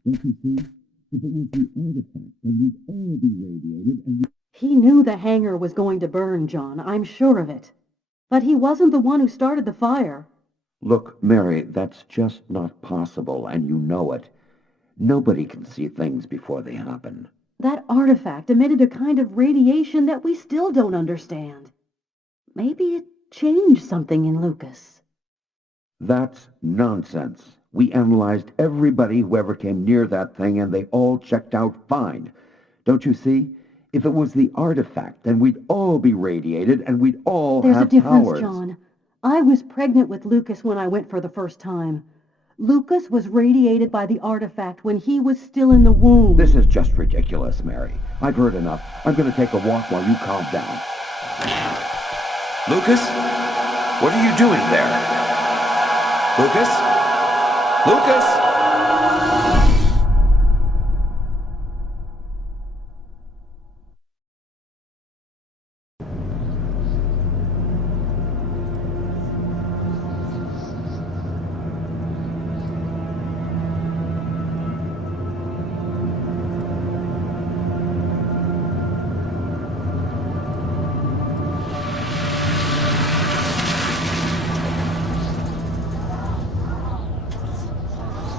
Don't you see? If it was the artifact, then we'd all be radiated and He knew the hangar was going to burn, John. I'm sure of it. But he wasn't the one who started the fire. Look, Mary, that's just not possible, and you know it. Nobody can see things before they happen. That artifact emitted a kind of radiation that we still don't understand. Maybe it changed something in Lucas. That's nonsense. We analyzed everybody who ever came near that thing, and they all checked out fine. Don't you see? If it was the artifact, then we'd all be radiated, and we'd all There's have a difference, powers. John. I was pregnant with Lucas when I went for the first time. Lucas was radiated by the artifact when he was still in the womb. This is just ridiculous, Mary. I've heard enough. I'm going to take a walk while you calm down. Lucas? What are you doing there? Lucas? Lucas?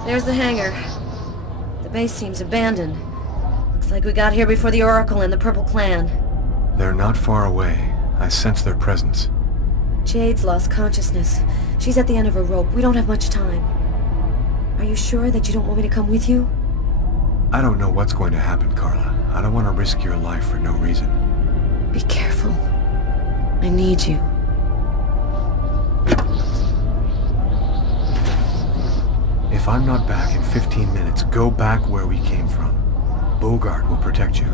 There's the hangar. The base seems abandoned. Looks like we got here before the Oracle and the Purple Clan. They're not far away. I sense their presence. Jade's lost consciousness. She's at the end of her rope. We don't have much time. Are you sure that you don't want me to come with you? I don't know what's going to happen, Carla. I don't want to risk your life for no reason. Be careful. I need you. If I'm not back in 15 minutes, go back where we came from. Bogart will protect you.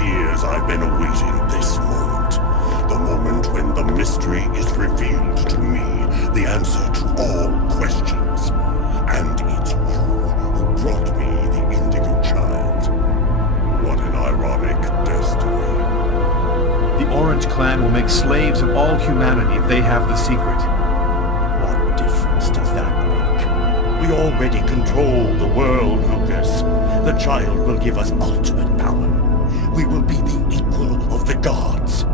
years I've been awaiting this moment. The moment when the mystery is revealed to me, the answer to all questions. And it's you who brought me the Indigo Child. What an ironic destiny. The Orange Clan will make slaves of all humanity if they have the secret. What difference does that make? We already control the world, Lucas. The child will give us ultimate power. We will be the equal of the gods.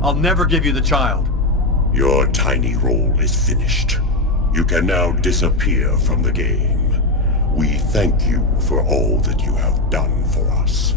I'll never give you the child. Your tiny role is finished. You can now disappear from the game. We thank you for all that you have done for us.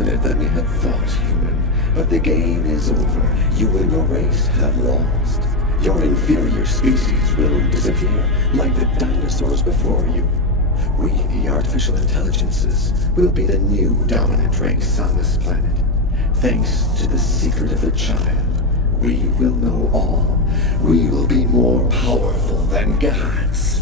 obstinate than we had thought, human. But the game is over. You and your race have lost. Your inferior species will disappear, like the dinosaurs before you. We, the artificial intelligences, will be the new dominant race on this planet. Thanks to the secret of the child, we will know all. We will be more powerful than gods.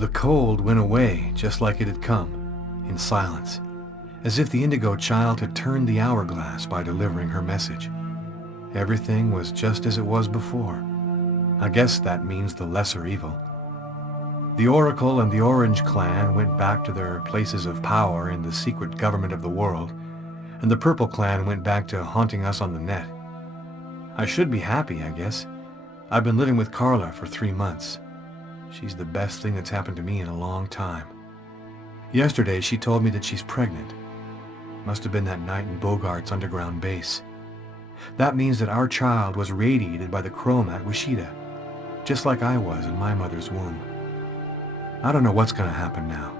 The cold went away just like it had come, in silence, as if the Indigo child had turned the hourglass by delivering her message. Everything was just as it was before. I guess that means the lesser evil. The Oracle and the Orange Clan went back to their places of power in the secret government of the world, and the Purple Clan went back to haunting us on the net. I should be happy, I guess. I've been living with Carla for 3 months. She's the best thing that's happened to me in a long time. Yesterday, she told me that she's pregnant. Must have been that night in Bogart's underground base. That means that our child was radiated by the chrome at Wishida, just like I was in my mother's womb. I don't know what's going to happen now.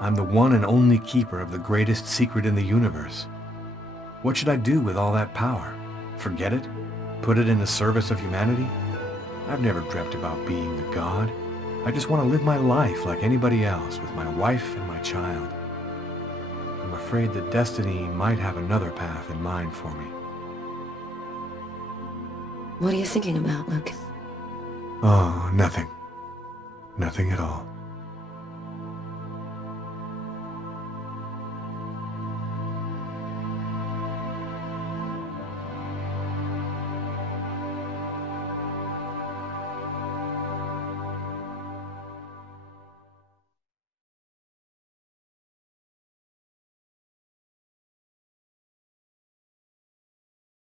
I'm the one and only keeper of the greatest secret in the universe. What should I do with all that power? Forget it? Put it in the service of humanity? I've never dreamt about being the god. I just want to live my life like anybody else with my wife and my child. I'm afraid that destiny might have another path in mind for me. What are you thinking about, Lucas? Oh, nothing. Nothing at all.